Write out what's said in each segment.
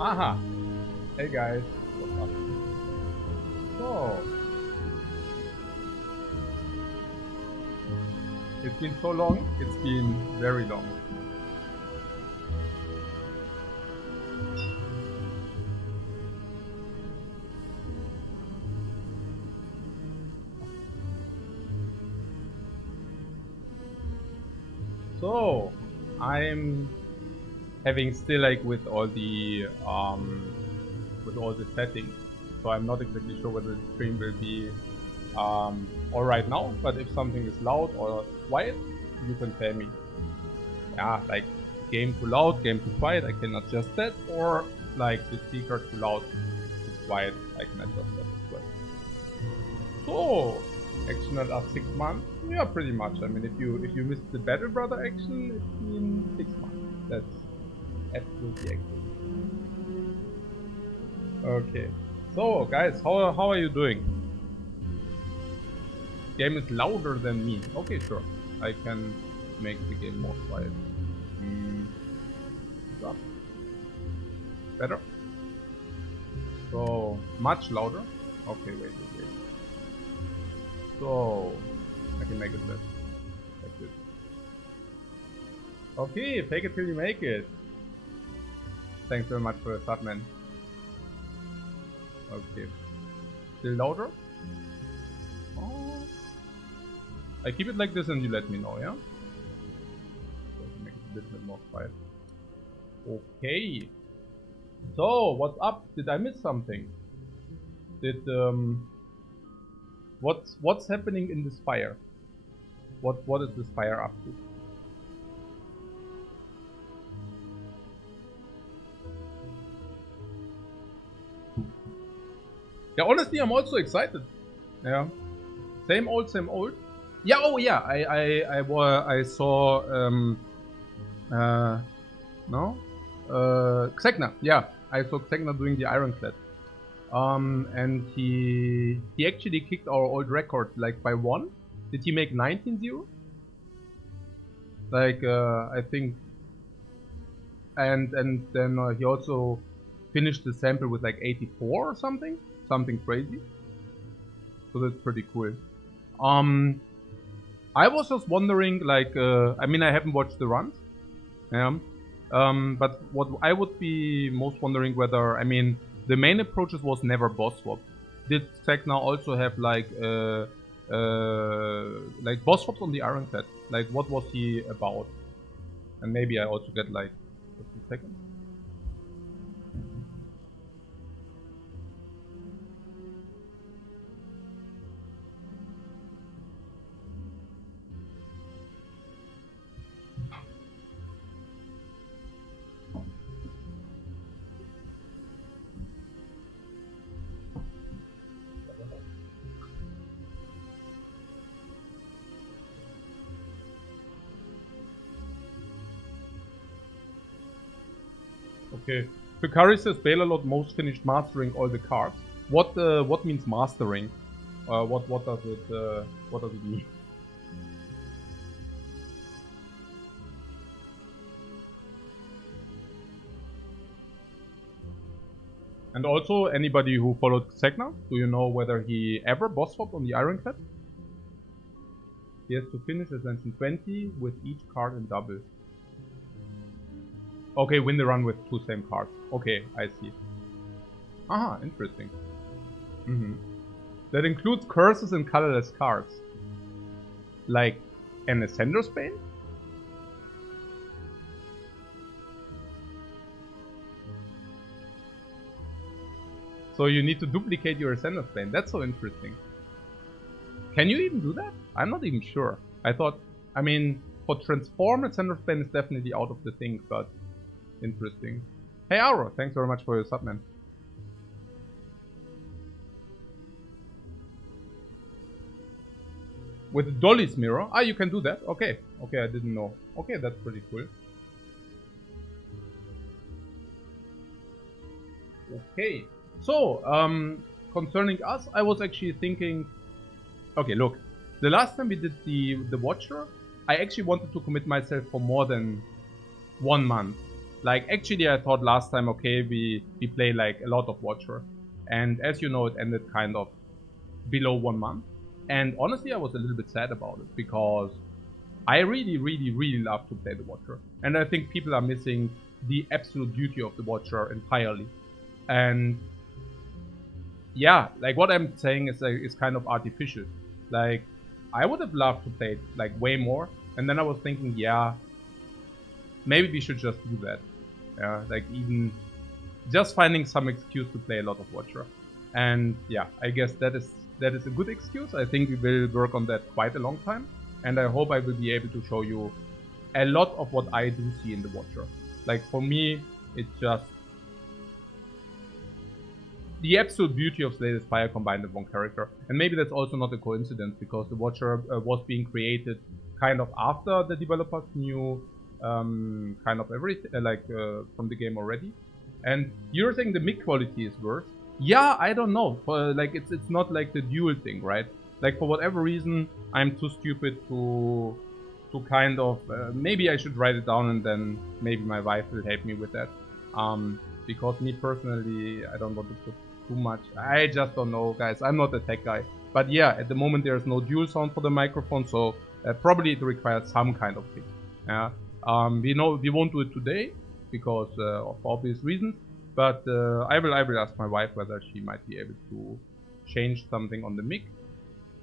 Aha! Hey guys, what's up? So, it's been so long, it's been very long. So, I'm having still like with all the settings. So I'm not exactly sure whether the stream will be all right now, but if something is loud or quiet, you can tell me. Yeah, like game too loud, game too quiet, I can adjust that, or like the speaker too loud, too quiet, I can adjust that as well. So, action at last 6 months? Yeah, pretty much. I mean, if you missed the Battle Brother action, it's been 6 months. That's absolutely accurate. Okay. So, guys, how are you doing? Game is louder than me. Okay, sure. I can make the game more quiet. Stop. Better? So, much louder? Okay, wait. So, I can make it less. Like this. Okay, fake it till you make it. Thanks very much for the sub, man. Okay. Still louder? Oh. I keep it like this and you let me know, yeah? So make it a little bit more quiet. Okay. So, what's up? Did I miss something? What's happening in the Spire? What is the Spire up to? Yeah, honestly, I'm also excited. Yeah. Same old. Yeah, oh yeah, I saw Xegna. Yeah, I saw Xegna doing the Ironclad. And he actually kicked our old record like by 1. Did he make 19-0? Like I think, and then he also finished the sample with like 84 or something crazy. So that's pretty cool. I was just wondering, like, I mean, I haven't watched the runs, yeah. But what I would be most wondering whether, I mean, the main approaches was never boss swap. Did Xegna also have like boss swaps on the Ironclad? Like, what was he about? And maybe I also get like just a second. Okay. Picari says Balalot most finished mastering all the cards. What means mastering? What does it mean? And also, anybody who followed Xegna, do you know whether he ever boss swapped on the Ironclad? He has to finish Ascension 20 with each card in double. Okay, win the run with 2 same cards. Okay, I see. Aha, interesting. That includes curses and colorless cards. Like an Ascender's Bane? So you need to duplicate your Ascender's Bane. That's so interesting. Can you even do that? I'm not even sure. I thought, I mean, for transform, Ascender's Bane is definitely out of the thing, but interesting. Hey Auro, thanks very much for your sub, man. With Dolly's mirror? Ah, you can do that? Okay. Okay, I didn't know. Okay, that's pretty cool. Okay. So, concerning us, I was actually thinking... Okay, look. The last time we did the Watcher, I actually wanted to commit myself for more than 1 month. Like, actually, I thought last time, okay, we play like a lot of Watcher. And as you know, it ended kind of below 1 month. And honestly, I was a little bit sad about it because I really love to play the Watcher. And I think people are missing the absolute beauty of the Watcher entirely. And yeah, like what I'm saying is kind of artificial. Like, I would have loved to play it like way more. And then I was thinking, yeah, maybe we should just do that. Yeah, like even just finding some excuse to play a lot of Watcher. And yeah, I guess that is a good excuse. I think we will work on that quite a long time. And I hope I will be able to show you a lot of what I do see in the Watcher. Like for me, it's just the absolute beauty of Slay the Spire combined in one character. And maybe that's also not a coincidence because the Watcher was being created kind of after the developers knew kind of everything from the game already. And you're saying the mid quality is worse. Yeah, I don't know. Like it's not like the dual thing, right? Like for whatever reason, I'm too stupid to kind of maybe I should write it down and then maybe my wife will help me with that. Because me personally, I don't want to put too much. I just don't know, guys. I'm not a tech guy. But yeah, at the moment there's no dual sound for the microphone, so probably it requires some kind of fix. Yeah. We know we won't do it today because of obvious reasons. But I will ask my wife whether she might be able to change something on the mic,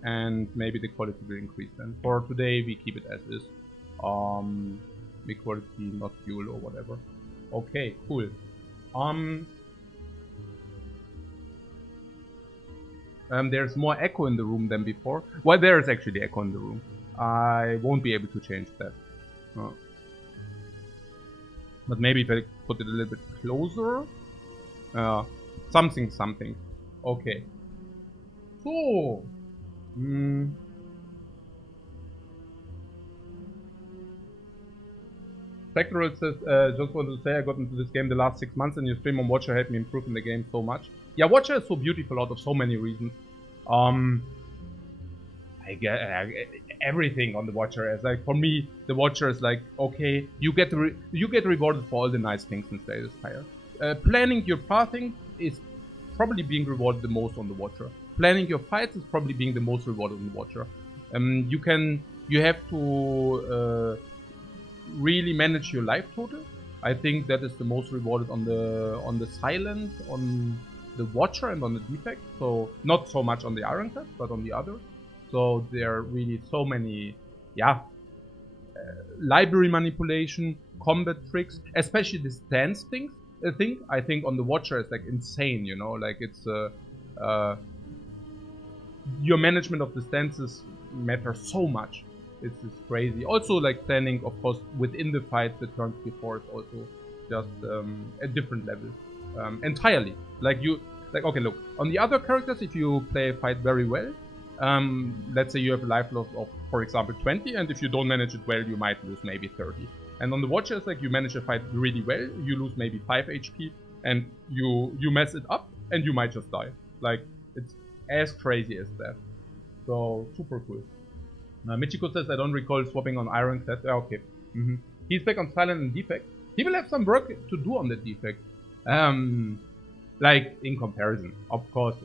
and maybe the quality will increase. Then for today we keep it as is. Mic quality, not dual or whatever. Okay, cool. There's more echo in the room than before. Well, there is actually echo in the room. I won't be able to change that. But maybe if I put it a little bit closer. Something. Okay. So. Spectral says, just want to say I got into this game the last 6 months and your stream on Watcher helped me improve in the game so much. Yeah, Watcher is so beautiful out of so many reasons. I get everything on the Watcher is like, for me, the Watcher is like, okay, you get rewarded for all the nice things in Slay the Spire. Planning your pathing is probably being rewarded the most on the Watcher. Planning your fights is probably being the most rewarded on the Watcher. You have to really manage your life total. I think that is the most rewarded on the silent, on the Watcher, and on the defect. So not so much on the Ironclad, but on the others. So there are really so many, library manipulation, combat tricks, especially the stance things. I think on the Watcher is like insane, you know, like it's your management of the stances matters so much. It's crazy. Also, like planning, of course, within the fight, the turns before is also just a different level entirely. Okay, look, on the other characters, if you play a fight very well, let's say you have a life loss of, for example, 20, and if you don't manage it well, you might lose maybe 30. And on the Watcher, it's like you manage a fight really well, you lose maybe 5 HP, and you mess it up, and you might just die. Like, it's as crazy as that. So, super cool. Michiko says, I don't recall swapping on Ironclad. Okay. He's back on Silent and Defect. He will have some work to do on the Defect. Like, in comparison, of course.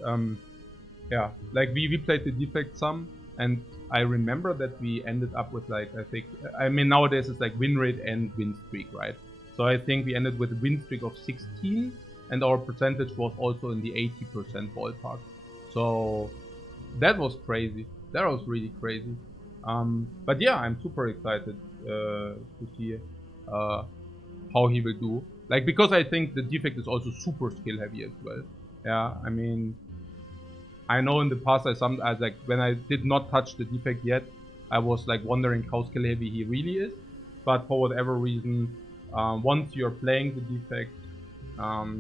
Yeah, like we played the Defect some, and I remember that we ended up with like, nowadays it's like win rate and win streak, right? So I think we ended with a win streak of 16, and our percentage was also in the 80% ballpark. So that was crazy. That was really crazy. But yeah, I'm super excited to see how he will do. Like, because I think the Defect is also super skill heavy as well. Yeah, I mean, I know in the past when I did not touch the Defect yet, I was like wondering how skill heavy he really is. But for whatever reason, once you're playing the Defect,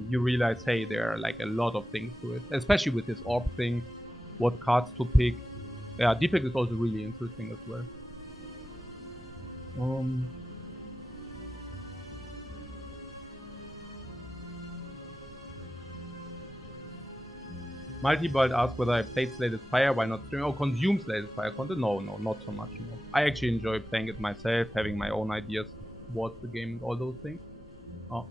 you realize, hey, there are like a lot of things to it, especially with this orb thing, what cards to pick. Yeah, Defect is also really interesting as well. Multibald asked whether I played Slay the Spire, why not stream? Oh, consume Slay the Spire content? No, not so much. No. I actually enjoy playing it myself, having my own ideas towards the game and all those things. Oh.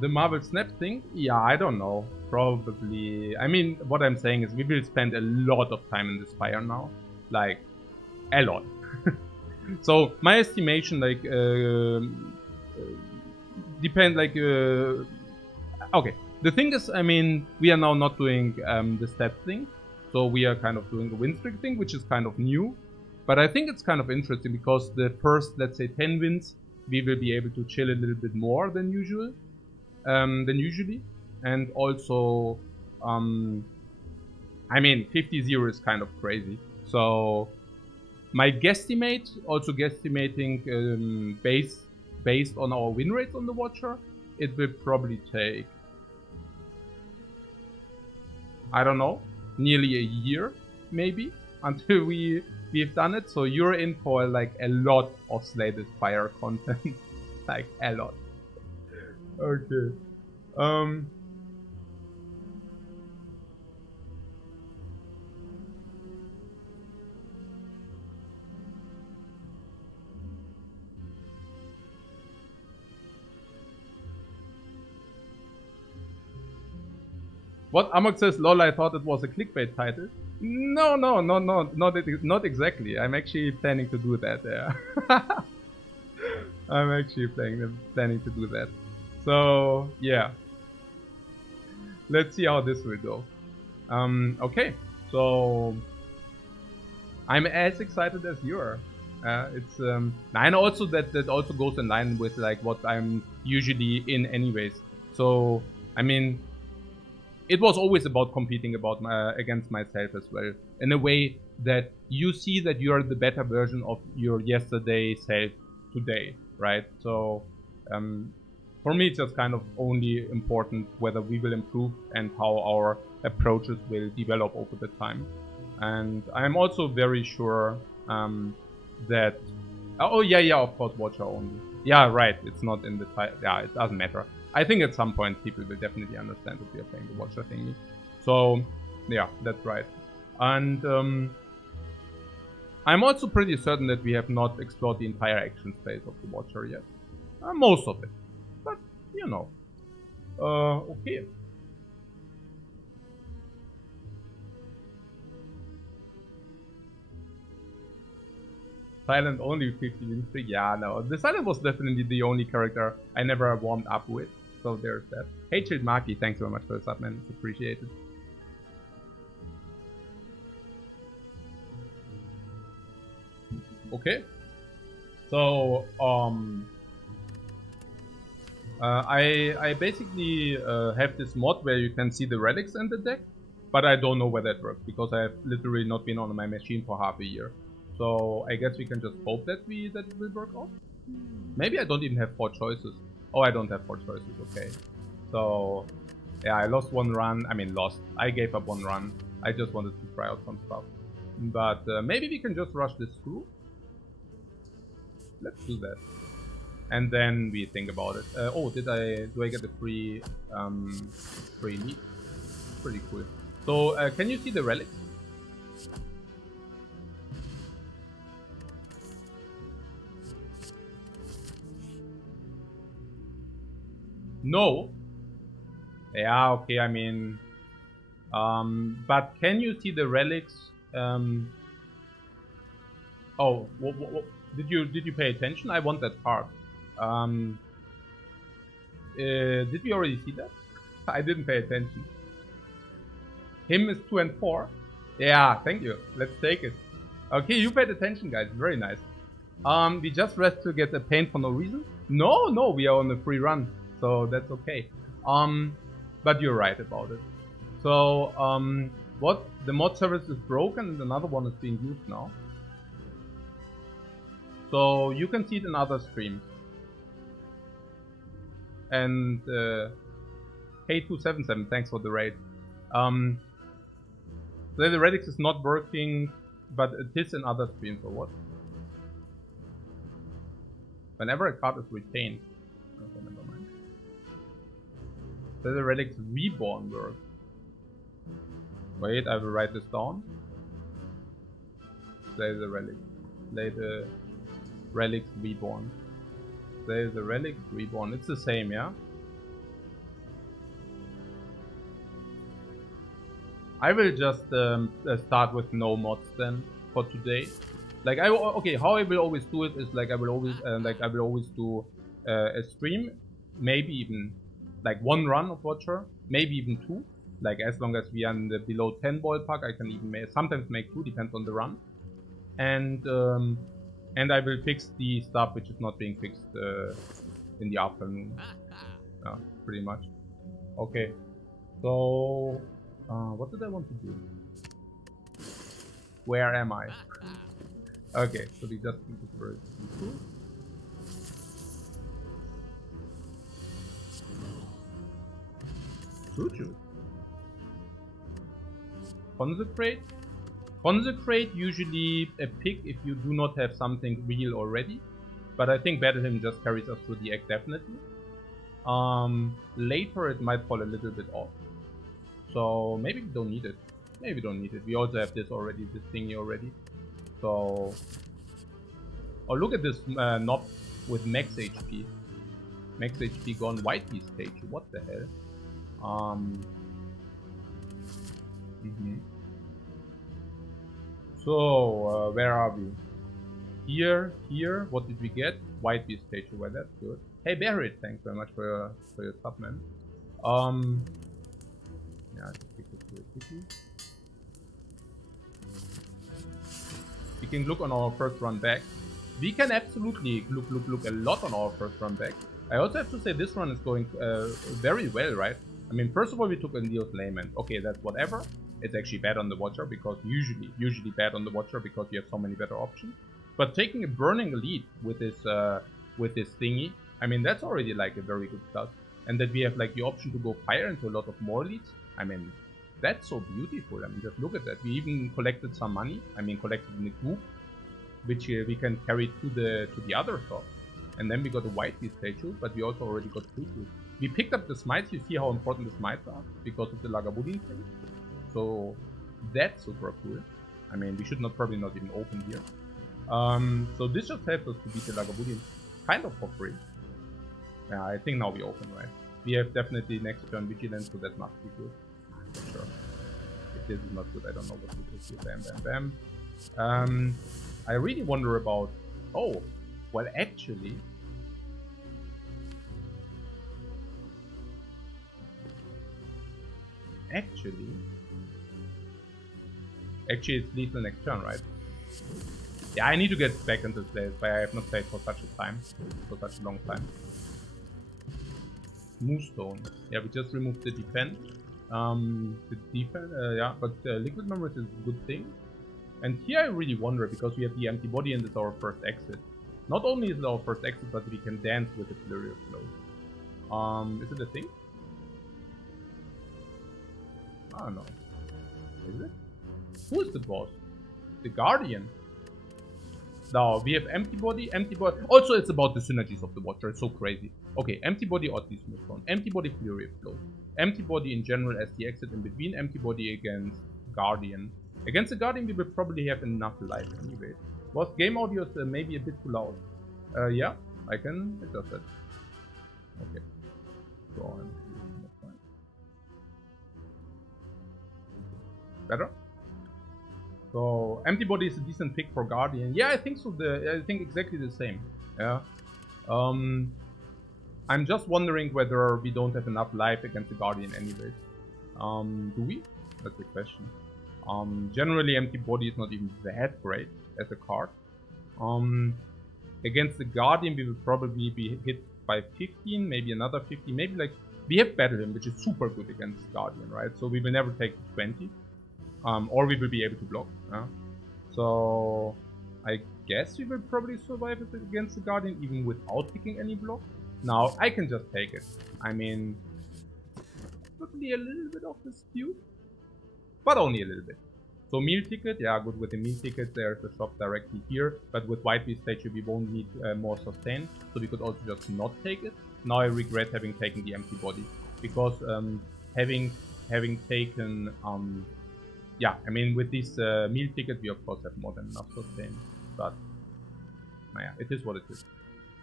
The Marvel Snap thing? Yeah, I don't know. Probably. I mean, what I'm saying is we will spend a lot of time in the Spire now. Like, a lot. So, my estimation, like, depend, like, okay. The thing is, I mean, we are now not doing the stat thing. So, we are kind of doing the win streak thing, which is kind of new. But I think it's kind of interesting because the first, let's say, 10 wins, we will be able to chill a little bit more than usual. Than usually, and also, I mean, 50-0 is kind of crazy. So my guesstimate, also guesstimating based on our win rates on the Watcher, it will probably take, I don't know, nearly a year maybe until we've done it. So you're in for like a lot of Slated Fire content, like a lot. Okay. What Amok says, lol, I thought it was a clickbait title. No, not exactly. I'm actually planning to do that. Yeah. I'm actually planning to do that. So yeah, let's see how this will go. Okay, so I'm as excited as you are. It's and also that also goes in line with like what I'm usually in anyways. So I mean, it was always about competing against myself as well, in a way that you see that you are the better version of your yesterday self today, right? So for me, it's just kind of only important whether we will improve and how our approaches will develop over the time. And I'm also very sure that oh yeah, of course, Watcher only. Yeah, right. It's not in the title. Yeah, it doesn't matter. I think at some point people will definitely understand that we are playing the Watcher thingy. So yeah, that's right. And I'm also pretty certain that we have not explored the entire action space of the Watcher yet. Most of it, but you know. Okay. Silent only 50 wins streak. Yeah, no. The Silent was definitely the only character I never warmed up with. So there's that. Hey, Child Maki, thanks very much for the sub, man. It's appreciated. Okay. So, I basically have this mod where you can see the relics in the deck, but I don't know where that works because I have literally not been on my machine for half a year. So I guess we can just hope that it will work out. Maybe I don't even have 4 choices. Oh, I don't have 4 choices. Okay. So yeah, I lost one run. I mean, lost. I gave up one run. I just wanted to try out some stuff. But maybe we can just rush this through. Let's do that. And then we think about it. Oh, do I get a free lead? Pretty cool. So can you see the relics? No. Yeah, okay, I mean, but can you see the relics? Oh, did you pay attention? I want that part. Did we already see that? I didn't pay attention. Him is 2 and 4. Yeah, thank you. Let's take it. Okay, you paid attention, guys. Very nice. We just rest to get a paint for no reason. No, we are on a free run, so that's okay. But you're right about it. So, what? The mod service is broken and another one is being used now. So, you can see it in other streams. And, K277, thanks for the raid. So the Redix is not working, but it is in other streams, or what? Whenever a card is retained. Okay, never mind. So the Redix Reborn works. Wait, I will write this down. Slay the relic. Slay the relics reborn. Slay the relics reborn. It's the same, yeah? I will just start with no mods then for today. Like okay, how I will always do it is like I will always do a stream, maybe even like 1 run of Watcher, maybe even 2. Like as long as we are in the below 10 ballpark, I can even sometimes make 2, depends on the run. And I will fix the stuff which is not being fixed in the afternoon. Yeah, pretty much. Okay, so what did I want to do? Where am I? Okay, so we just need to first do. Choo-choo. Consecrate. Consecrate usually a pick if you do not have something real already. But I think Battle Hymn just carries us through the act definitely. Later it might fall a little bit off. So maybe we don't need it. Maybe we don't need it. We also have this already, this thingy already. So... Oh, look at this knob with max HP. Max HP gone white beast stage. What the hell? So, where are we? Here. What did we get? White beast stage. Well, that's good. Hey, Barrett, thanks very much for your sub, man. Yeah, just pick this really quickly. We can look on our first run back. We can absolutely look a lot on our first run back. I also have to say this run is going very well, right? I mean, first of all, we took a Neo's Layman. Okay, that's whatever. It's actually bad on the Watcher because usually bad on the Watcher because you have so many better options. But taking a Burning Elite with this thingy, I mean, that's already like a very good start. And that we have like the option to go fire into a lot of more elites. I mean, that's so beautiful. I mean, just look at that. We even collected some money. I mean, collected in the group, which we can carry to the other shop. And then we got a white beast statue, but we also already got Tutu. We picked up the smites. You see how important the smites are because of the Lagavulin thing. So that's super cool. I mean, we should probably not even open here. So this just helps us to beat the Lagavulin kind of for free. Yeah, I think now we open, right? We have definitely next turn Vigilance, so that must be good. For sure. If this is not good, I don't know what to do here. Bam, bam, bam. I really wonder about... Oh, well, actually... Actually, it's lethal next turn, right? Yeah, I need to get back into play, but I have not played for such a long time. Moonstone. Yeah, we just removed the defense. Yeah, but liquid memories is a good thing. And here I really wonder, because we have the empty body and it's our first exit. Not only is it our first exit, but we can dance with the flurry of blows. Is it a thing? I don't know. Is it? Who is the boss? The Guardian. Now, we have empty body. Also, it's about the synergies of the Watcher. It's so crazy. Okay, empty body, oddly smooth on. Empty body, flurry of blows. Empty body in general as the exit in between. Empty body against Guardian. Against the Guardian, we will probably have enough life anyway. Was game audio is maybe a bit too loud? Yeah, I can adjust that. Okay. Go on. Better? So, empty body is a decent pick for Guardian. Yeah, I think so. I think exactly the same. Yeah. I'm just wondering whether we don't have enough life against the Guardian anyways. Do we? That's the question. Generally, empty body is not even that great as a card. Against the Guardian, we will probably be hit by 15, maybe another 50, maybe like... We have Battle Hymn, which is super good against Guardian, right? So we will never take 20. Or we will be able to block. So I guess we will probably survive it against the Guardian even without picking any block. Now I can just take it. I mean, probably a little bit of dispute, but only a little bit. So meal ticket, yeah, good with the meal ticket. There's a shop directly here, but with white beast statue we won't need more sustain, so we could also just not take it. Now I regret having taken the empty body because having taken yeah, I mean, with this meal ticket, we of course have more than enough sustain. But, yeah, it is what it is.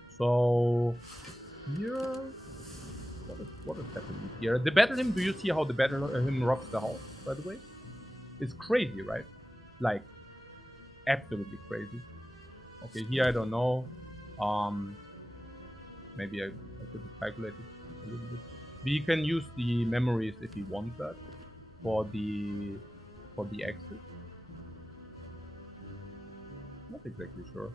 So, here... What is happening here? The battle hymn, do you see how the battle hymn rocks the house, by the way? It's crazy, right? Like, absolutely crazy. Okay, here I don't know. Maybe I could have calculated a little bit. We can use the memories if we want that for the exit. Not exactly sure.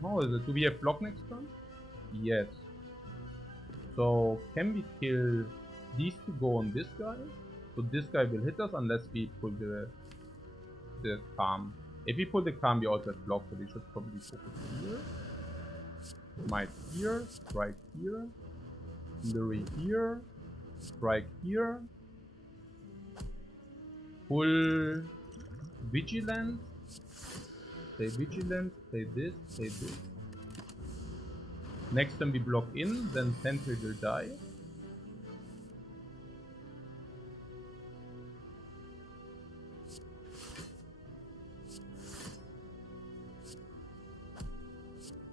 How is it? Do we have block next turn? Yes. So can we kill these to go on this guy? So this guy will hit us unless we pull the calm. If we pull the calm, we also have block, so we should probably focus here. Smite here, strike here, flurry here, strike here. Pull vigilant. Stay vigilant, stay this, stay this. Next time we block in, then Sentry will die.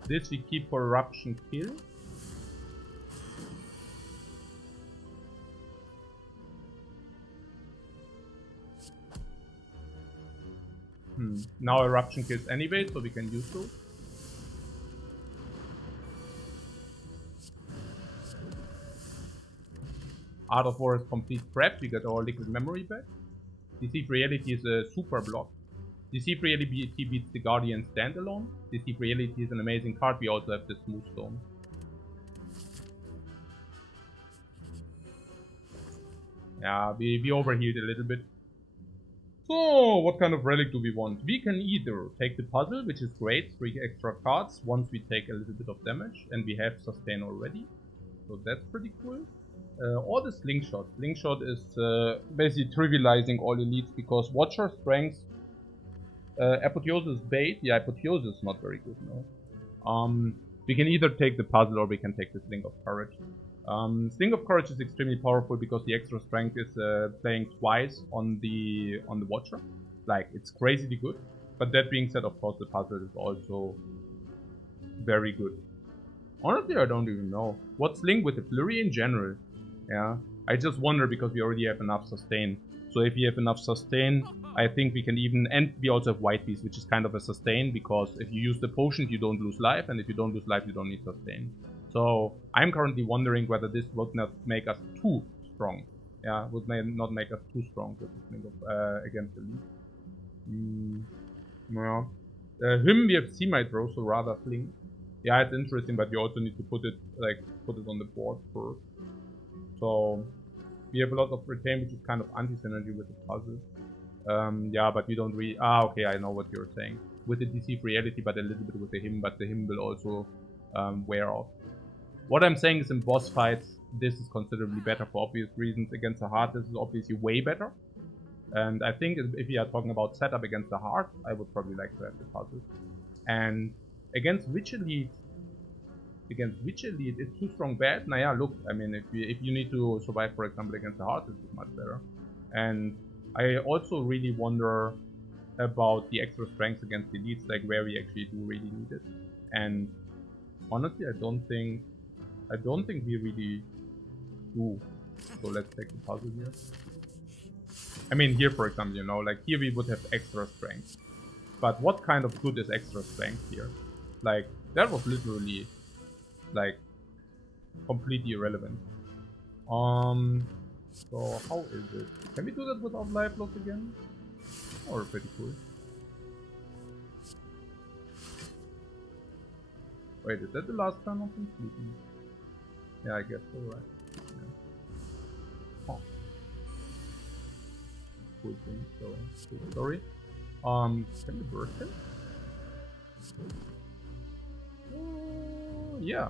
This we keep for eruption kill. Now eruption kills anyway, so we can use those. Art of War is complete prep, we get our liquid memory back. Deceive Reality is a super block. Deceive Reality beats the Guardian standalone. Deceive Reality is an amazing card, we also have the Smooth Stone. Yeah, we overhealed a little bit. So, what kind of relic do we want? We can either take the puzzle, which is great, 3 extra cards, once we take a little bit of damage, and we have sustain already. So that's pretty cool. Or the Slingshot. Slingshot is basically trivializing all elites, because Watcher, Strength, Apotheosis, Bait. Yeah, Apotheosis is not very good, no. We can either take the puzzle or we can take the Sling of Courage. Sling of Courage is extremely powerful because the extra strength is playing twice on the Watcher. Like, it's crazily good. But that being said, of course, the puzzle is also very good. Honestly, I don't even know. What's Sling with the Flurry in general? Yeah, I just wonder because we already have enough sustain. So if we have enough sustain, I think we can even... And we also have White Beast, which is kind of a sustain, because if you use the potions, you don't lose life, and if you don't lose life, you don't need sustain. So I'm currently wondering whether this would not make us too strong. Yeah, would not make us too strong with this thing of, against the lead. Well, him we have Seamite Throw, so rather Fling. Yeah, it's interesting, but we also need to put it on the board first. So we have a lot of retain, which is kind of anti-synergy with the puzzle. Yeah, but we don't really... Ah, okay, I know what you're saying. With the Deceive Reality, but a little bit with the hymn, but the hymn will also wear off. What I'm saying is in boss fights, this is considerably better for obvious reasons. Against the heart, this is obviously way better. And I think if we are talking about setup against the heart, I would probably like to have the puzzle. And against which elite? Against which elite is too strong bad? Nah, yeah, look, I mean, if you need to survive, for example, against the heart, this is much better. And I also really wonder about the extra strength against elites, like where we actually do really need it. And honestly, I don't think we really do. So let's take the puzzle here. I mean, here, for example, you know, like here we would have extra strength. But what kind of good is extra strength here? Like, that was literally, like, completely irrelevant. So how is it? Can we do that without life loss again? Or pretty cool. Wait, is that the last time of completing? Yeah, I guess so, right? Yeah. Oh. Cool thing, so cool story. Can we burst him? Yeah.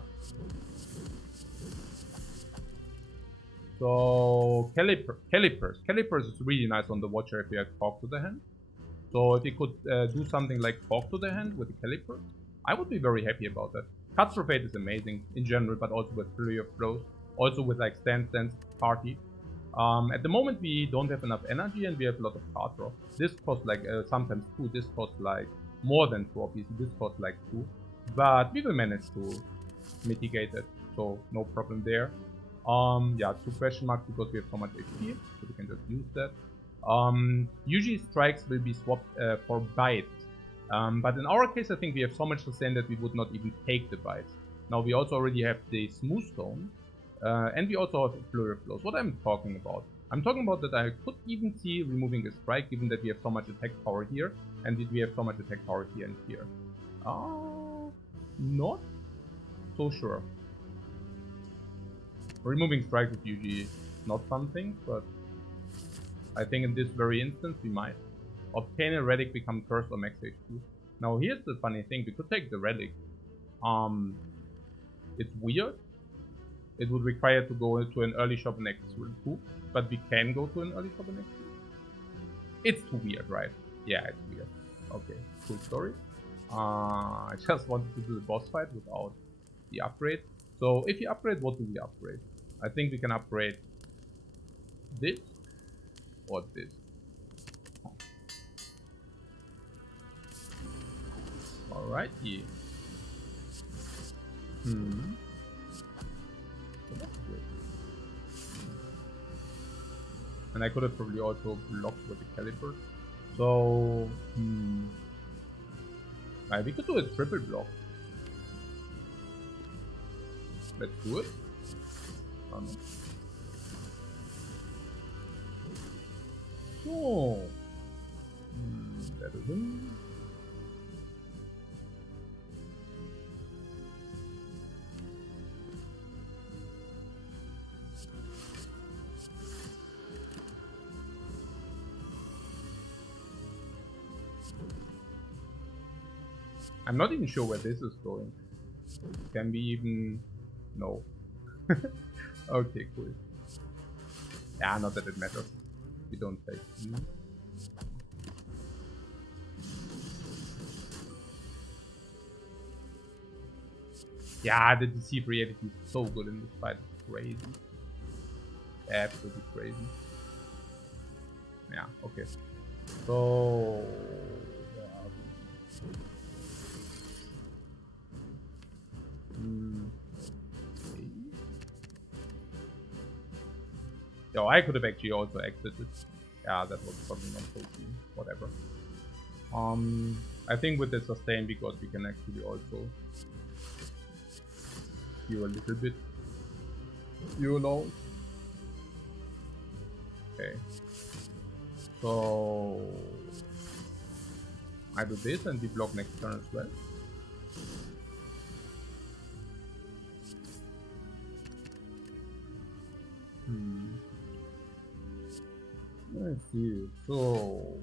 So Calipers is really nice on the Watcher if you have Talk to the Hand. So if you could do something like Talk to the Hand with the Calipers, I would be very happy about that. Cuts for Fate is amazing in general, but also with Flurry of Blows, also with like Stand Party. At the moment we don't have enough energy and we have a lot of card draw. This costs like sometimes 2, this costs like more than 4 pieces, this costs like 2. But we will manage to mitigate it, so no problem there. Yeah, 2 question marks because we have so much HP, so we can just use that. Usually strikes will be swapped for bites. But in our case I think we have so much sustain that we would not even take the bites. Now we also already have the smooth stone. And we also have flurry of blows. What I'm talking about? I'm talking about that I could even see removing a strike, given that we have so much attack power here, and that we have so much attack power here and here. Not so sure. Removing strike is usually not something, but I think in this very instance we might. Obtain a relic, become cursed or max HP. Now here's the funny thing, we could take the relic. It's weird. It would require to go to an early shop next to, but we can go to an early shop next to. It's too weird, right? Yeah, it's weird. Okay, cool story. I just wanted to do the boss fight without the upgrade. So if you upgrade, what do we upgrade? I think we can upgrade this or this. Alrighty. And I could have probably also blocked with the caliber. So, we could do a triple block. Let's do it. Oh, no. So, that is him. I'm not even sure where this is going. Can we even... No. Okay, cool. Yeah, not that it matters. We don't take. Yeah, the deceive reality is so good in this fight. It's crazy. Absolutely crazy. Yeah, okay. So... Yo, I could have actually also exited. Yeah, that was probably not so keen. Whatever. I think with the sustain because we can actually also heal a little bit. You know. Okay. So I do this and we block next turn as well. Let's see. So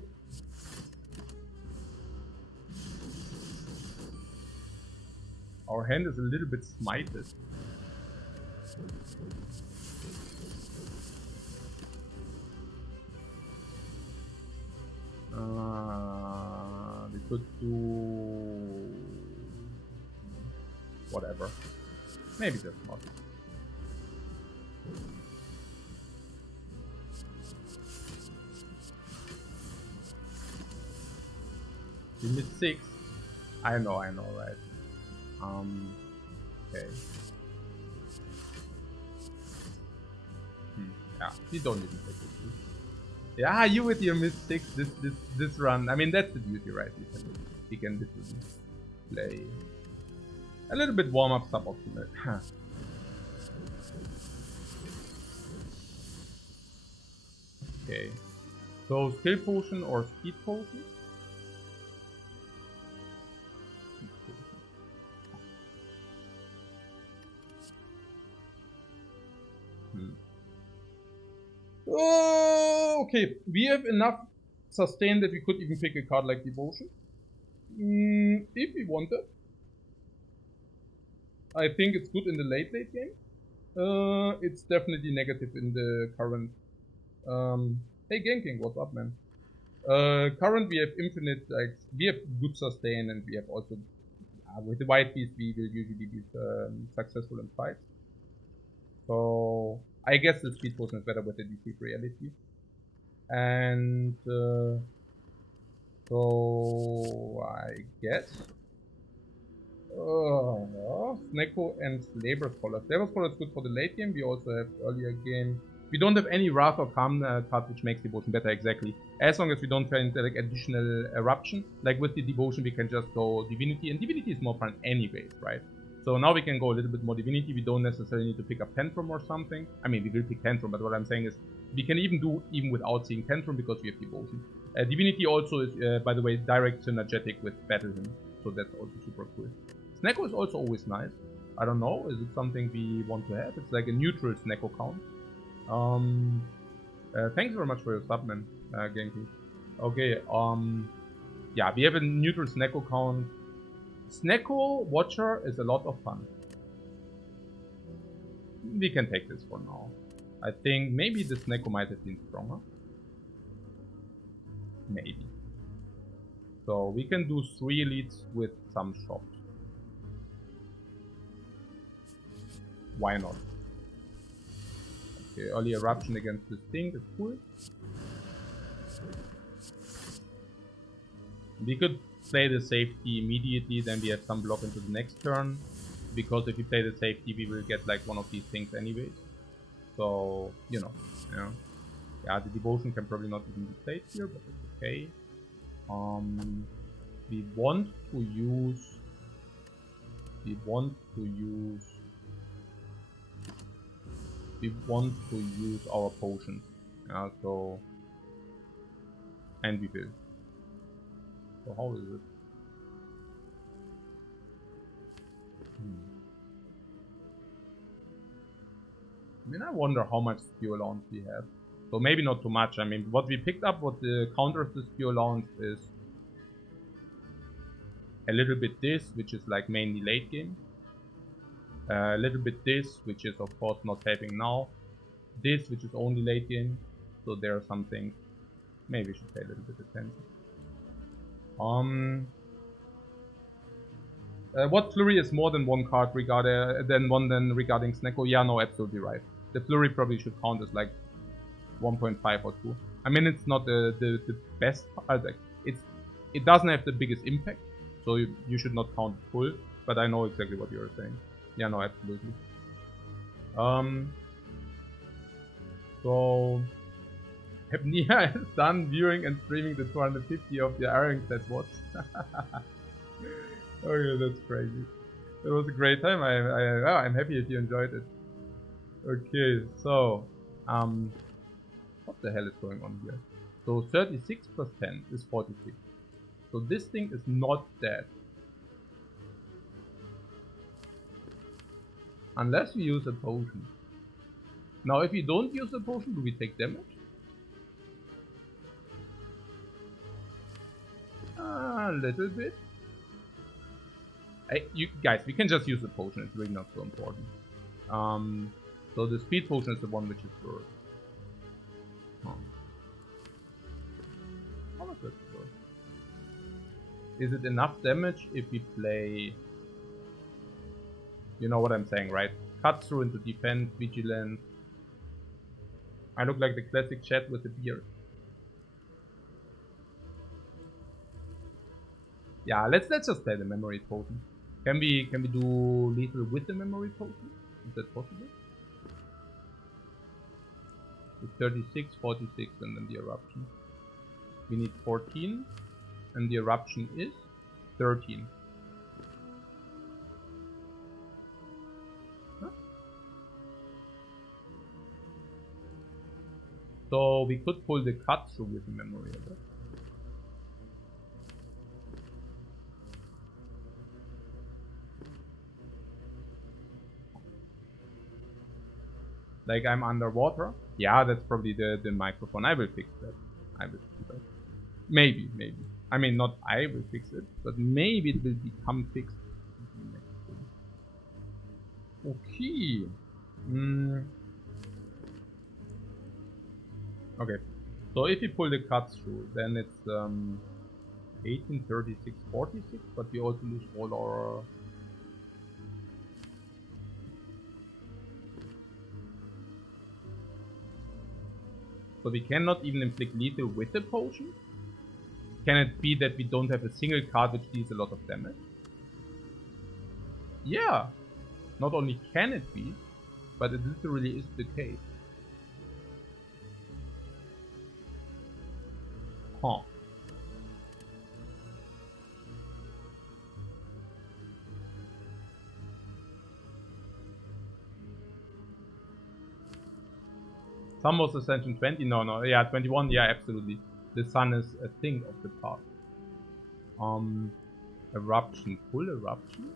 our hand is a little bit smited. We could do whatever. Maybe just not. We missed 6. I know, right? Okay. Yeah, we don't even take it. Yeah, you with your miss 6, this run. I mean, that's the beauty, right? You can literally play a little bit warm up suboptimal. Okay. So skill potion or speed potion? Oh, okay, we have enough sustain that we could even pick a card like Devotion. If we wanted. I think it's good in the late game. It's definitely negative in the current. Hey Genking, what's up, man? Current we have infinite, like, we have good sustain and we have also, with the white beast we will usually be successful in fights. So I guess the speed potion is better with the decreased reality. And so I guess Snecko and Labor Scholar. Labor Scholar is good for the late game. We also have earlier game. We don't have any Wrath or Calm card which makes Devotion better exactly. As long as we don't find like additional Eruption. Like with the Devotion we can just go Divinity, and Divinity is more fun anyways, right? So now we can go a little bit more Divinity. We don't necessarily need to pick up Tantrum or something. I mean, we will pick Tantrum, but what I'm saying is we can even do even without seeing Tantrum because we have Devotion. Divinity also is, by the way, direct synergetic with Battle Hymn, so that's also super cool. Snecko is also always nice. I don't know, is it something we want to have? It's like a neutral Snecko count. Thanks very much for your sub, man, Genki. Okay, yeah, we have a neutral Snecko count. Snecko Watcher is a lot of fun. We can take this for now. I think maybe the Snecko might have been stronger. Maybe. So we can do 3 elites with some shops. Why not? Okay, early eruption against this thing is cool. We could play the safety immediately, then we have some block into the next turn. Because if we play the safety, we will get like one of these things anyways. So, you know, yeah, the devotion can probably not even be played here, but it's okay. We want to use our potions. Yeah, so, and we will. So how is it? I mean, I wonder how much spew allowance we have. So maybe not too much. I mean, what we picked up, what the counters the spew allowance is a little bit this, which is like mainly late game. A little bit this, which is of course not helping now. This, which is only late game. So there are some things. Maybe we should pay a little bit attention. What flurry is more than one card regarding Snecko? Yeah, no, absolutely right. The flurry probably should count as like 1.5 or 2. I mean, it's not the best. Like it doesn't have the biggest impact, so you should not count it full. But I know exactly what you're saying. Yeah, no, absolutely. So Hypnia is done viewing and streaming the 250 of the Ironclad watch. Oh yeah, that's crazy. It was a great time. I'm happy if you enjoyed it. Okay, so what the hell is going on here? So 36% is 46. So this thing is not dead. Unless we use a potion. Now if we don't use a potion, do we take damage? A little bit. You guys, we can just use the potion, it's really not so important. So the speed potion is the one which is worse. How much is it worth? Is it enough damage if we play... You know what I'm saying, right? Cut through into defense, vigilance. I look like the classic chat with the beard. Yeah, let's just play the memory potion. Can we do lethal with the memory potion? Is that possible? It's 36, 46, and then the eruption. We need 14, and the eruption is 13. Huh? So we could pull the cut through with the memory of that. Like I'm underwater. Yeah, that's probably the microphone. I will fix that. I will fix that. Maybe. I mean, not I will fix it, but maybe it will become fixed. Okay. Okay. So if you pull the cuts through, then it's 18, 36, 46, but we also lose all our... So we cannot even inflict lethal with the potion? Can it be that we don't have a single card which deals a lot of damage? Yeah! Not only can it be, but it literally is the case. Huh. Some was Ascension 20? No. Yeah, 21. Yeah, absolutely. The sun is a thing of the past. Eruption. Full eruption?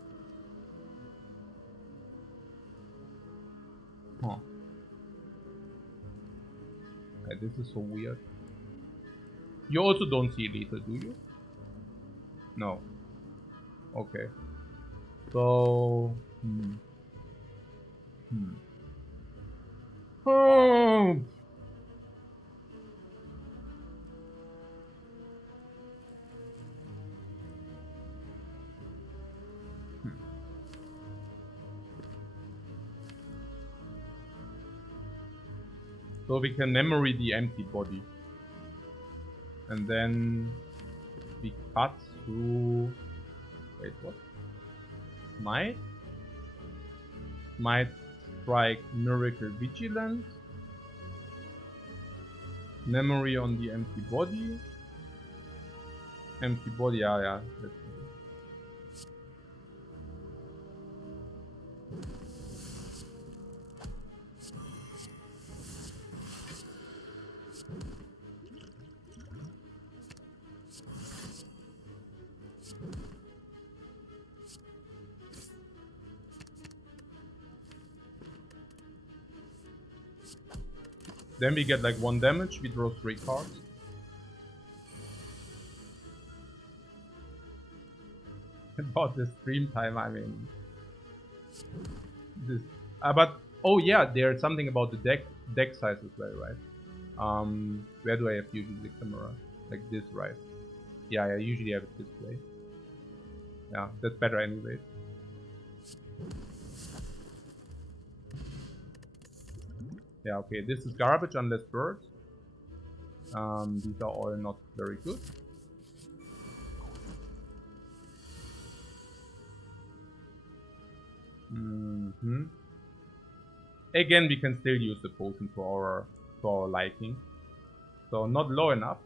Huh. Okay, this is so weird. You also don't see lethal, do you? No. Okay. So... Oh. So we can memory the empty body. And then we cut through... Wait, what? Might strike Miracle Vigilance. Memory on the empty body. Empty body, yeah. Then we get like 1 damage, we draw 3 cards. About the stream time, I mean... This... but, oh yeah, there's something about the deck size as well, right? Where do I have usually the camera? Like this, right? Yeah, I usually have it this way. Yeah, that's better anyway. Yeah, okay, this is garbage unless birds. These are all not very good. Again, we can still use the potion for our liking. So not low enough.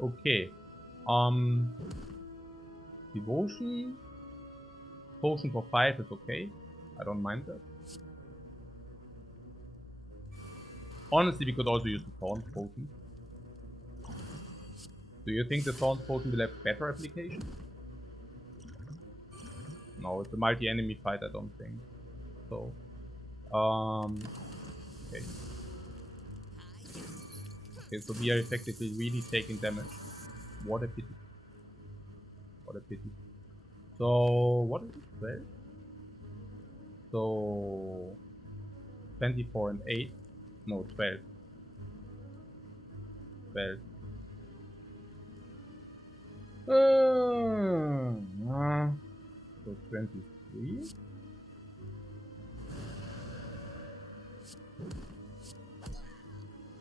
Okay. Devotion. Potion for 5 is okay. I don't mind that. Honestly, we could also use the Thorn Potion. Do you think the Thorn Potion will have better application? No, it's a multi-enemy fight, I don't think. So, okay. Okay, so we are effectively really taking damage. What a pity. What a pity. So, what is it? 12? So, 24 and 8. No, 12. 12. So 23.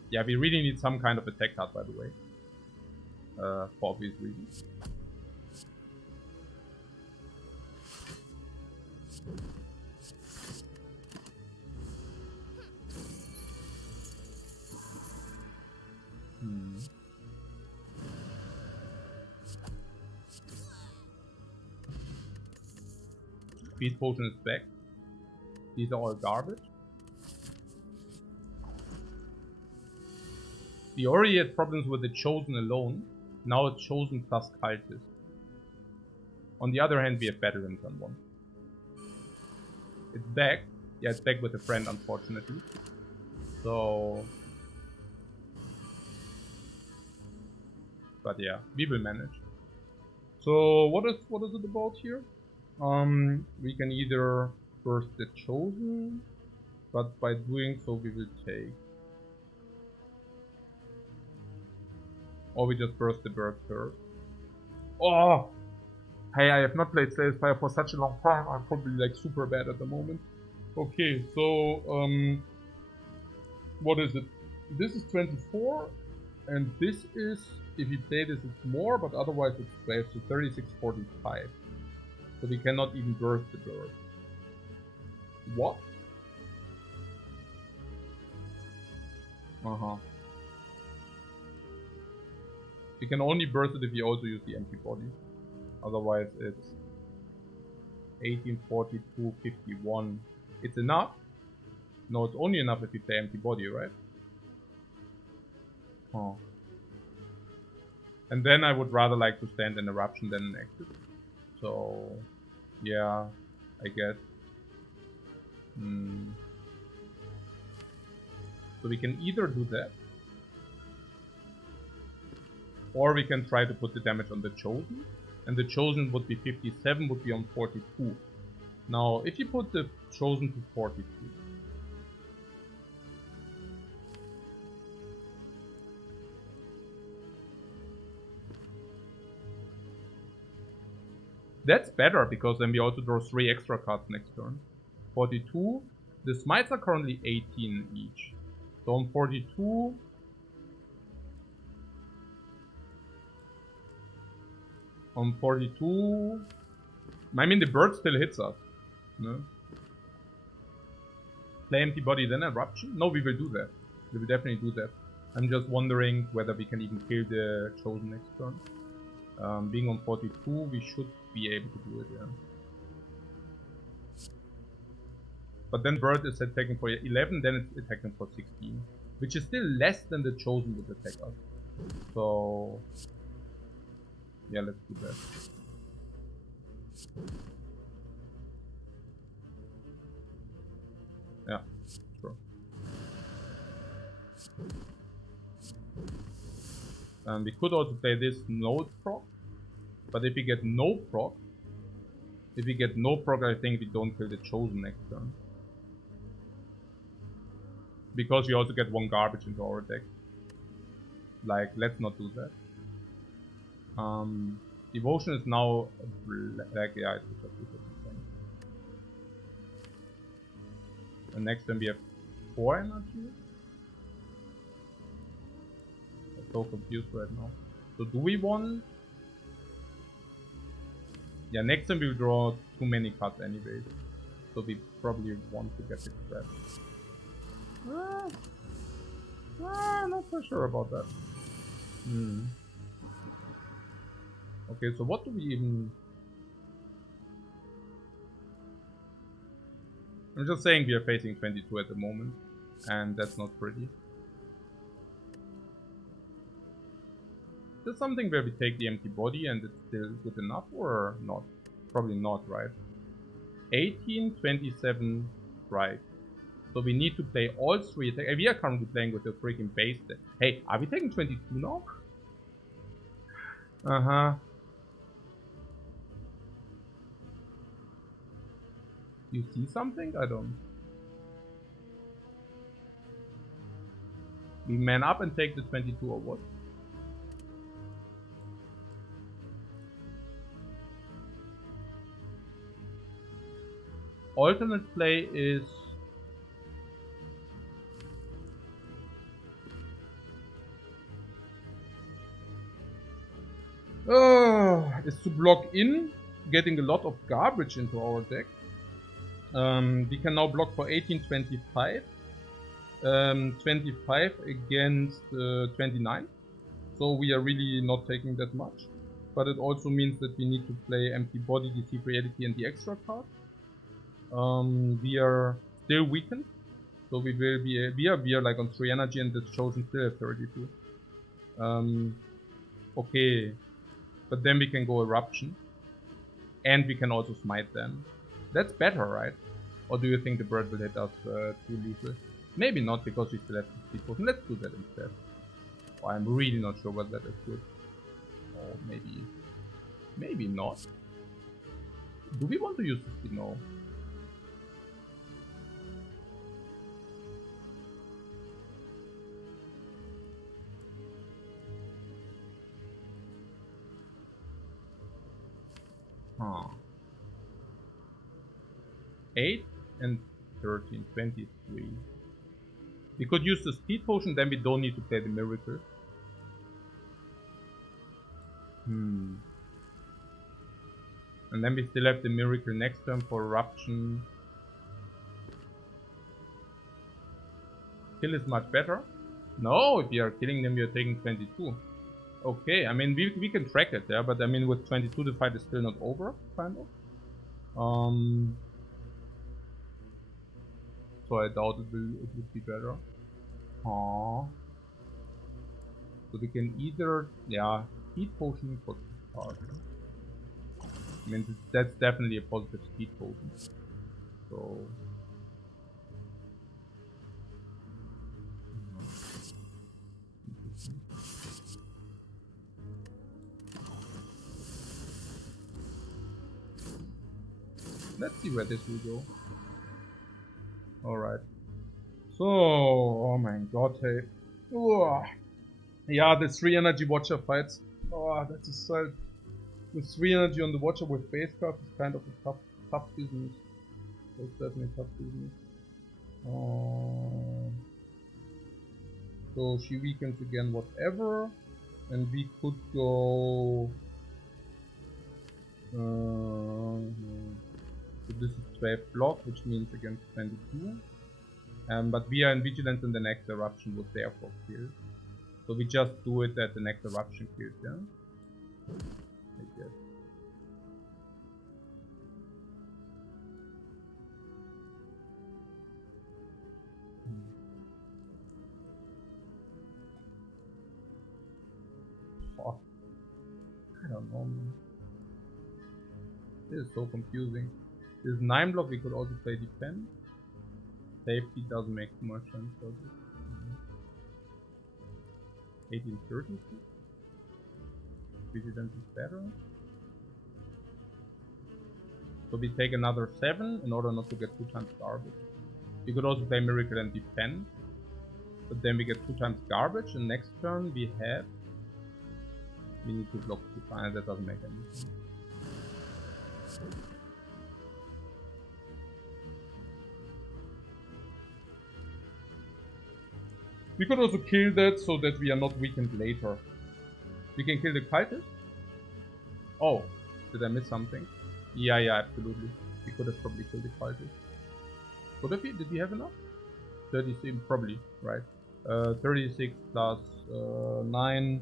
Yeah, we really need some kind of attack card, by the way. For obvious reasons. Speed Potion is back. These are all garbage. We already had problems with the Chosen alone. Now it's Chosen plus Cultist. On the other hand, we have Veterans on one. It's back. Yeah, it's back with a friend, unfortunately. So... But yeah, we will manage. So what is it about here? We can either burst the Chosen, but by doing so we will take... Or we just burst the bird first. Oh! Hey, I have not played Slay Spire for such a long time, I'm probably like super bad at the moment. Okay, so, what is it? This is 24, and this is, if you play this, it's more, but otherwise it's 12, so 36.45. So we cannot even burst the bird. What? We can only burst it if you also use the empty body. Otherwise it's 1842.51. It's enough? No, it's only enough if you play empty body, right? Oh. And then I would rather like to stand an eruption than an exit. So, yeah, I guess. So we can either do that, or we can try to put the damage on the Chosen. And the Chosen would be 57, would be on 42. Now, if you put the Chosen to 42, that's better, because then we also draw 3 extra cards next turn. 42, the smites are currently 18 each. So on 42, I mean, the bird still hits us. No? Play empty body, then eruption? No, we will do that. We will definitely do that. I'm just wondering whether we can even kill the Chosen next turn. Being on 42, we should be able to do it, yeah. But then bird is attacking for 11, then it's attacking for 16. Which is still less than the Chosen would attack us. So... yeah, let's do that. Yeah, sure. We could also play this no proc. But if we get no proc, I think we don't kill the Chosen next turn. Because we also get 1 garbage into our deck. Like, let's not do that. Devotion is now black, yeah, it's just and next turn we have 4 energy. I'm so confused right now. So do we want... yeah, next time we will draw too many cards anyways. So we probably want to get the crap. Not so sure about that. Okay, so what do we even... I'm just saying we are facing 22 at the moment. And that's not pretty. Is there something where we take the empty body and it's still good enough or not? Probably not, right? 18, 27, right. So we need to play all 3 attacks. We are currently playing with the freaking base deck. Hey, are we taking 22 now? You see something? I don't. We man up and take the 22 or what? Alternate play is... is to block in, getting a lot of garbage into our deck. We can now block for 18, 25. 25 against 29. So we are really not taking that much. But it also means that we need to play empty body, deceive reality, and the extra card. We are still weakened. So we will be we are like on 3 energy, and this Chosen still at 32. Okay. But then we can go eruption. And we can also smite them. That's better, right? Or do you think the bird will hit us too lethal? Maybe not, because we still have 50%. Let's do that instead. Oh, I'm really not sure whether that is good. Or maybe... maybe not. Do we want to use 50? No. Huh. 8 and 13, 23. We could use the speed potion, then we don't need to play the miracle. And then we still have the miracle next turn for eruption. Kill is much better. No, if we are killing them, we are taking 22. Okay, I mean, we can track it, yeah, but I mean, with 22, the fight is still not over, kind of. So I doubt it would be better. Aww. So we can either, yeah, speed potion for 2 cards. I mean, that's definitely a positive speed potion. So. Let's see where this will go. Alright. So, oh my god, hey. Oh. Yeah, the 3 energy watcher fights. Oh, that's a sad. The 3 energy on the watcher with base cards is kind of a tough business. It's definitely tough business. So she weakens again, whatever. And we could go. So this is 12 block, which means against 22. But we are in vigilance and the next eruption would therefore kill. So we just do it that the next eruption kills, yeah? I guess. Oh, I don't know, man. This is so confusing. This 9 block, we could also play defend. Safety doesn't make too much sense, does it? 1830? Vigilance is better. So we take another 7 in order not to get 2 times garbage. We could also play miracle and defend. But then we get 2 times garbage, and next turn we need to block 2 times. That doesn't make any sense. We could also kill that so that we are not weakened later. We can kill the cultist. Oh, did I miss something? Yeah, absolutely. We could have probably killed the cultist. Could have we? Did we have enough? 36, probably, right. 36 plus 9,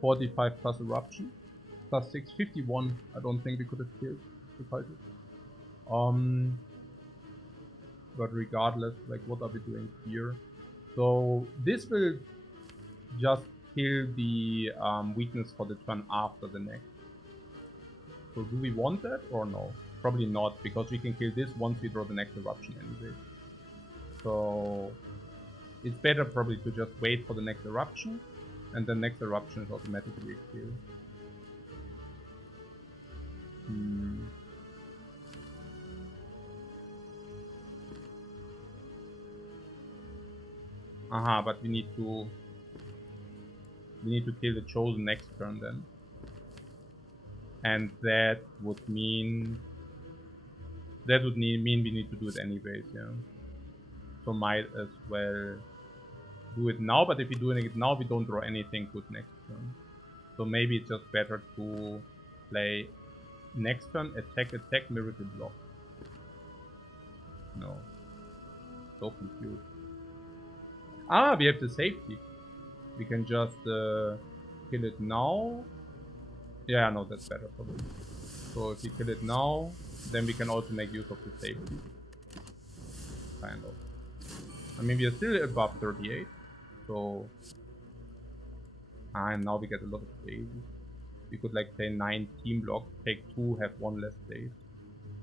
45 plus eruption. Plus 6, 51. I don't think we could have killed the cultist. But regardless, like, what are we doing here? So this will just kill the weakness for the turn after the next. So do we want that or no? Probably not, because we can kill this once we draw the next eruption anyway. So it's better probably to just wait for the next eruption, and the next eruption is automatically a kill. Aha, but we need to kill the chosen next turn then. And that would mean we need to do it anyways, yeah. So might as well do it now, but if we're doing it now, we don't draw anything good next turn. So maybe it's just better to play next turn, attack, miracle block. No. So confused. Ah, we have the safety. We can just kill it now. Yeah, no, that's better probably. So if we kill it now, then we can also make use of the safety. Kind of. I mean, we are still above 38. So... and now we get a lot of days. We could like play 19 blocks, take 2, have 1 less days.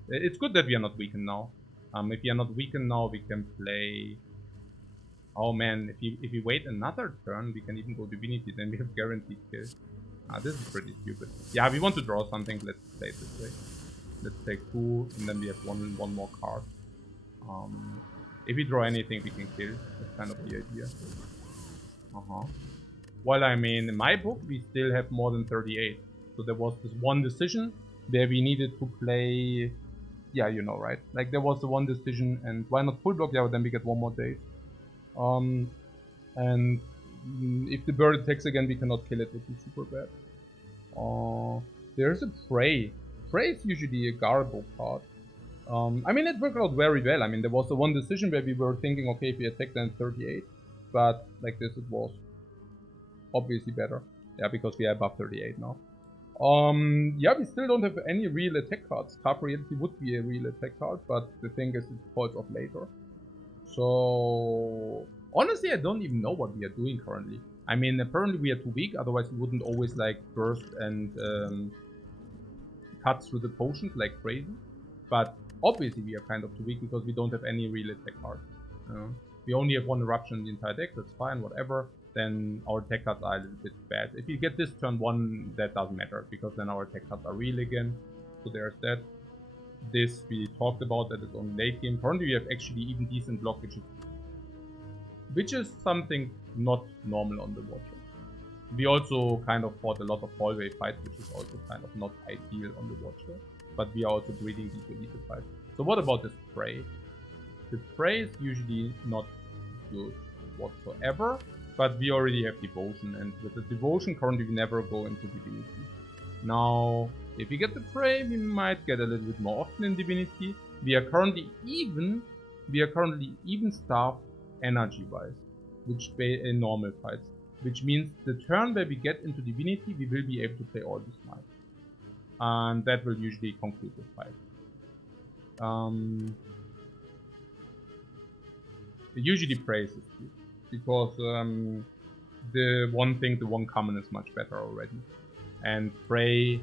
It's good that we are not weakened now. If we are not weakened now, we can play... Oh man, if we wait another turn, we can even go Divinity, then we have guaranteed kill. This is pretty stupid. Yeah, we want to draw something, let's play it this way. Let's take 2, and then we have one more card. If we draw anything, we can kill. That's kind of the idea. Well, I mean, in my book, we still have more than 38. So there was this one decision where we needed to play... Yeah, you know, right? Like, there was the one decision, and why not full block? Yeah, then we get 1 more day. And if the bird attacks again, we cannot kill it, which is super bad. There's a Prey. Prey is usually a Garbo card. I mean, it worked out very well. I mean, there was the one decision where we were thinking, okay, if we attack then 38, but like this, it was obviously better. Yeah, because we are above 38 now. Yeah, we still don't have any real attack cards. Carp Reality would be a real attack card, but the thing is, it falls off later. So honestly, I don't even know what we are doing currently. I mean, apparently we are too weak, otherwise we wouldn't always like burst and cut through the potions like crazy. But obviously we are kind of too weak because we don't have any real attack cards. We only have one eruption in the entire deck, that's fine, whatever. Then our attack cards are a little bit bad. If you get this turn 1, that doesn't matter, because then our attack cards are real again. So there's that. This we talked about, that is on late game. Currently we have actually even decent blockages, which is something not normal on the Watcher. We also kind of fought a lot of hallway fights, which is also kind of not ideal on the Watcher. But we are also breeding these elite fights. So what about this Prey? The Prey is usually not good whatsoever, but we already have Devotion, and with the Devotion currently we never go into Divinity. Now, if we get the Prey, we might get a little bit more often in Divinity. We are currently even staffed energy-wise, which in normal fights. Which means the turn where we get into Divinity, we will be able to play all these might. And that will usually conclude the fight. Usually Praise is good, because the one common is much better already. And Prey,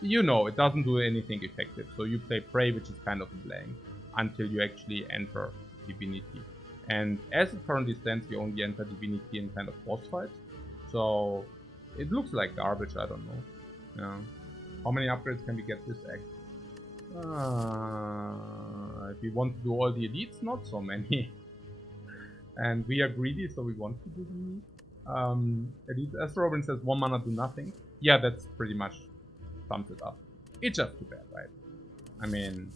you know, it doesn't do anything effective. So you play Prey, which is kind of a blank, until you actually enter Divinity. And as it currently stands, we only enter Divinity in kind of boss fights. So it looks like garbage, I don't know. Yeah. How many upgrades can we get this act? If we want to do all the elites, not so many. And we are greedy, so we want to do the elite. As Robin says, 1 mana do nothing. Yeah, that's pretty much sums it up. It's just too bad, right? I mean,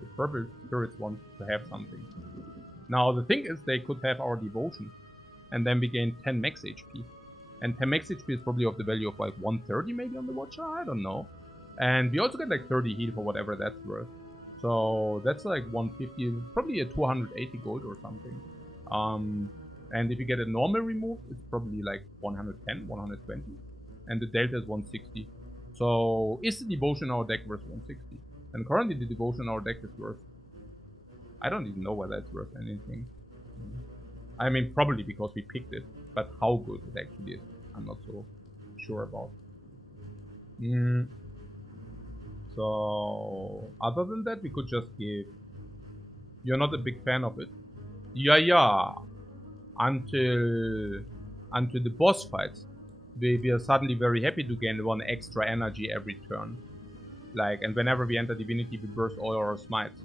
the purple spirits want to have something. Now the thing is, they could have our devotion, and then we gain 10 max HP. And 10 max HP is probably of the value of like 130 maybe on the Watcher, I don't know. And we also get like 30 heal for whatever that's worth. So that's like 150, probably a 280 gold or something. And if you get a normal remove, it's probably like 110, 120. And the delta is 160. So is the devotion in our deck worth 160? And currently the devotion in our deck is worth, I don't even know whether it's worth anything. I mean, probably because we picked it, but how good it actually is, I'm not so sure about. So, other than that, we could just give... You're not a big fan of it? Yeah. Until the boss fights, we are suddenly very happy to gain 1 extra energy every turn. Like, and whenever we enter Divinity, we burst all our smites.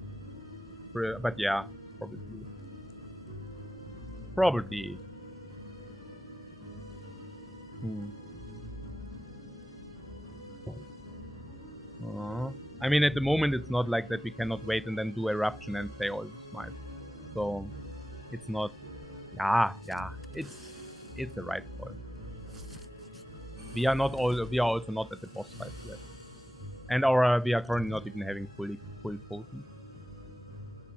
But yeah, probably. I mean, at the moment, it's not like that we cannot wait and then do Eruption and play all the smites. So, it's not... Yeah, it's the right call. We are also not at the boss fight yet. And we are currently not even having full potion.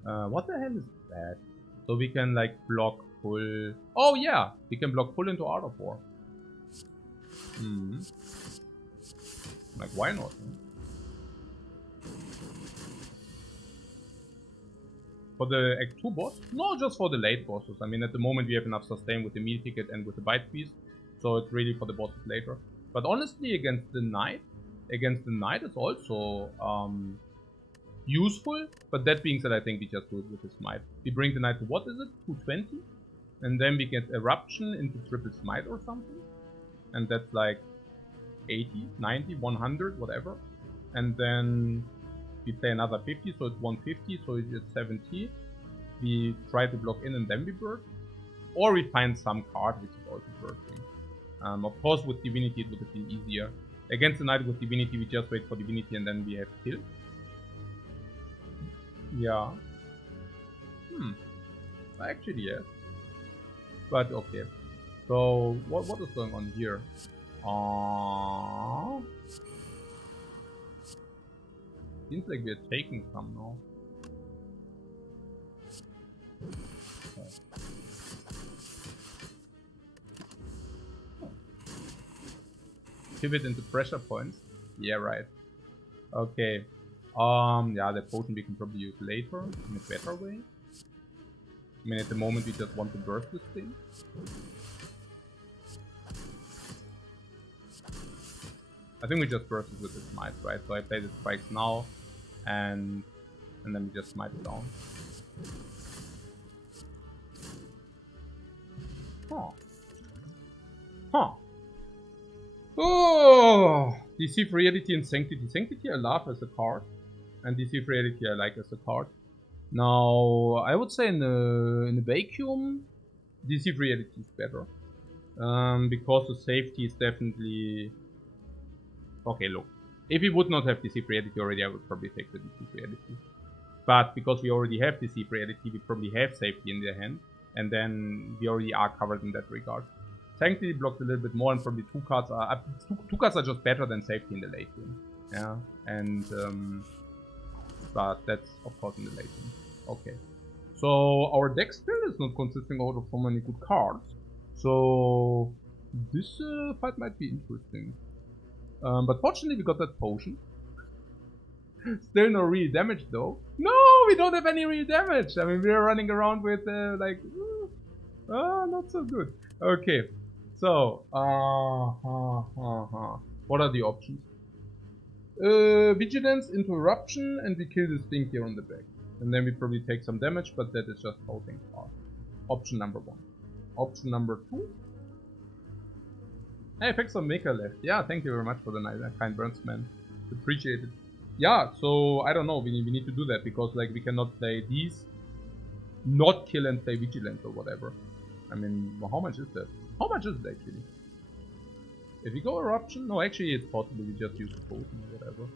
What the hell is that? So we can like block full... Oh yeah! We can block full into Art of War. Like, why not? For the Act 2 boss? No, just for the late bosses. I mean, at the moment we have enough sustain with the meal ticket and with the bite piece. So it's really for the bosses later. But honestly, against the knight is also useful. But that being said, I think we just do it with the smite. We bring the knight to, what is it? 220? And then we get Eruption into triple smite or something. And that's like 80, 90, 100, whatever. And then we play another 50, so it's 150, so it's 70. We try to block in and then we burst. Or we find some card which is also bursting. Of course, with Divinity it would have been easier. Against the knight with Divinity, we just wait for Divinity and then we have kill. Yeah. Actually, yes. But okay. So what is going on here? Seems like we're taking some now. Okay. Pivot into pressure points. Yeah, right. Okay. Yeah, the potion we can probably use later in a better way. I mean, at the moment we just want to burst this thing. I think we just burst it with the smite, right? So I play the spikes now, and then we just smite it down. Huh. Huh. Oh! Deceive Reality and Sanctity. Sanctity I love as a card, and Deceive Reality I like as a card. Now, I would say in the vacuum, Deceive Reality is better. Because the safety is definitely... Okay, look. If we would not have Deceive Reality already, I would probably take the Deceive Reality. But because we already have Deceive Reality, we probably have safety in their hand. And then we already are covered in that regard. Sanctity blocks a little bit more, and probably two cards are just better than safety in the late game. Yeah, and but that's of course in the late game. Okay, so our deck still is not consisting out of so many good cards. So this fight might be interesting. But fortunately we got that potion. Still no real damage though. No, we don't have any real damage. I mean, we're running around with like, not so good. Okay, so what are the options? Vigilance, interruption, and we kill this thing here on the back. And then we probably take some damage, but that is just how things are. Option number 1. Option number 2. Hey, effects on Maker left. Yeah, thank you very much for the nice, kind burns, man. Appreciate it. Yeah, so I don't know, we need to do that because like we cannot play these, not kill and play Vigilance or whatever. I mean, well, how much is that? How much is it actually? If we go Eruption? No, actually it's possible we just use the potion or whatever.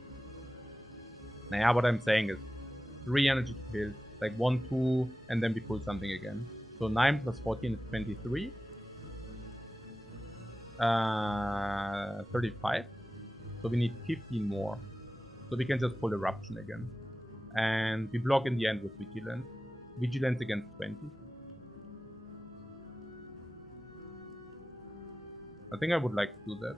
Nah, what I'm saying is 3 energy to kill, like 1, 2, and then we pull something again. So 9 plus 14 is 23. 35. So we need 15 more. So we can just pull Eruption again. And we block in the end with Vigilance. Vigilance against 20. I think I would like to do that.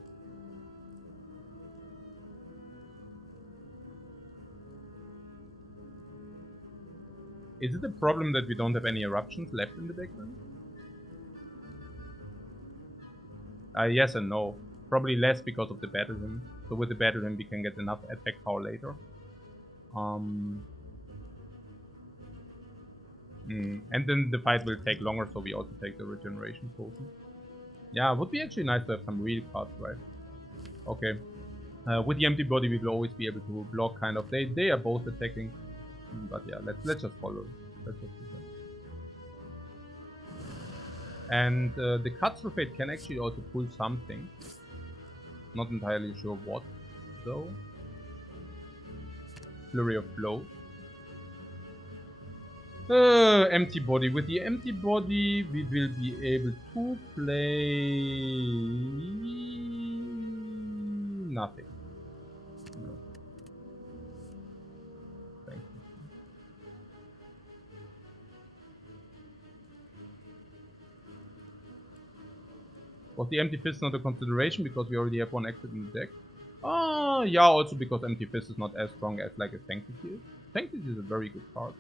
Is it a problem that we don't have any Eruptions left in the deck then? Yes and no. Probably less because of the Battle Hymn. So with the Battle Hymn we can get enough attack power later. And then the fight will take longer, so we also take the Regeneration Potion. Yeah, would be actually nice to have some real cards, right? Okay. With the Empty Body we will always be able to block kind of. They are both attacking. But yeah, let's just follow. Let's just do that. And the Cutthroat Fate can actually also pull something. Not entirely sure what though. Flurry of Blows. Empty Body. With the Empty Body we will be able to play nothing. No. Thank you. Was the Empty Fist not a consideration because we already have one active in the deck? Yeah, also because Empty Fist is not as strong as like a Sanctity is. Sanctity is a very good card.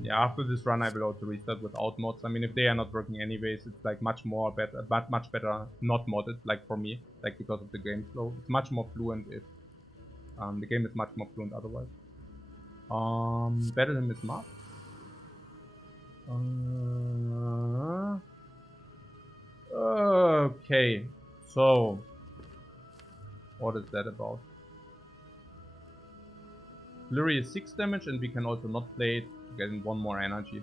Yeah, after this run I will also restart without mods. I mean, if they are not working anyways, it's like much better not modded, like for me, like because of the game flow. It's much more fluent if the game is much more fluent otherwise. Battle Hymn is must. Okay, So, what is that about? Flurry is 6 damage, and we can also not play it to get 1 more energy.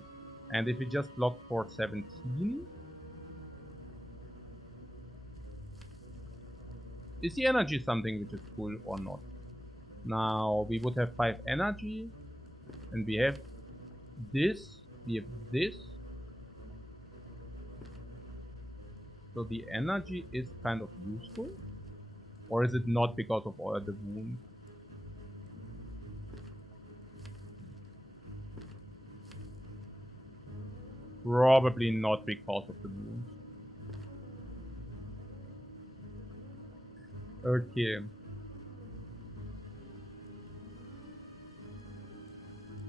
And if we just block for 17, is the energy something which is cool or not? Now we would have 5 energy, and we have this, so the energy is kind of useful, or is it not because of all the wounds? Probably not because of the wounds. Okay.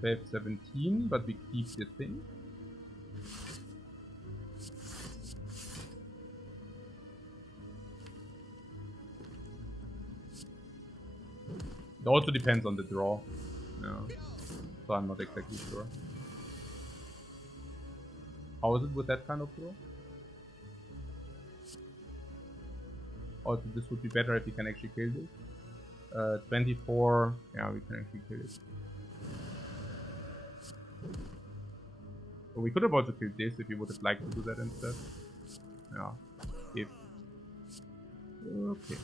We have 17, but we keep this thing. It also depends on the draw. Yeah. So I'm not exactly sure. How is it with that kind of draw? Also, this would be better if we can actually kill this. 24. Yeah, we can actually kill it. So we could have also killed this if we would have liked to do that instead. Yeah. If. Okay.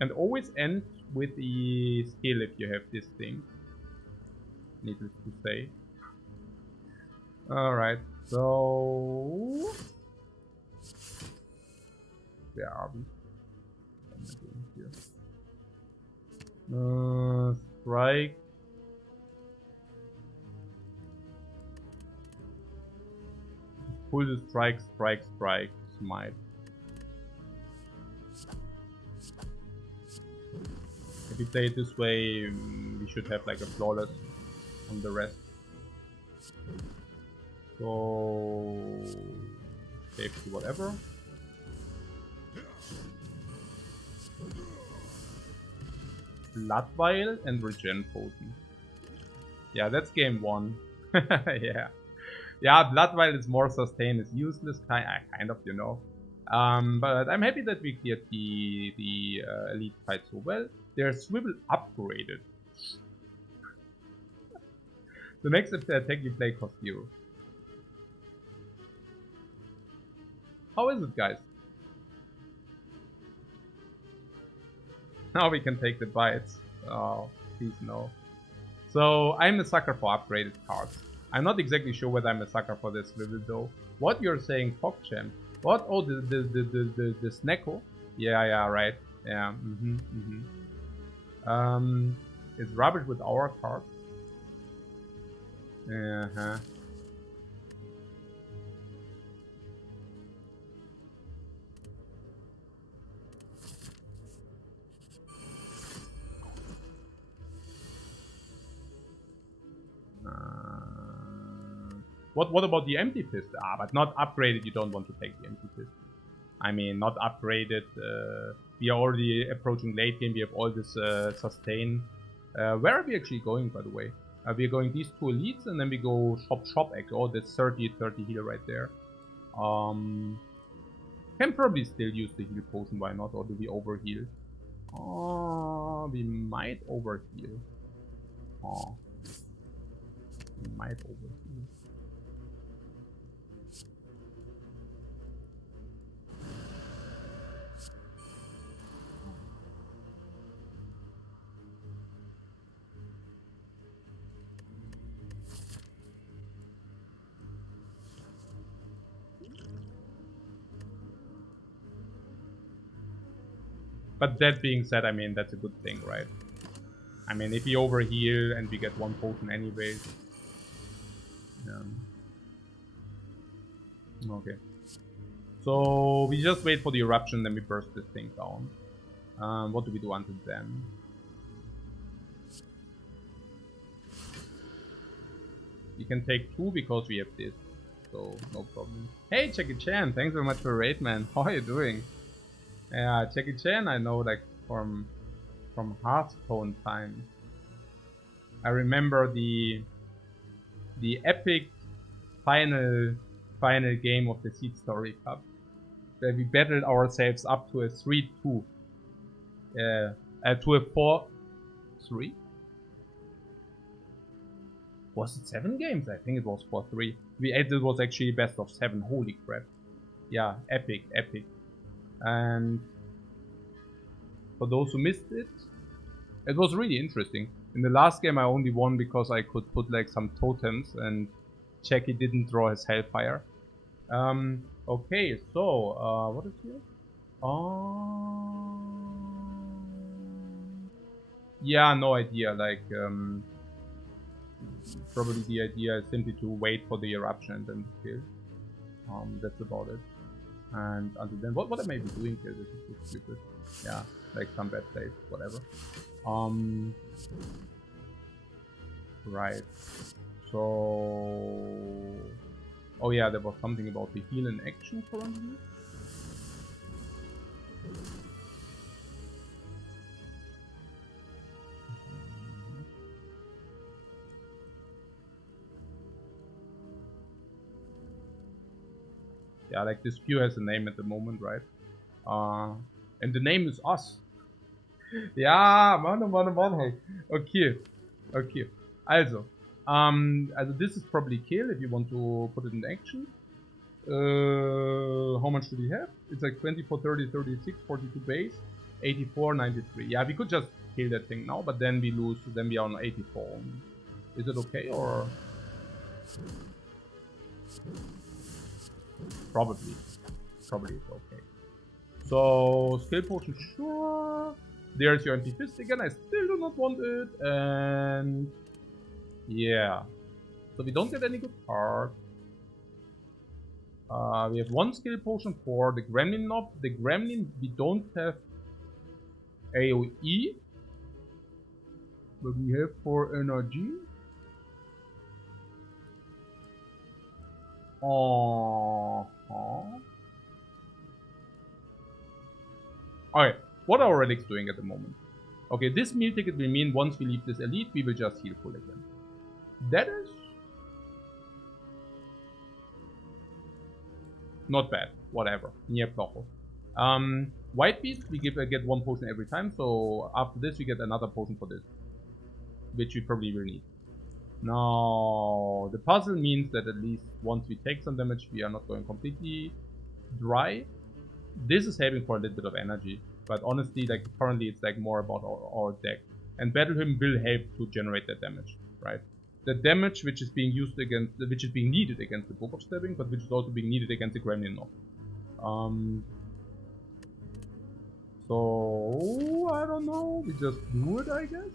And always end with the skill if you have this thing. Needless to say. Alright, so... Where are we? What am I doing here? Strike. Pull the strike, strike, smite. If we play it this way, we should have like a flawless on the rest. So... safety, whatever. Blood Vial and Regen Potion. Yeah, that's game 1. Yeah. Yeah, Blood Vial is more sustain, it's useless, kind of, you know. But I'm happy that we cleared the elite fight so well. There's Swivel upgraded. The next attack you play costs 0. How is it, guys? Now we can take the bites. Oh, please no. So I'm a sucker for upgraded cards. I'm not exactly sure whether I'm a sucker for this swivel though. What you're saying, PogChamp? What? Oh, the Snecko? Yeah, right. Yeah. It's rubbish with our card. What about the empty fist? Ah, but not upgraded. You don't want to take the empty fist. I mean, not upgraded. We are already approaching late game. We have all this sustain. Where are we actually going, by the way? We are going these 2 elites, and then we go shop. Oh, that's 30 heal right there. Can probably still use the heal potion. Why not? Or do we overheal? Oh, we might overheal. Oh, we might overheal. But that being said, I mean, that's a good thing, right? I mean, if we overheal and we get 1 potion anyways. Okay. So we just wait for the eruption, then we burst this thing down. What do we do until then? We can take 2 because we have this. So no problem. Hey, Jackie Chan, thanks very much for the raid, man. How are you doing? Yeah, Jackie Chan I know like from Hearthstone time. I remember the epic final game of the Seed Story Cup, where we battled ourselves up to a 3-2, to a 4-3. Was it 7 games? I think it was 4-3. It was actually best of 7. Holy crap! Yeah, epic. And for those who missed it, it was really interesting. In the last game, I only won because I could put like some totems and Jackie didn't draw his Hellfire. Okay, so what is here? Yeah, no idea. Like, probably the idea is simply to wait for the eruption and then kill. That's about it. And until then, what am I doing here? This is so stupid. Yeah, like some bad plays, whatever. Right. So, oh yeah, there was something about the heal in action currently. Yeah, like this queue has a name at the moment, right? And the name is us. Ja, Mann, hey. Okay. Also this is probably kill if you want to put it in action. How much do we have? It's like 24, 30, 36, 42 base, 84, 93. Yeah, we could just kill that thing now, but then we lose, then we are on 84. Is it okay or? Probably it's okay. So, skill potion, sure. There's your anti-fist again, I still do not want it, and yeah. So we don't get any good cards. We have 1 skill potion for the Gremlin Knob. The Gremlin, we don't have AoE, but we have for energy. Alright, what are our relics doing at the moment? Okay, this meal ticket will mean once we leave this elite, we will just heal full again. That is not bad. Whatever. Near Plocho. White Beast, we get 1 potion every time, so after this we get another potion for this. Which we probably will need. Now, the puzzle means that at least once we take some damage, we are not going completely dry. This is helping for a little bit of energy, but honestly, like currently it's like more about our deck. And Battle Hymn will help to generate that damage, right? The damage which is being used against, which is being needed against the Book of Stabbing, but which is also being needed against the Gremlin Knob. So I don't know, we just do it, I guess.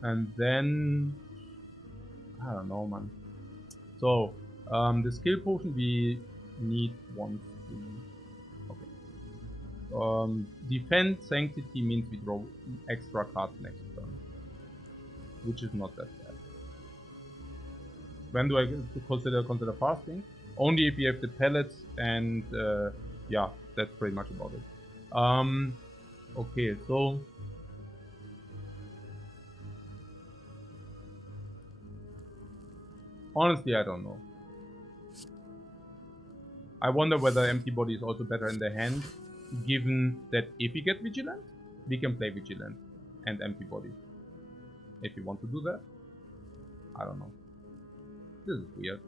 And then I don't know, man. So the skill potion we need 1, 2. Okay. Defend Sanctity means we draw extra cards next turn, which is not that bad. When do I consider fasting? Only if you have the pellets, and yeah, that's pretty much about it. Okay, so honestly, I don't know. I wonder whether Empty Body is also better in the hand, given that if we get Vigilant, we can play Vigilant and Empty Body. If you want to do that, I don't know. This is weird.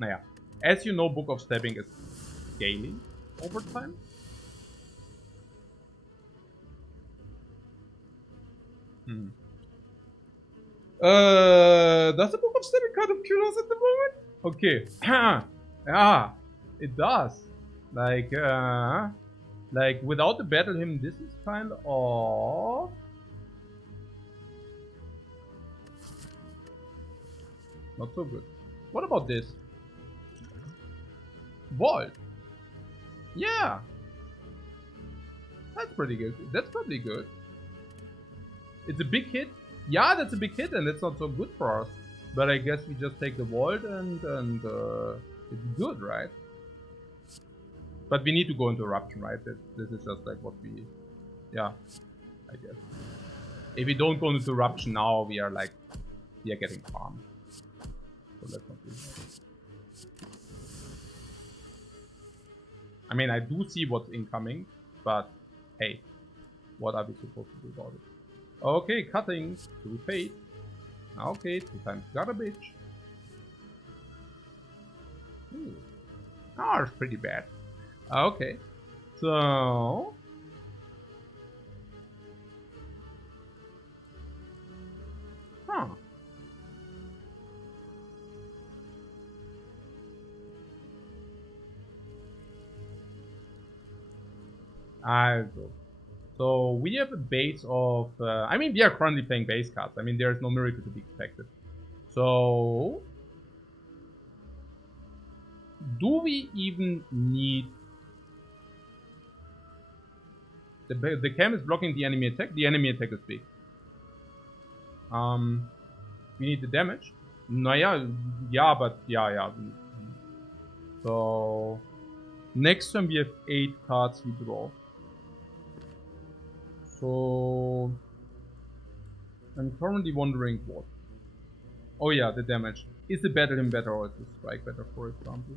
Naja, as you know, Book of Stabbing is scaling over time. Does the Book of Stabbing kind of kill us at the moment? Okay. Yeah, it does. Like without the Battle Hymn, this is kind of not so good. What about this? Vault. Yeah. That's pretty good. That's probably good. It's a big hit. Yeah, that's a big hit, and that's not so good for us. But I guess we just take the vault and it's good, right? But we need to go into eruption, right? This is just like what we, yeah, I guess. If we don't go into eruption now, we are getting farmed. So let's not do that. I mean, I do see what's incoming, but hey, what are we supposed to do about it? Okay, cutting to fate. Okay, 2 times garbage. Ooh. Oh, that's pretty bad. Okay, so huh. So we have a base of, I mean, we are currently playing base cards. I mean, there is no miracle to be expected. So, do we even need... The cam is blocking the enemy attack. The enemy attack is big. We need the damage. Naja, yeah, but yeah. So, next turn we have 8 cards we draw. So, I'm currently wondering what. Oh yeah, the damage. Is the battle him better or is the strike better, for example?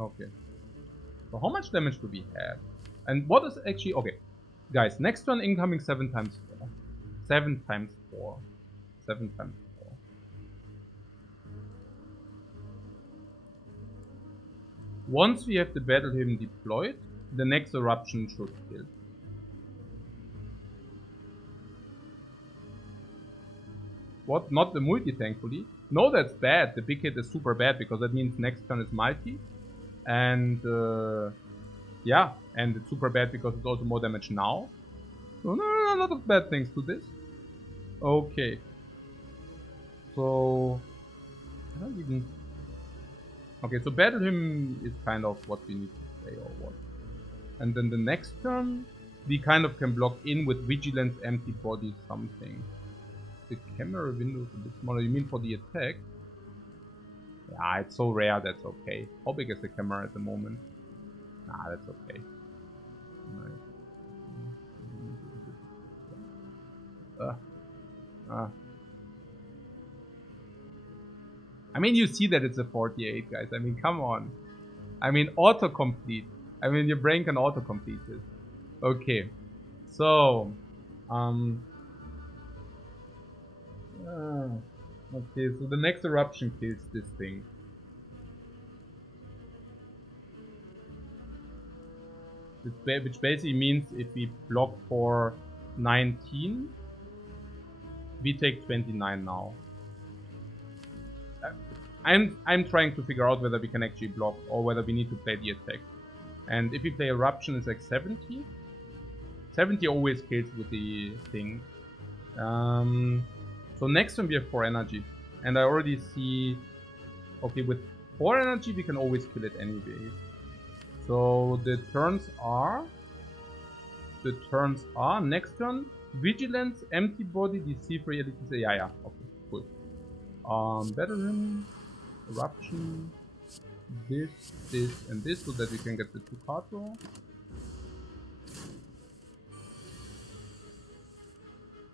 Okay. So how much damage do we have? And what is actually... Okay. Guys, next turn incoming 7 times 4. 7 times 4. 7 times 4. Once we have the battle hymn deployed, the next eruption should kill. What? Not the multi, thankfully. No, that's bad. The big hit is super bad because that means next turn is multi. And yeah, and it's super bad because it's also more damage now. So no, a lot of bad things to this. Okay. So I don't even... Okay, so battle him is kind of what we need to play or what. And then the next turn, we kind of can block in with vigilance, empty body, something. The camera window is a bit smaller. You mean for the attack? Yeah, it's so rare, that's okay. How big is the camera at the moment? Nah, that's okay. I mean, you see that it's a 48, guys. I mean, come on. I mean, autocomplete. I mean, your brain can autocomplete this. Okay. So, okay, so the next eruption kills this thing. Which basically means if we block for 19, we take 29 now. I'm trying to figure out whether we can actually block or whether we need to play the attack. And if we play eruption, it's like 70. 70 always kills with the thing. So next turn we have 4 energy. And I already see... Okay, with 4 energy we can always kill it anyway. So the turns are... next turn, vigilance, empty body, DC free, yeah, okay, cool. Battle hymn, eruption, this, and this, so that we can get the 2 card draw.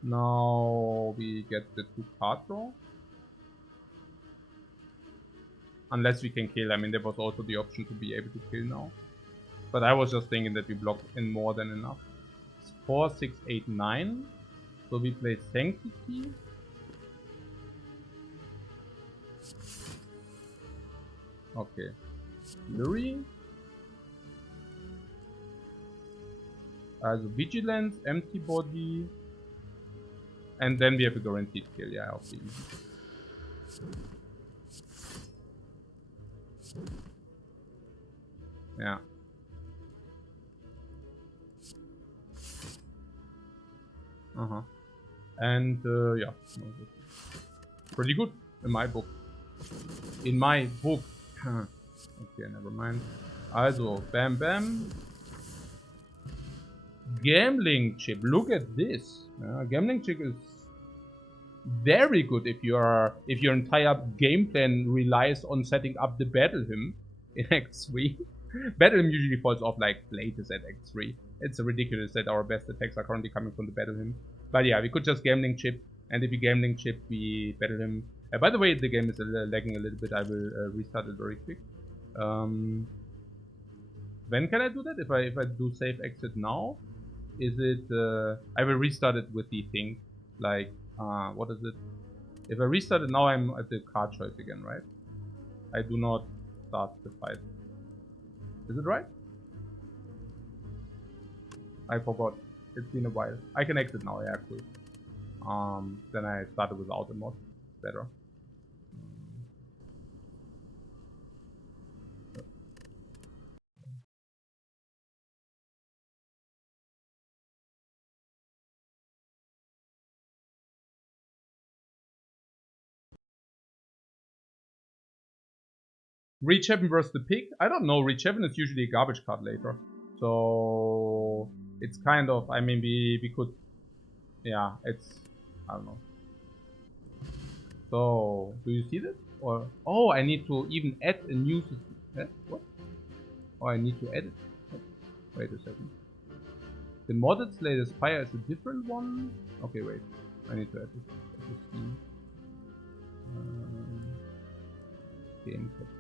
Now we get the 2 card draw. Unless we can kill. I mean, there was also the option to be able to kill now. But I was just thinking that we blocked in more than enough. It's 4, 6, 8, 9. So we play Sanctity. Okay. Flurry. Also Vigilance, Empty Body. And then we have a guaranteed kill, yeah, of the easy. Yeah. And yeah, pretty good in my book. In my book. Okay, never mind. Also, bam bam. Gambling chip. Look at this. Gambling chip is very good if your entire game plan relies on setting up the Battle Hymn in Act 3. Battle Hymn usually falls off like latest at Act 3. It's ridiculous that our best attacks are currently coming from the Battle Hymn. But yeah, we could just Gambling Chip, and if we Gambling Chip, we Battle Hymn. By the way, the game is lagging a little bit. I will restart it very quick. When can I do that? If I do save exit now, is it? I will restart it with the thing. Like, what is it? If I restart it now, I'm at the card choice again, right? I do not start the fight. Is it right? I forgot. It's been a while. I can exit now, yeah, cool. Then I started without the mod. Better. Reach Heaven versus the Pig? I don't know. Reach Heaven is usually a garbage card later. So it's kind of, I mean, we could, yeah, it's, I don't know. So, do you see this? Or, oh, I need to even add a new system. What? Oh, I need to edit. Wait a second. The modded Slayer Spire is a different one? Okay, wait. I need to edit. Game capture.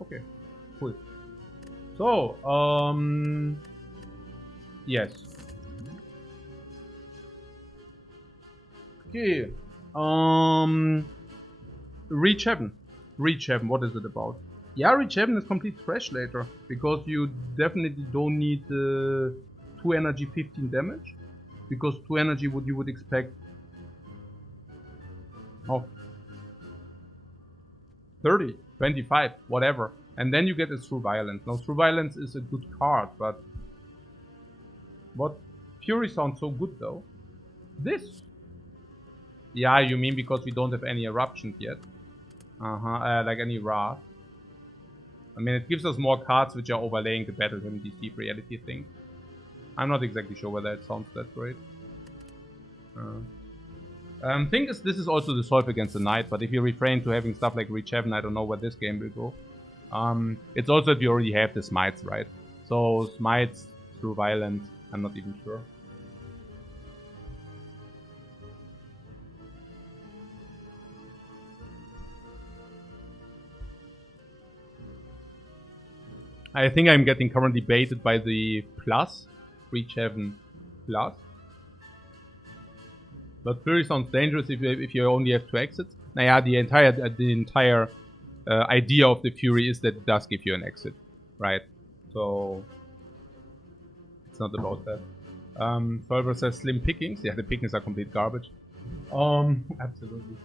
Okay, cool. So, yes. Okay, Reach Heaven. Reach Heaven, what is it about? Yeah, Reach Heaven is complete trash later, because you definitely don't need 2 energy 15 damage, because 2 energy you would expect of 30, 25, whatever. And then you get a Through Violence. Now, Through Violence is a good card, but what? Fury sounds so good though. This? Yeah, you mean because we don't have any eruptions yet? Like any Wrath. I mean, it gives us more cards which are overlaying the Battle Hymn DC reality thing. I'm not exactly sure whether it sounds that great. Thing is, this is also the solve against the Knight, but if you refrain to having stuff like Reach Heaven, I don't know where this game will go. It's also if you already have the Smites, right? So Smites Through Violence, I'm not even sure. I think I'm getting currently baited by the plus, Reach Heaven plus. But Fury sounds dangerous if you only have 2 exits. Now, yeah, the entire idea of the Fury is that it does give you an exit, right? So it's not about that. Solver says slim pickings. Yeah, the pickings are complete garbage. Absolutely.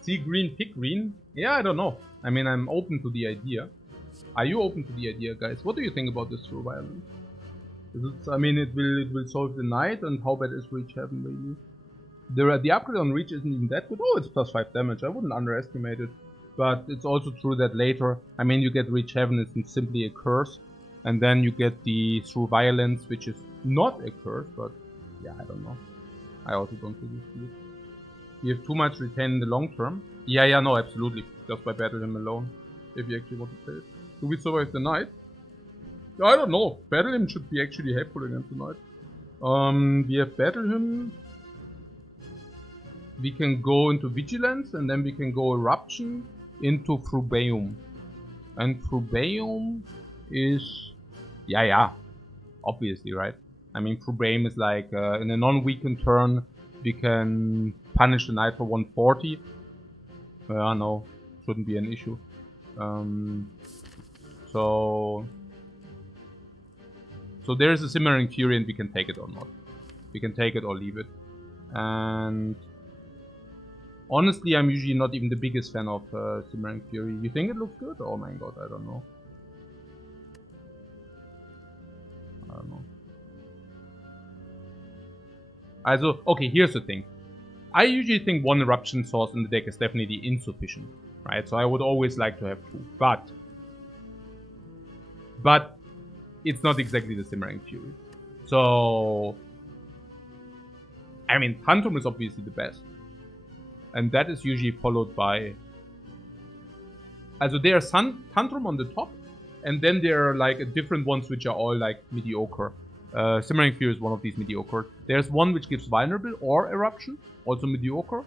See green, pick green. Yeah, I don't know. I mean, I'm open to the idea. Are you open to the idea, guys? What do you think about this Through Violence? I mean, it will solve the Knight, and how bad is Reach Heaven really? The upgrade on Reach isn't even that good. Oh, it's plus 5 damage. I wouldn't underestimate it. But it's also true that later, I mean, you get Reach Heaven, it's simply a curse. And then you get the Through Violence, which is not a curse, but yeah, I don't know. I also don't really see it. You have too much retain in the long term. Yeah, no, absolutely. Just by Battle Hymn alone, if you actually want to play it. Do we survive the Knight? I don't know. Battle Hymn should be actually helpful against the Knight. We have Battle Hymn. We can go into Vigilance, and then we can go Eruption into Frubeum. And Frubeum is... Yeah, obviously, right? I mean, Frubeum is like, in a non-weakened turn, we can punish the Knight for 140. No, shouldn't be an issue. So there is a Simmering Fury, and we can take it or not. We can take it or leave it. And... Honestly, I'm usually not even the biggest fan of Simmering Fury. You think it looks good? Oh my god, I don't know. I don't know. Also, okay, here's the thing. I usually think one eruption source in the deck is definitely insufficient, right? So I would always like to have two, but it's not exactly the Simmering Fury. So, I mean, Tantrum is obviously the best, and that is usually followed by. Also, there's Tantrum on the top, and then there are like different ones which are all like mediocre. Simmering Fury is one of these mediocre. There's one which gives Vulnerable or Eruption, also mediocre.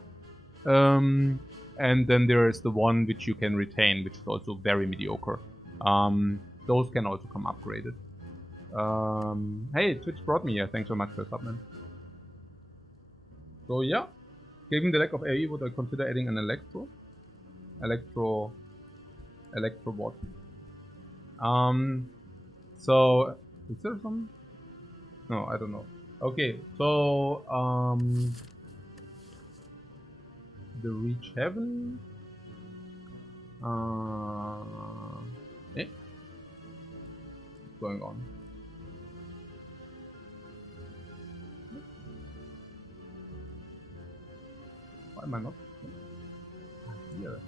And then there is the one which you can retain, which is also very mediocre. Those can also come upgraded. Hey, Twitch brought me here. Thanks so much for the sub, man. So yeah, given the lack of AE, would I consider adding an Electro what? So is there some? No, I don't know. Okay, so the Reach Heaven. What's going on? Why am I not? Here.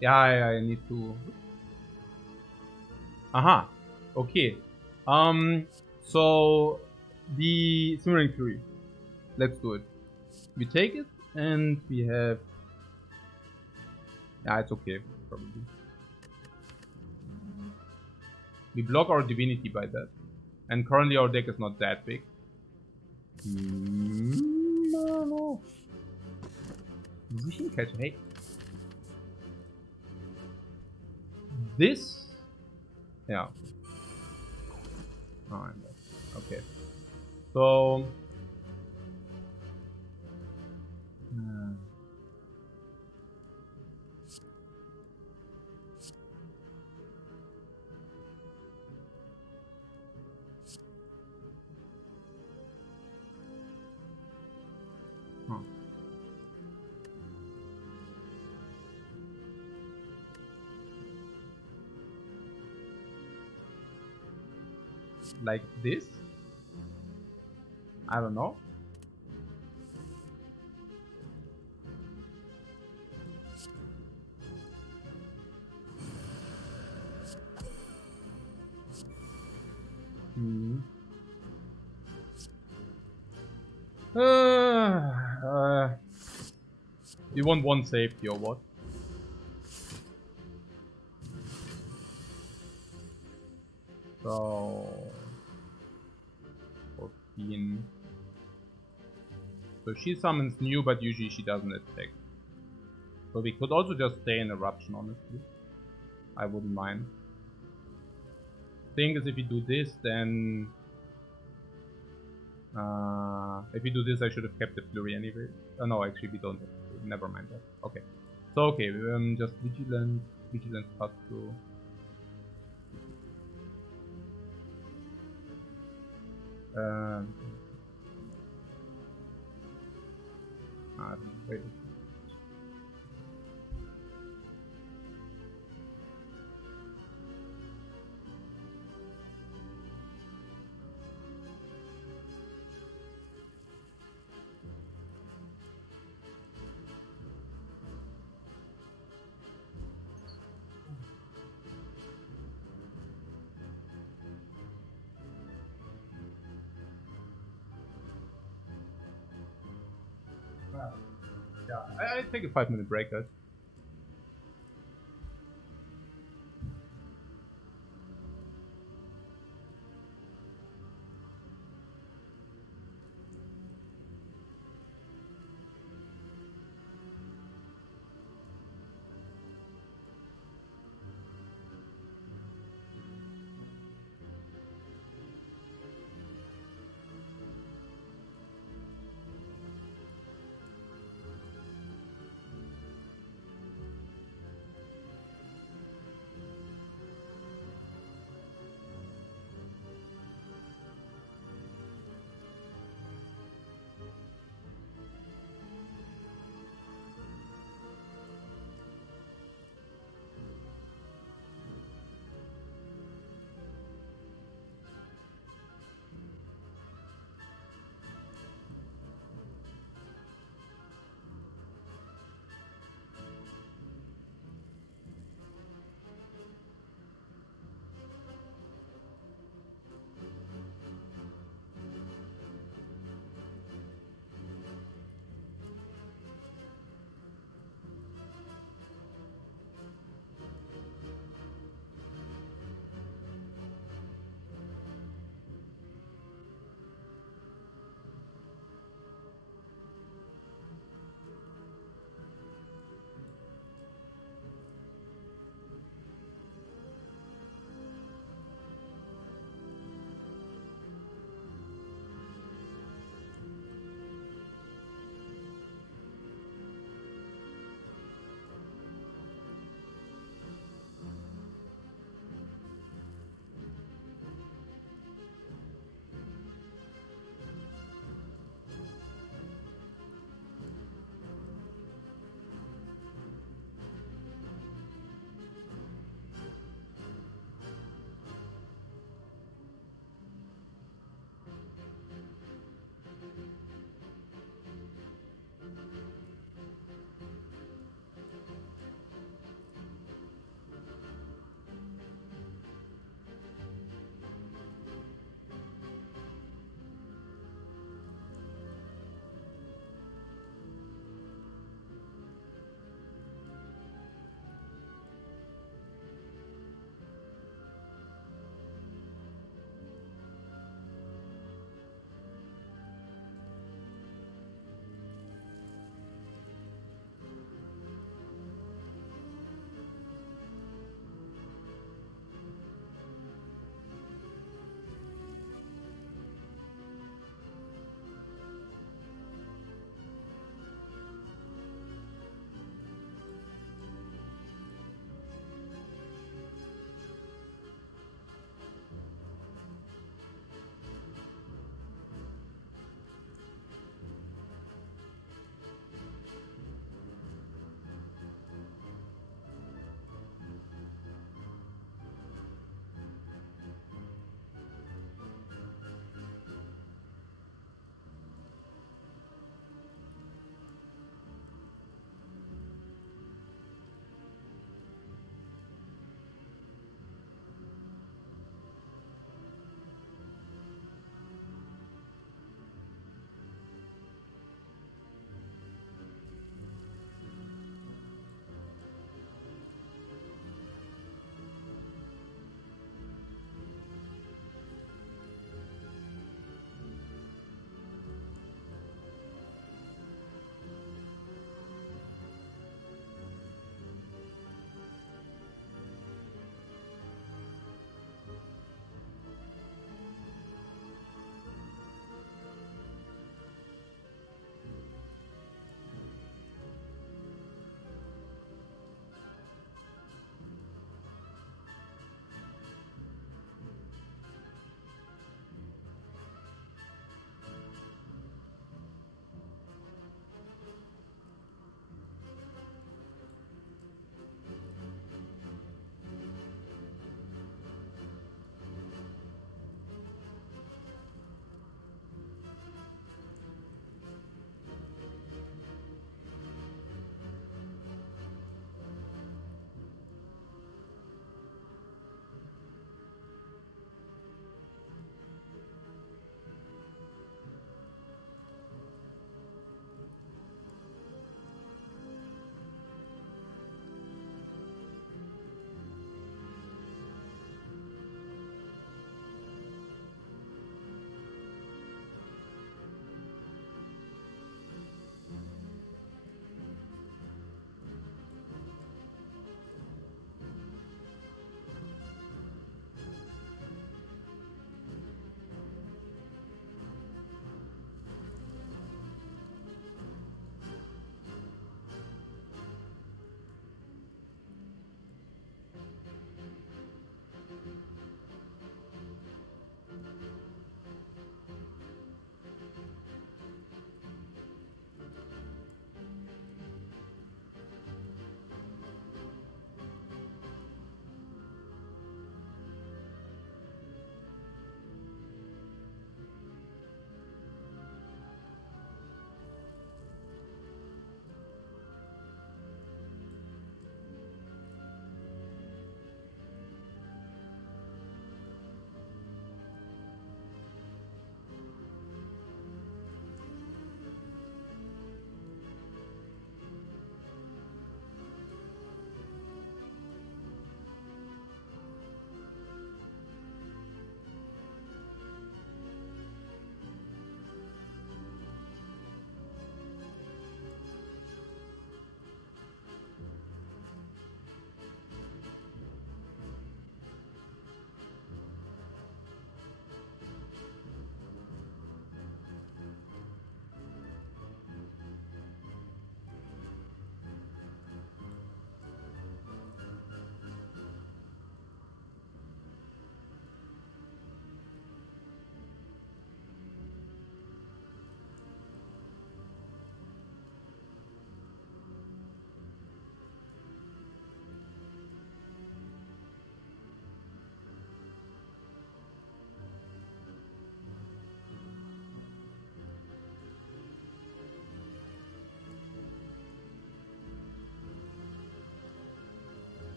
Yeah, I need to. Aha. Okay. So the Simmering Fury. Let's do it. We take it and we have. Yeah, it's okay, probably. We block our divinity by that. And currently our deck is not that big. No. Vision Catcher, hey. This. Yeah. Oh, okay. So. Like this? I don't know. You want one safety or what? So 14. So she summons new, but usually she doesn't attack. So we could also just stay in Eruption, honestly. I wouldn't mind. Thing is, if we do this, then if we do this, I should have kept the Flurry anyway. Oh no, actually we don't. Never mind that. Okay. So okay, just Vigilance cut through. Wait. Yeah, I take a 5-minute break, guys.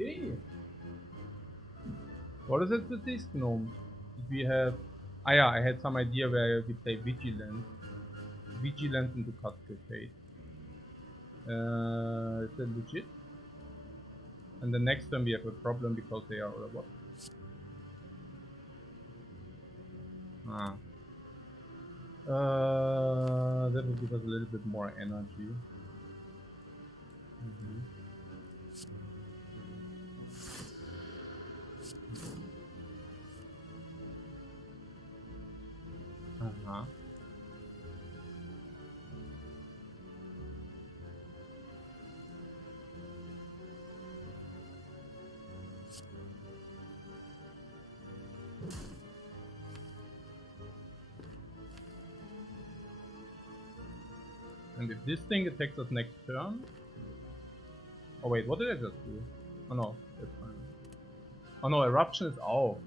Okay. What is it with these gnomes? Did we have... Ah yeah, I had some idea where we play Vigilance. Vigilance into Fate. Is that legit? And the next turn we have a problem because they are what? Ah. That will give us a little bit more energy. Uh-huh. And if this thing attacks us next turn... Oh wait, what did I just do? Oh no, that's fine. Oh no, Eruption is out.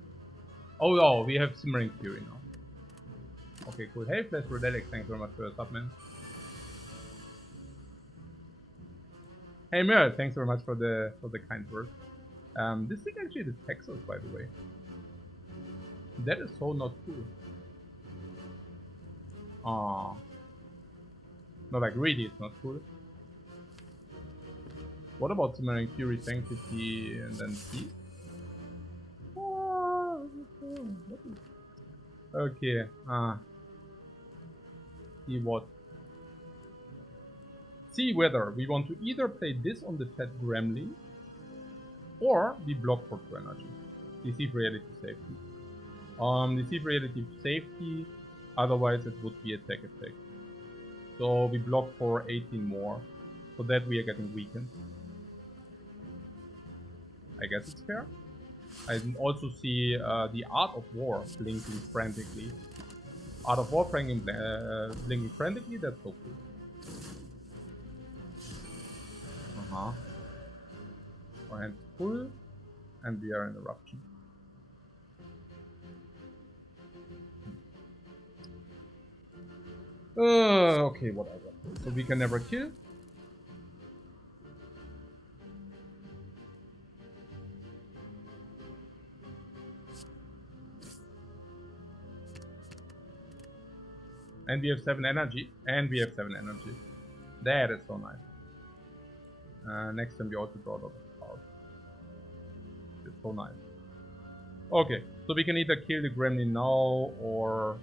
Oh no, we have Simmering Fury now. Okay, cool. Hey, Flash Rodelic, thanks very much for your sub, man. Hey, Mirror, thanks very much for the kind words. This thing actually attacks us, by the way. That is so not cool. Ah. No, like really, it's not cool. What about Simmering Fury, Sanctity, and then Peace? Okay, see what? See whether we want to either play this on the Fat Gremlin or we block for 2 energy. Deceive Reality Safety. Deceive Reality Safety, otherwise it would be attack. So we block for 18 more, so that we are getting weakened. I guess it's fair. I also see the Art of War blinking frantically. Art of War blinking frantically, that's so cool. Our hand's full, and we are in Eruption. Okay, whatever. So we can never kill. And we have 7 energy. That is so nice. Next time we also draw a lot of cards. It's so nice. Okay, so we can either kill the Gremlin now or...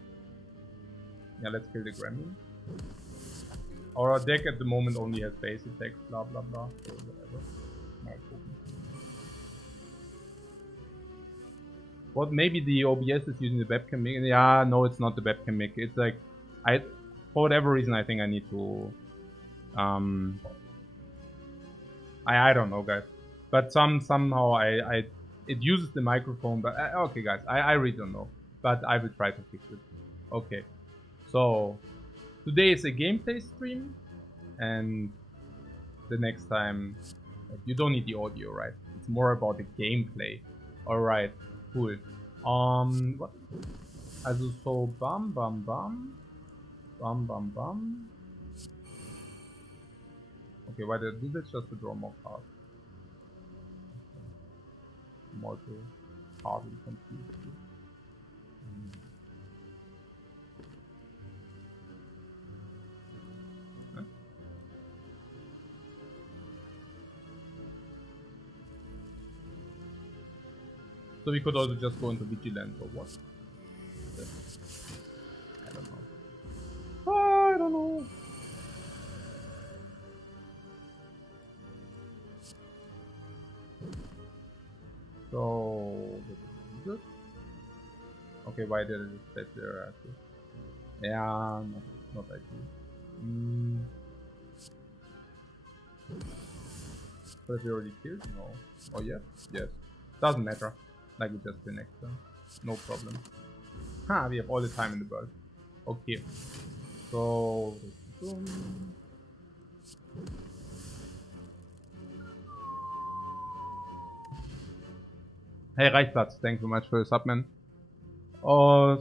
Yeah, let's kill the Gremlin. Our deck at the moment only has base attacks, blah blah blah, so whatever. What, maybe the OBS is using the webcam mic? Yeah, no, it's not the webcam mic. It's like, for whatever reason, I think I need to, I don't know, guys. But somehow it uses the microphone, but okay, guys, I really don't know. But I will try to fix it. Okay, so today is a gameplay stream, and the next time, you don't need the audio, right? It's more about the gameplay. All right, cool. What? Also so bam. Okay, why did I do this? Just to draw more cards. More to hardly confuse you. So we could also just go into Vigilance or what? I don't know. So... Okay, why did it set there? Yeah, not ideal. But we already killed? No. Oh yes? Yes. Doesn't matter. Like we just did next turn. No problem. Ha, we have all the time in the world. Okay. So... Hey Reichplatz, thanks so much for your sub, man. What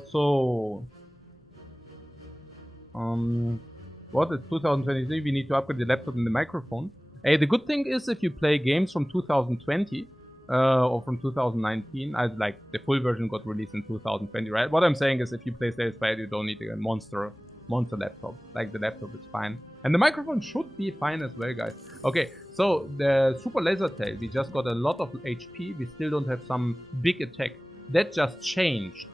is 2023? We need to upgrade the laptop and the microphone. Hey, the good thing is if you play games from 2020, or from 2019. Like the full version got released in 2020, right? What I'm saying is if you play Spire, you don't need a monster laptop. Like the laptop is fine. And the microphone should be fine as well, guys. Okay, so the Super Laser Tail, we just got a lot of HP. We still don't have some big attack. That just changed.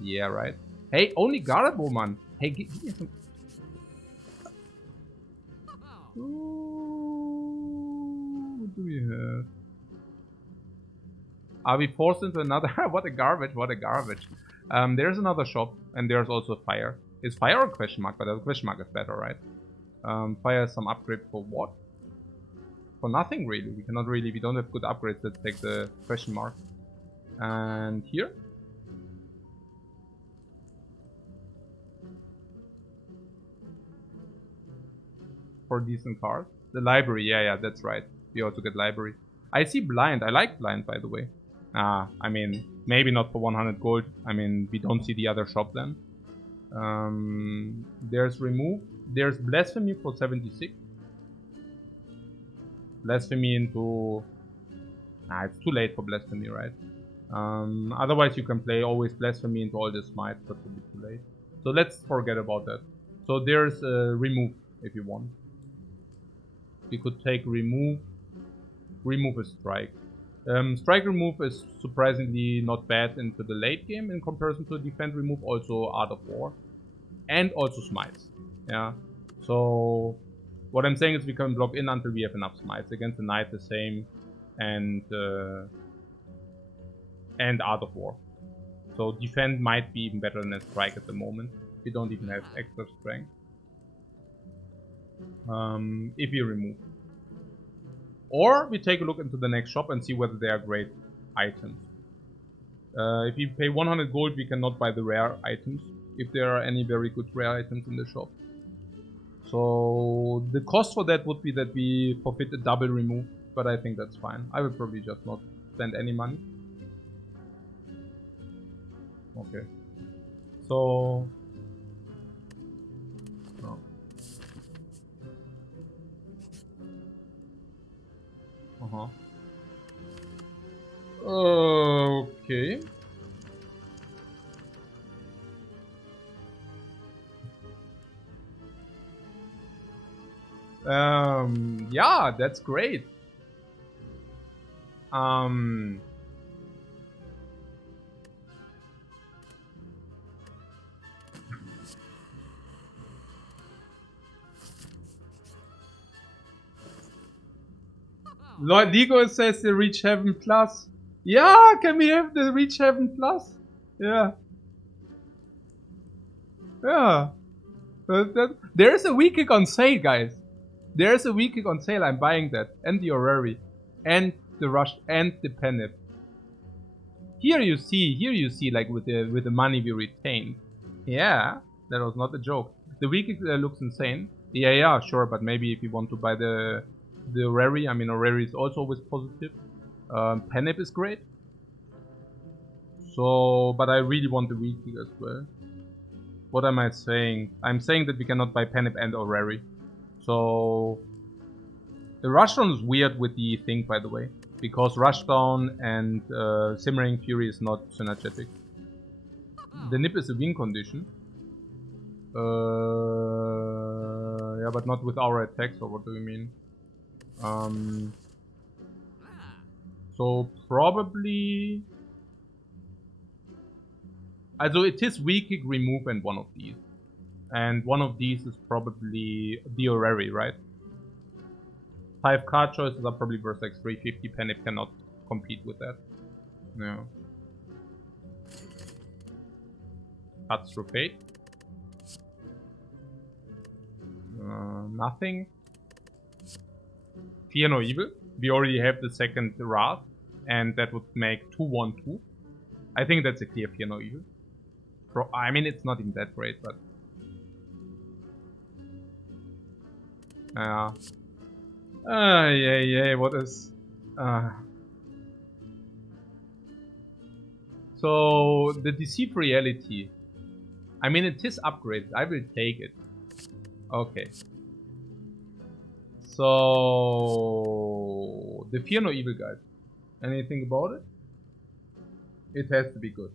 Yeah, right. Hey, only Garbo, man. Hey, give me some... Ooh, what do we have? Are we forced into another? What a garbage, what a garbage. There's another shop, and there's also Fire. Is Fire a question mark? But a question mark is better, right? Fire has some upgrade for what? For nothing, really. We cannot really, we don't have good upgrades. Let's take the question mark. And here? For decent cars. The library, yeah, that's right. We also get library. I see blind. I like blind, by the way. I mean, maybe not for 100 gold. I mean, we don't see the other shop then. There's remove. There's blasphemy for 76. Blasphemy into... it's too late for blasphemy, right? Otherwise you can play always blasphemy into all the smites, but it'll be too late. So let's forget about that. So there's remove if you want. You could take remove. Remove a strike. Strike remove is surprisingly not bad into the late game in comparison to defend remove, also Art of War. And also smites. Yeah. So what I'm saying is we can block in until we have enough smites. Against the knight the same, and Art of War. So defend might be even better than a strike at the moment. We don't even have extra strength. If you remove. Or we take a look into the next shop and see whether they are great items. If you pay 100 gold, we cannot buy the rare items. If there are any very good rare items in the shop. So the cost for that would be that we forfeit a double remove. But I think that's fine. I will probably just not spend any money. Okay. So... no. Okay. Yeah, that's great. Lord Ligo says the Reach Heaven Plus. Yeah, can we have the Reach Heaven Plus? Yeah. Yeah. There's a week kick on sale, guys. There's a week kick on sale. I'm buying that. And the Orrery. And the Rush. And the Penip. Here you see, like with the money we retained. Yeah, that was not a joke. The week kick looks insane. Yeah, sure, but maybe if you want to buy the Orrery, I mean Orrery is also always positive. Penip is great. So, but I really want the week kick as well. What am I saying? I'm saying that we cannot buy Penip and Orrery. So, the Rushdown is weird with the thing, by the way. Because Rushdown and Simmering Fury is not synergetic. The Nip is a win condition. Yeah, but not with our attacks, or what do you mean? So probably... Also it is weak kick, remove, and one of these. And one of these is probably the Orrery, right? 5 card choices are probably worth like 350. Penip cannot compete with that. No. Cuts through fate. Nothing. Fear no evil. We already have the second Wrath, and that would make 2-1-2. I think that's a clear Fear no evil. I mean, it's not even that great, but... yeah, what is... So, the Deceive Reality. I mean, it is upgraded. I will take it. Okay. So the Fear No Evil guide. Anything about it? It has to be good.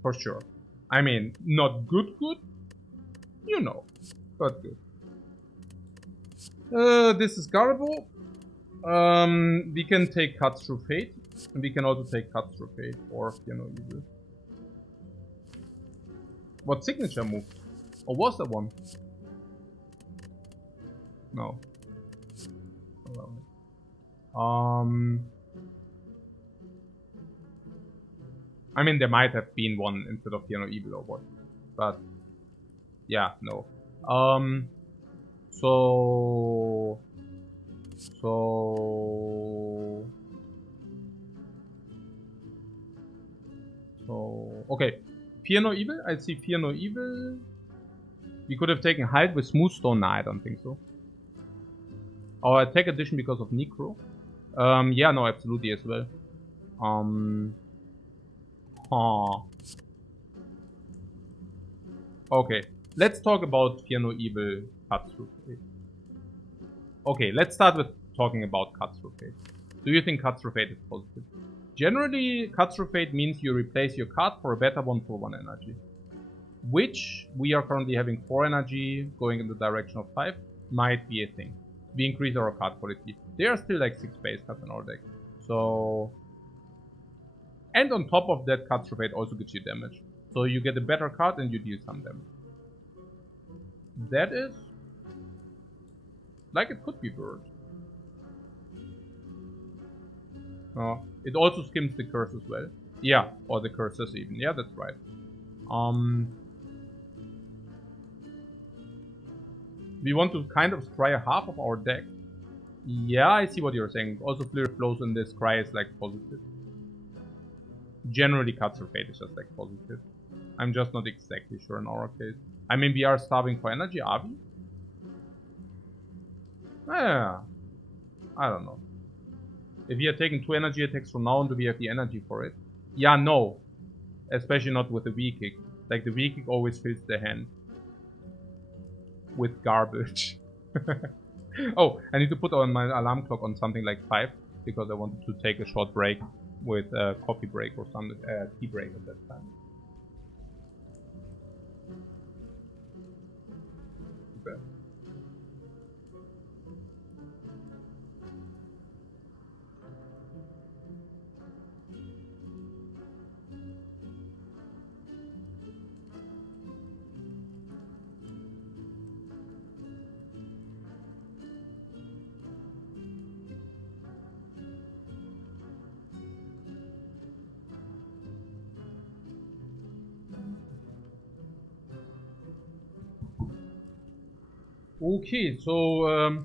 For sure. I mean, not good, you know, but good. This is Garbo. We can take Cuts Through Fate. And we can also take Cuts Through Fate or Fear No Evil. What signature move? Or was there one? No. I mean, there might have been one instead of Fear No Evil or what. But yeah, no. So okay. Fear No Evil. I see Fear No Evil. We could have taken Hide with Smoothstone. Nah, I don't think so. Our attack addition because of Necro. Yeah, no, absolutely as well. Okay, let's talk about Fear No Evil Cuts Through Fate. Okay, let's start with talking about Cuts Through Fate. Do you think Cuts Through Fate is positive? Generally, Cuts Through Fate means you replace your card for a better one for 1 energy. Which we are currently having 4 energy, going in the direction of 5, might be a thing. We increase our card quality. There are still like 6 base cards in our deck. So... And on top of that, Cuts Through Fate also gives you damage. So you get a better card and you deal some damage. That is... like it could be worse. It also skims the curse as well. Yeah, or the curses even. Yeah, that's right. We want to kind of scry half of our deck. Yeah, I see what you're saying. Also, Flurry Flows in this scry is like positive. Generally, Cuts Through Fate is just like positive. I'm just not exactly sure in our case. I mean, we are starving for energy, are we? Yeah, I don't know. If we are taking 2 energy attacks from now on, do we have the energy for it? Yeah, no. Especially not with the V-Kick. Like, the V-Kick always fills the hand. With garbage. Oh, I need to put on my alarm clock on something like 5. Because I wanted to take a short break with a coffee break or some tea break at that time. Okay. Okay, so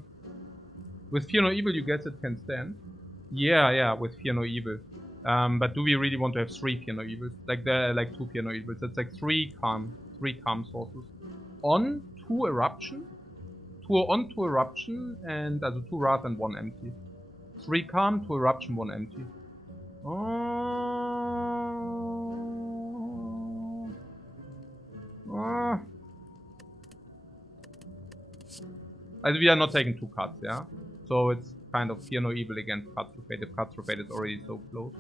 with Fear No Evil you guess it can stand. Yeah, with Fear No Evil. But do we really want to have 3 Fear No Evils? Like 2 Fear No Evils. That's like 3 calm sources. On 2 eruption. 2 eruption and also 2 wrath and 1 empty. 3 calm, 2 eruption, 1 empty. Also we are not taking 2 cards, yeah? So it's kind of Fear No Evil against Cuts Through Fate if Cuts Through Fate is already so close.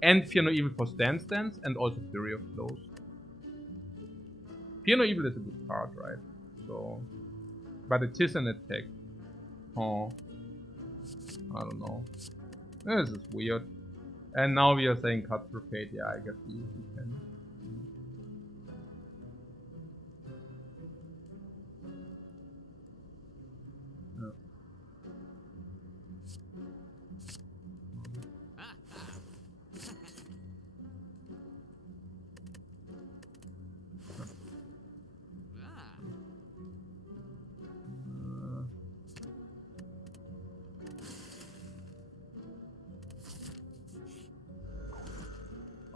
And Fear No Evil for Stance and also Fury of Flows. Fear No Evil is a good card, right? So, but it is an attack. Oh, I don't know. This is weird. And now we are saying Cuts Through Fate. Yeah, I guess we can.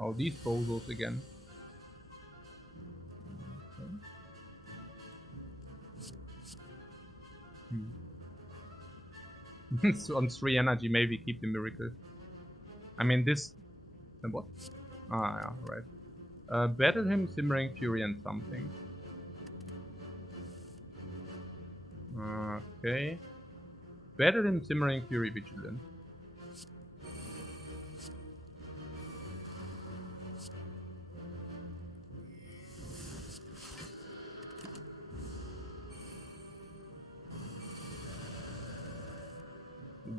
Oh, these bozos again. So on 3 energy, maybe keep the miracle. I mean, this. And what? Ah, yeah, right. Battle him, Simmering Fury, and something. Okay. Better than Simmering Fury Vigilant.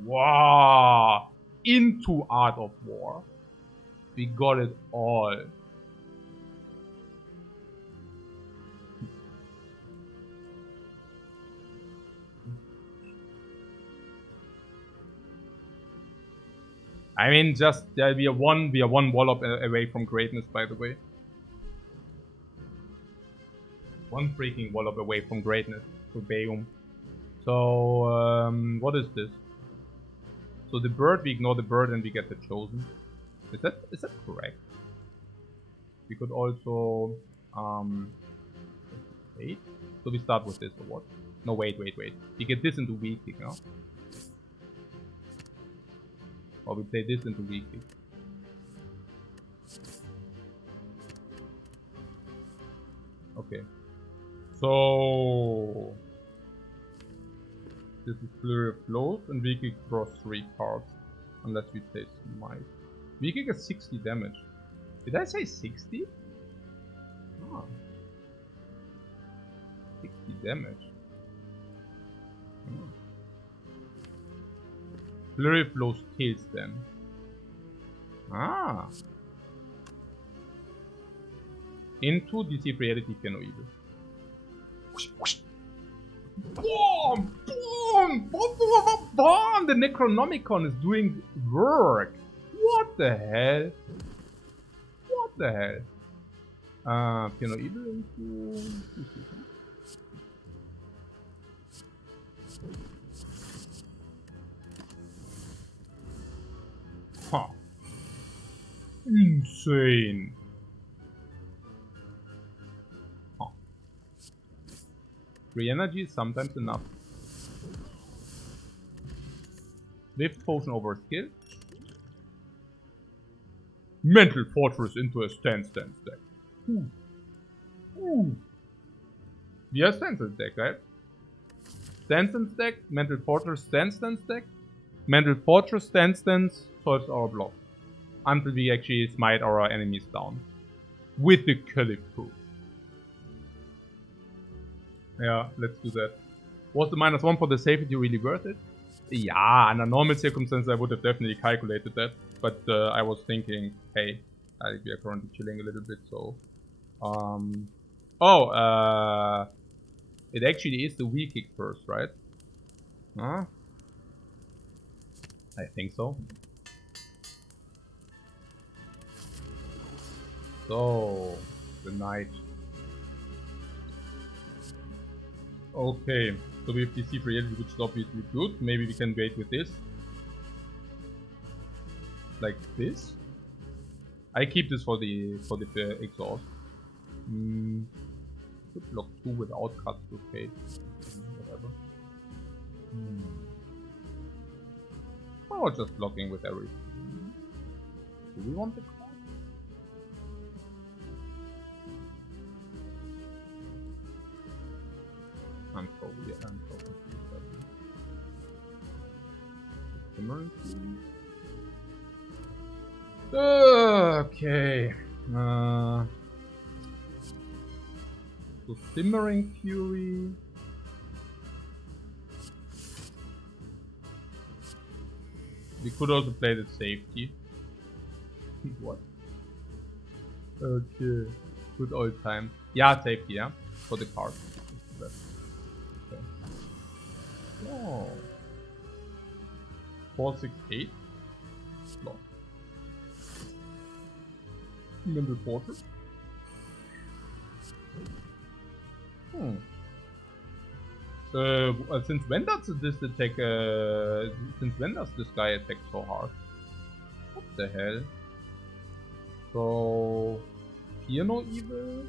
Wow! Into Art of War. We got it all. I mean, just we are one wallop away from greatness, by the way. One freaking wallop away from greatness. So Bayum. So what is this? So the bird, we ignore the bird and we get the chosen. Is that correct? We could also wait. So we start with this or what? No, wait. We get this into weak kick now. Or we play this into weak kick. Okay. So this is Flurry of Blows and weak kick draws 3 cards. Unless we play Smite. Weak kick is 60 damage. Did I say 60? Oh. 60 damage. Oh. Flurry of Blows kills them. Ah. Into DC Reality Piano Evil. Boom! Boom! Boom! The Necronomicon is doing work. What the hell? What the hell? Piano Evil into... Huh. Insane. Huh. 3 energy is sometimes enough. Swift Potion over skill. Mental Fortress into a stance deck. We have stance deck, right? Stance deck, Mental Fortress stance deck. Mental Fortress stance solves our block. Until we actually smite our enemies down. With the Caliph proof. Yeah, let's do that. Was the -1 for the safety really worth it? Yeah, under normal circumstances I would have definitely calculated that. But I was thinking, hey, we are currently chilling a little bit, so... it actually is the weak kick first, right? Huh? I think so. So, the knight. Okay, so we have DC Reality, which is obviously good. Maybe we can wait with this. Like this. I keep this for the exhaust. Could block 2 without cuts to okay. Whatever. Or just blocking with everything. Do we want the card? I'm so confused. Okay. So Simmering Fury. We could also play the safety. What? Okay. Good old time. Yeah, safety, yeah. For the card. Okay. Oh. 468. Block. Mental Fortress. Since when does this attack? Since when does this guy attack so hard? What the hell? So, Piano Evil.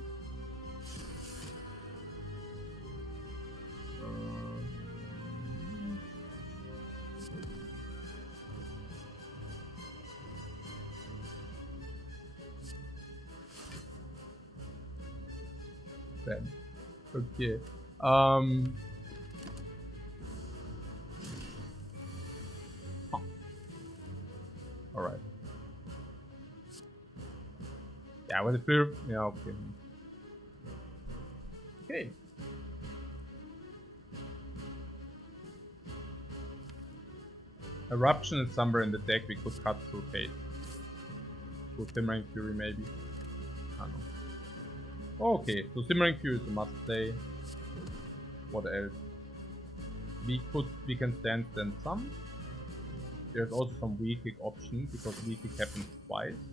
Then, okay. Yeah, with the fear. Yeah, okay. Okay. Eruption is somewhere in the deck. We could cut through Fate. So Simmering Fury maybe. I don't know. Okay, so Simmering Fury is a must play. What else? We can stand some. There's also some weak kick option because weak kick happens twice.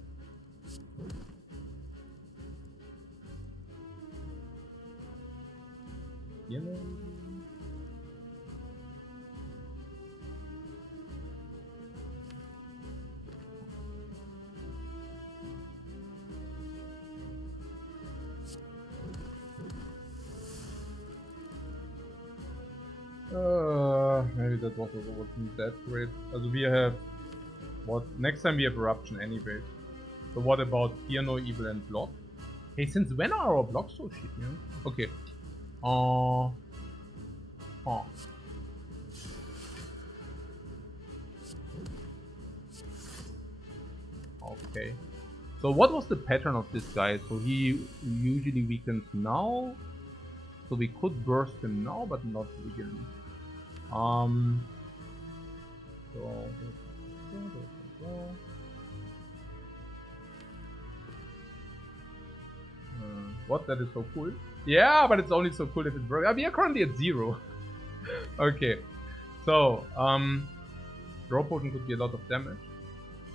You know. Maybe that wasn't that great. Also we have what next time we have eruption anyway. So what about Fear No Evil and block? Hey, since when are our blocks so shit? Yeah? Okay. Okay. So what was the pattern of this guy? So he usually weakens now. So we could burst him now, but not legally. What? That is so cool. Yeah, but it's only so cool if it works. We are currently at 0. Okay. So, draw potion could be a lot of damage.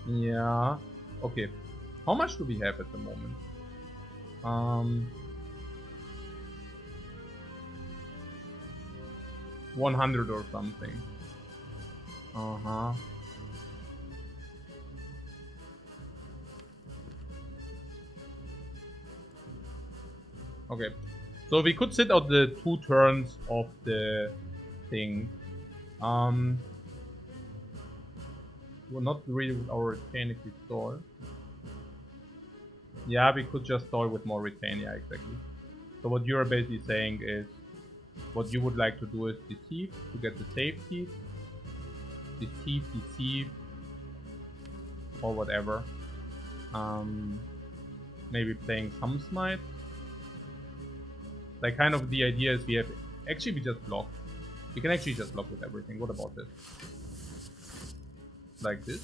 Yeah. Okay. How much do we have at the moment? 100 or something. Okay. So we could sit out the 2 turns of the thing. Well, not really with our retain if we stall. Yeah, we could just stall with more retain, yeah, exactly. So what you're basically saying is, what you would like to do is deceive to get the safety. Deceive, or whatever. Maybe playing some smite. Like, kind of the idea is we have... Actually, we just block. We can actually just block with everything. What about this? Like this?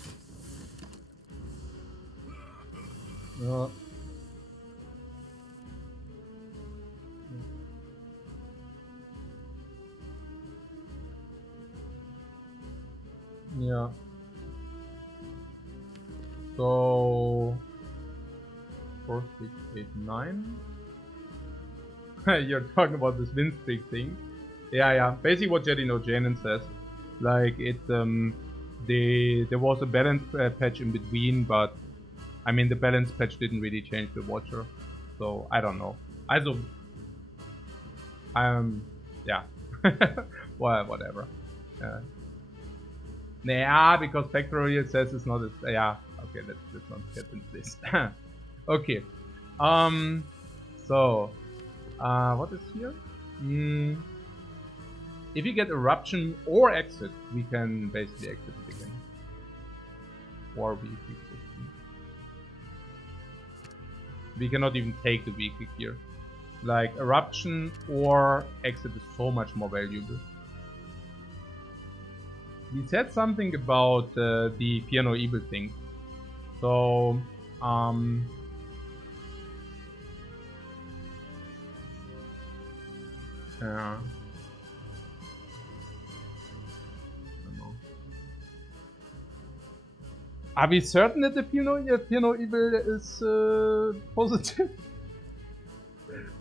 Yeah. So... 4, 6, 8, 9. You're talking about this win streak thing. Yeah. Basically what Jedino Janin says. Like, it, there was a balance patch in between, but I mean, the balance patch didn't really change the Watcher. So, I don't know. Also, yeah. Well, whatever. Nah, because Factory says it's not as, yeah. Okay, let's not get into this. Okay. So, what is here? If you get Eruption or Exit, we can basically exit it again. Or we cannot even take the weak kick here. Like, Eruption or Exit is so much more valuable. We said something about the Fear No Evil thing. So, yeah. Are we certain that the Fear No Evil is positive?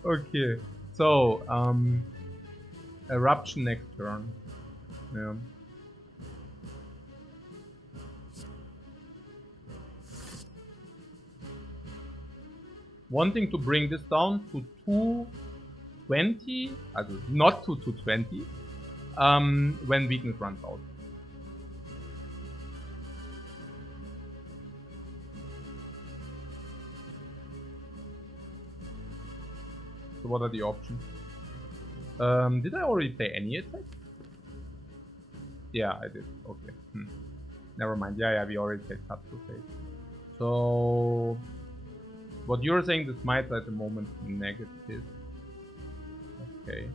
Okay, so Eruption next turn. Yeah. Wanting to bring this down to 220, also not to 220, when weakness runs out. So what are the options? Did I already play any attack? Yeah, I did. Okay. Never mind. Yeah, we already played cut to face. So What you're saying, the smites at the moment negative. Okay.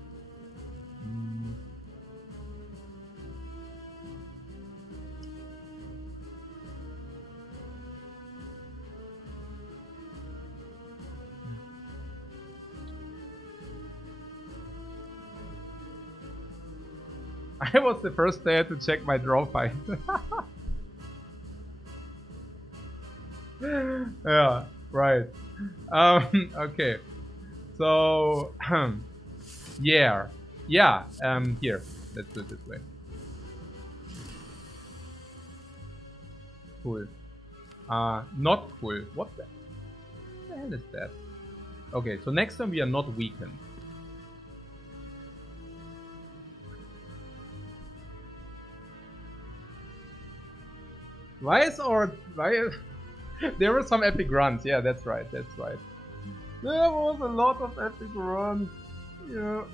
I was the first there to check my draw fight. Yeah, right. Okay. So, yeah. Yeah, here. Let's do it this way. Cool. Not cool. What the hell is that? Okay, so next time we are not weakened. Why? There were some epic runs. Yeah, that's right. That's right. There was a lot of epic runs. Yeah.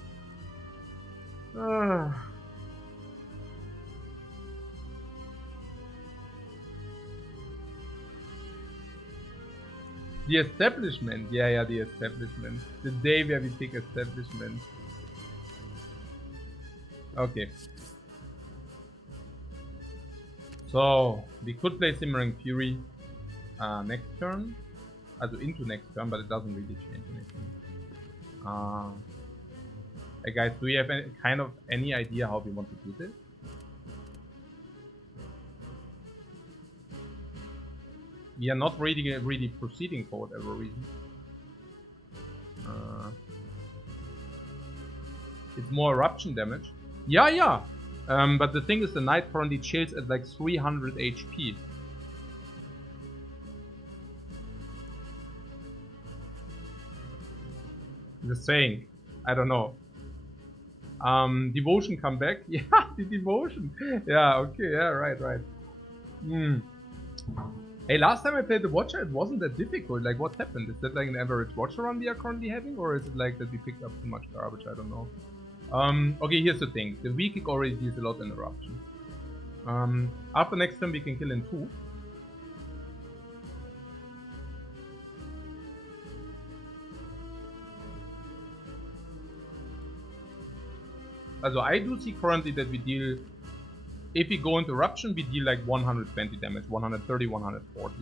The establishment. Yeah, the establishment. The day where we pick establishment. Okay. So, we could play Simmering Fury next turn. Also into next turn, but it doesn't really change anything. Hey guys, do you have any idea how we want to do this? We are not really proceeding for whatever reason. It's more eruption damage. Yeah. But the thing is, the knight currently chills at like 300 HP. Just saying. I don't know. Devotion come back? Yeah, the devotion. Yeah, okay, yeah, right. Hey, last time I played the Watcher, it wasn't that difficult. Like, what happened? Is that like an average Watcher run we are currently having? Or is it like that we picked up too much garbage? I don't know. Okay, here's the thing. The V-Kick already deals a lot in eruption. After next turn we can kill in 2. Also, I do see currently that we deal... If we go into eruption, we deal like 120 damage, 130, 140.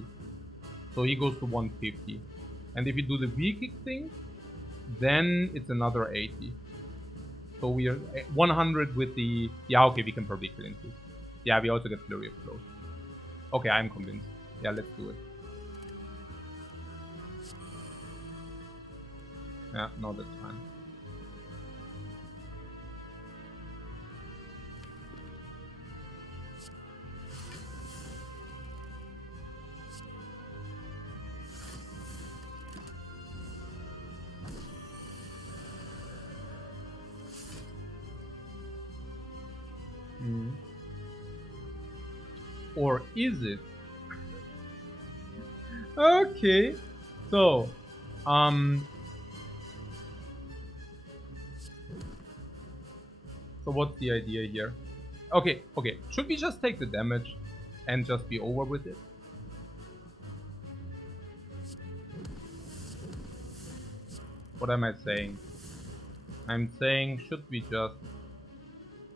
So he goes to 150. And if we do the V-Kick thing, then it's another 80. So we are 100 with the... Yeah, okay, we can probably kill in 2. Yeah, we also get Flurry of Blows. Okay, I'm convinced. Yeah, let's do it. Yeah, no, that's fine. Or is it? Okay. So, so what's the idea here? Okay. Should we just take the damage and just be over with it? What am I saying? I'm saying, should we just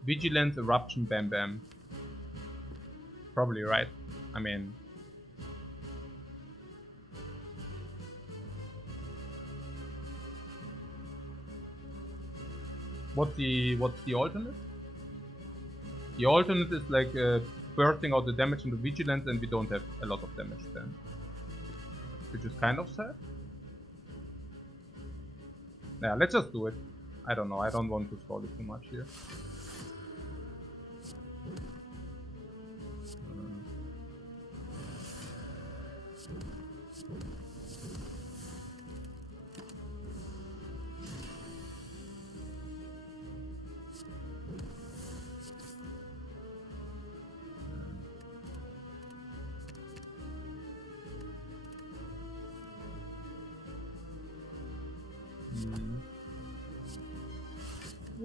Vigilance, Eruption, bam bam? Probably, right? I mean... What's the alternate? The alternate is like bursting out the damage into Vigilance, and we don't have a lot of damage then. Which is kind of sad. Yeah, let's just do it. I don't know, I don't want to stall it too much here.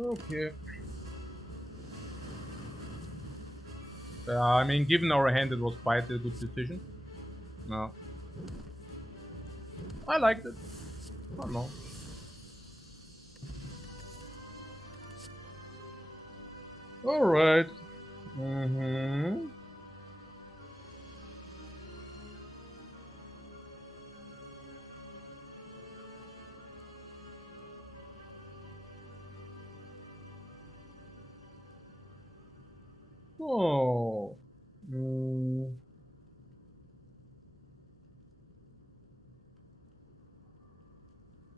Okay. I mean, given our hand, it was quite a good decision. No. I liked it. I don't know. Alright. Mm-hmm. Oh. Mm.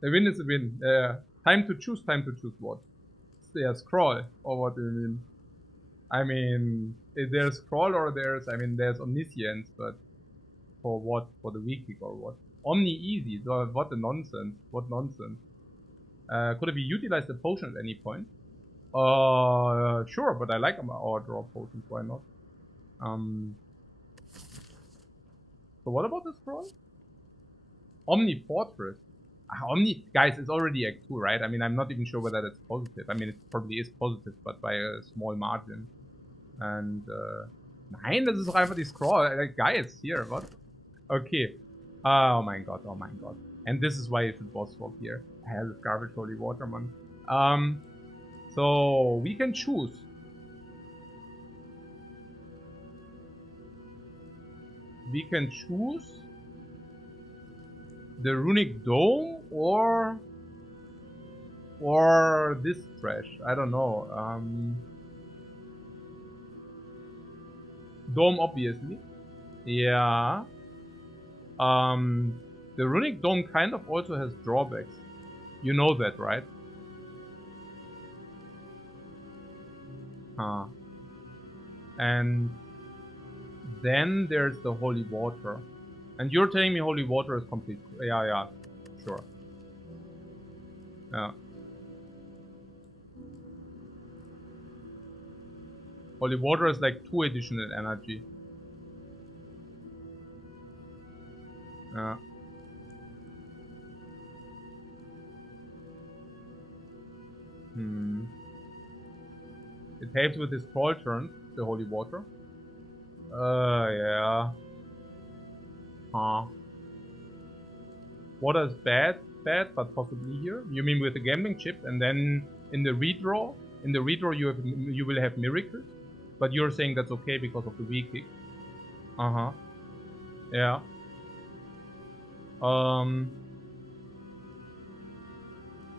A win is a win. Time to choose what? Yeah, scroll. Or what do you mean? I mean, there's scroll or there's omniscience, but for what? For the weak kick or what? Omni easy. So what a nonsense. What nonsense. Could it be utilized a potion at any point? Sure, but I like our draw potions. Why not? So what about the scroll? Omni Fortress. Omni, guys, it's already Act 2, right? I mean, I'm not even sure whether that's positive. I mean, it probably is positive, but by a small margin. And, nein, das ist doch einfach die Scroll. Like, guys, here, what? Okay. Oh my god, oh my god. And this is why you should boss swap here. Hell, this garbage holy water, man. So, we can choose. We can choose the runic dome or this trash. I don't know. Dome, obviously. Yeah. The runic dome kind of also has drawbacks. You know that, right? Huh. And then there's the holy water. And you're telling me holy water is complete. Yeah, sure. Yeah. Holy water is like 2 additional energy. Yeah. It helps with his troll turns, the holy water. Yeah. Huh. Water is bad, but possibly here. You mean with the gambling chip, and then in the redraw you will have miracles, but you're saying that's okay because of the weak kick. Yeah.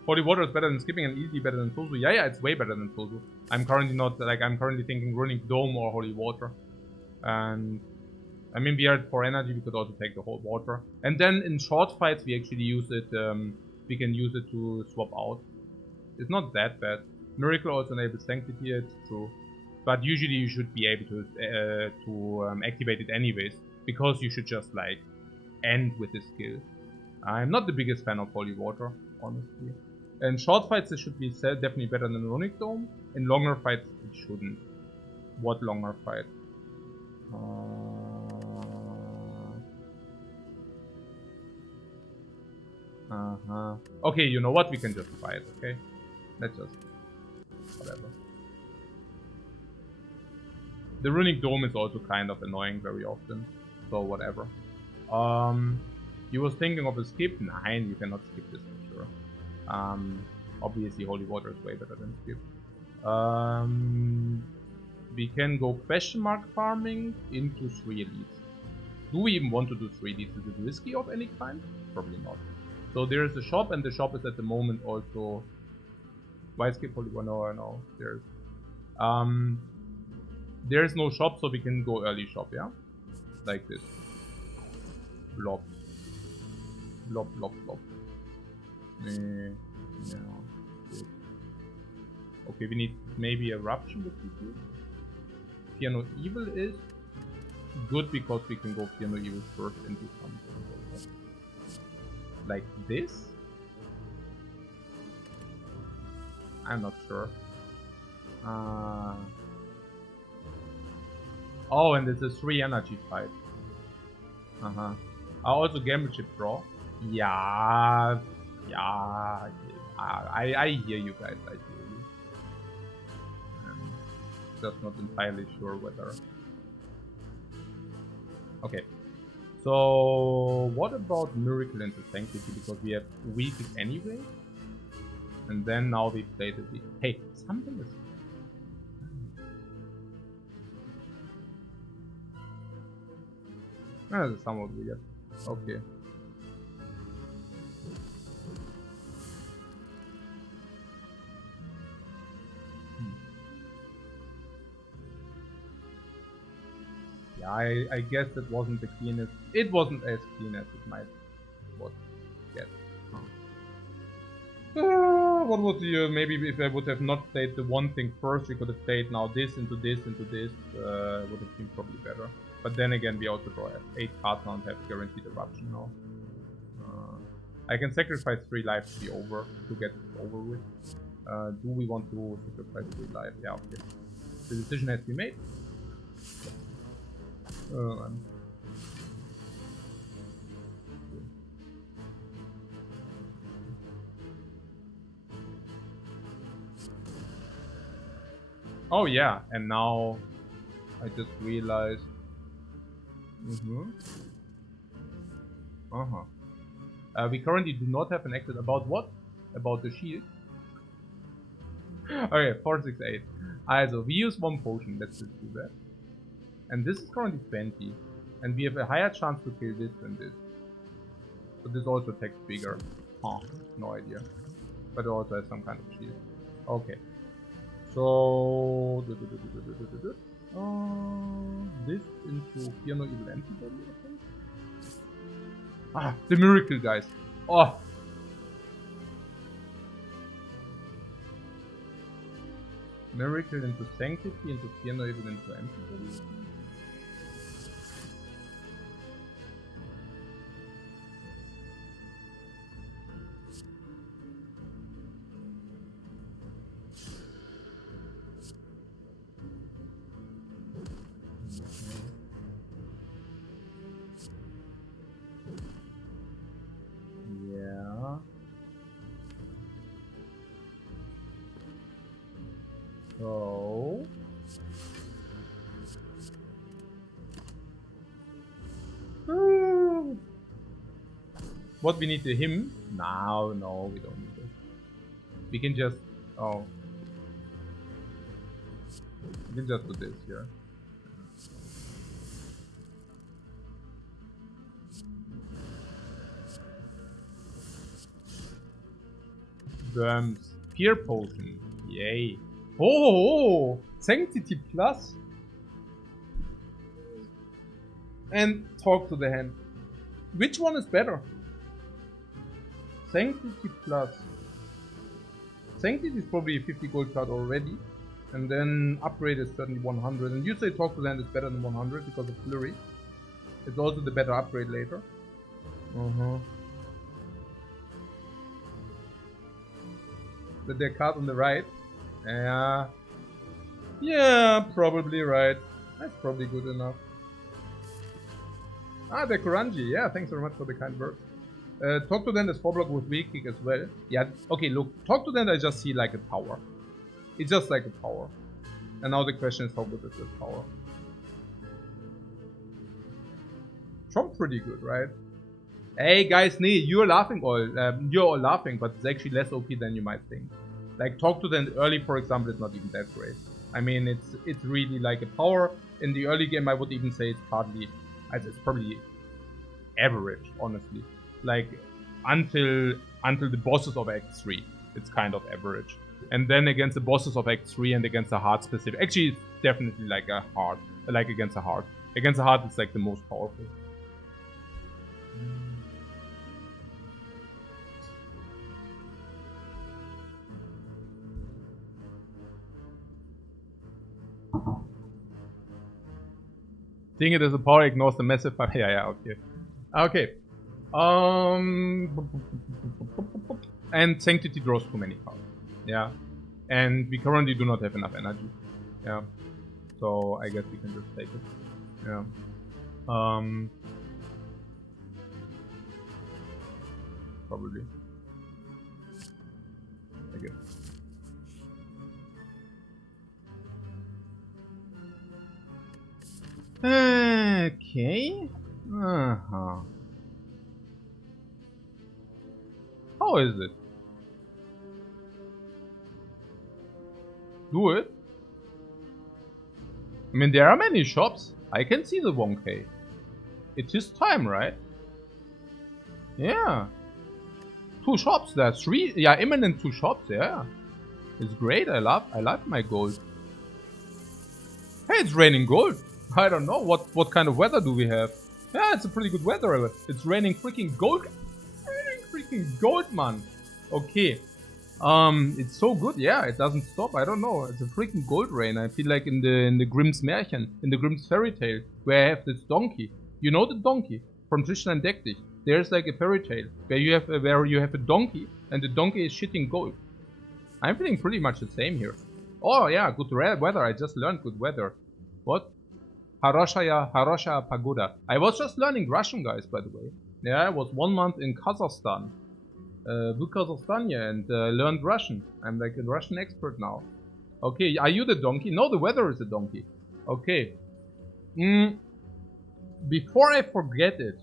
Holy water is better than skipping and easily better than Sozu. Yeah, it's way better than Sozu. I'm currently thinking runic dome or holy water. And I mean, we are at 4 energy, we could also take the whole water. And then in short fights, we actually use it, we can use it to swap out. It's not that bad. Miracle also enables Sanctity, it's true. But usually you should be able to activate it anyways, because you should just, like, end with the skill. I'm not the biggest fan of Holy Water, honestly. In short fights, it should be definitely better than Runic Dome. In longer fights, it shouldn't. What longer fight? Okay, you know what? We can just fight, okay? Let's just... whatever. The Runic Dome is also kind of annoying very often. So, whatever. You was thinking of a skip? Nein, you cannot skip this for sure. Obviously, Holy Water is way better than skip. We can go question mark farming into 3 elites. Do we even want to do 3 elites? Is it risky of any kind? Probably not. So there is a shop, and the shop is at the moment also... Why skip Holy Water? No, there's no shop, so we can go early shop, yeah? Like this. Blob. Blob, blob, blob. Yeah. Good. Okay, we need maybe eruption would be good. Fear No Evil is good because we can go Fear No Evil first into something. Like this? I'm not sure. Oh, and it's a 3 energy fight. I also gamble chip draw. Yeah. I hear you guys. I hear you. I'm just not entirely sure whether. Okay. So what about Miracle into Sanctity? Because we have weak anyway. And then now we play the weak. Hey, something is... That is somewhat weird. Okay. Yeah, I guess it wasn't the cleanest. It wasn't as clean as it might was. Yes. What was the maybe if I would have not played the one thing first, we could have played now this into this into this. Would have been probably better. But then again, we also draw 8 cards now and have guaranteed eruption now. I can sacrifice 3 life to be over to get it over with. Do we want to sacrifice 3 life? Yeah, okay. The decision has been made. Oh yeah, and now I just realized. We currently do not have an exit. About what? About the shield. Okay, 468. Also, we use 1 potion. Let's just do that. And this is currently 20. And we have a higher chance to kill this than this. So this also attacks bigger. Huh, no idea. But it also has some kind of shield. Okay. So... this into Fear No Evil Antibody, I think? Ah, the miracle, guys. Oh! Miracle into Sanctity, into Fear No Evil into Antibody. Yeah. So... What we need to him? No, we don't need it. We can just... Oh. We can just do this here. Spear Potion. Yay. Oh! Sanctity Plus. And talk to the hand. Which one is better? Sanctity Plus. Sanctity is probably a 50 gold card already. And then upgrade is certainly 100. And you say talk to the hand is better than 100 because of flurry. It's also the better upgrade later. The card on the right. Yeah, probably right. That's probably good enough. Ah, the Kuranji. Yeah, thanks very much for the kind words. Talk to them as 4 block with weak kick as well. Yeah, okay, look. Talk to them, I just see like a power. It's just like a power. And now the question is how good is this power? Trump pretty good, right? Hey guys, nee, you're laughing you're all laughing, but it's actually less OP than you might think. Like talk to them early, for example, is not even that great. I mean, it's really like a power. In the early game, I would even say it's probably average, honestly. Like until the bosses of Act 3, it's kind of average. And then against the bosses of Act 3 and against a hard specific, actually it's definitely like a hard, like against a hard. Against a hard, it's like the most powerful. Seeing it as a power ignores the massive... Yeah, okay. Okay. And Sanctity draws too many cards. Yeah. And we currently do not have enough energy. Yeah. So I guess we can just take it. Yeah. Probably. I guess. Okay. Uh-huh. How is it? Do it? I mean, there are many shops. I can see the 1k. It is time, right? Yeah. 2 shops, that's 3. Yeah, imminent 2 shops, yeah. It's great, I love my gold. Hey, it's raining gold. I don't know, what kind of weather do we have? Yeah, it's a pretty good weather. It's raining freaking gold. It's raining freaking gold, man. Okay. It's so good, yeah, it doesn't stop, I don't know. It's a freaking gold rain. I feel like in the Grimm's Märchen, in the Grimm's fairy tale, where I have this donkey. You know the donkey from Tischlein Deck Dich. There's like a fairy tale where you have a donkey and the donkey is shitting gold. I'm feeling pretty much the same here. Oh yeah, good weather. I just learned good weather. What? Harosha Pagoda. I was just learning Russian, guys, by the way. Yeah, I was 1 month in Kazakhstan. And learned Russian. I'm like a Russian expert now. Okay, are you the donkey? No, the weather is the donkey. Okay. Before I forget it.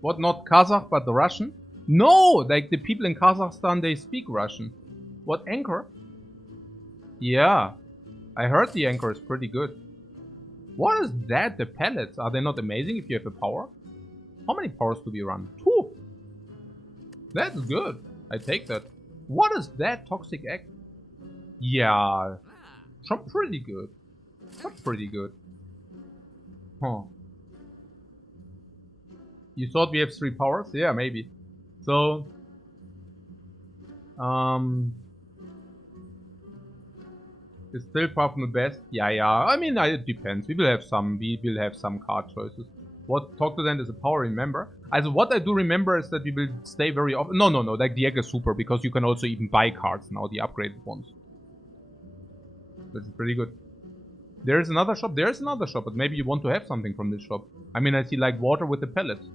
What, not Kazakh, but the Russian? No! Like, the people in Kazakhstan, they speak Russian. What, Anchor? Yeah. I heard the Anchor is pretty good. What is that? The pellets? Are they not amazing if you have a power? How many powers do we run? 2! That's good. I take that. What is that? Toxic egg? Yeah. That's pretty good. That's pretty good. Huh. You thought we have 3 powers? Yeah, maybe. So, it's still far from the best. Yeah. I mean, it depends. We will have some card choices. What talk to them is a power, remember? Also, what I do remember is that we will stay very often. No. Like the egg is super because you can also even buy cards now, the upgraded ones. That's pretty good. There's another shop, but maybe you want to have something from this shop. I mean, I see like water with the pellets.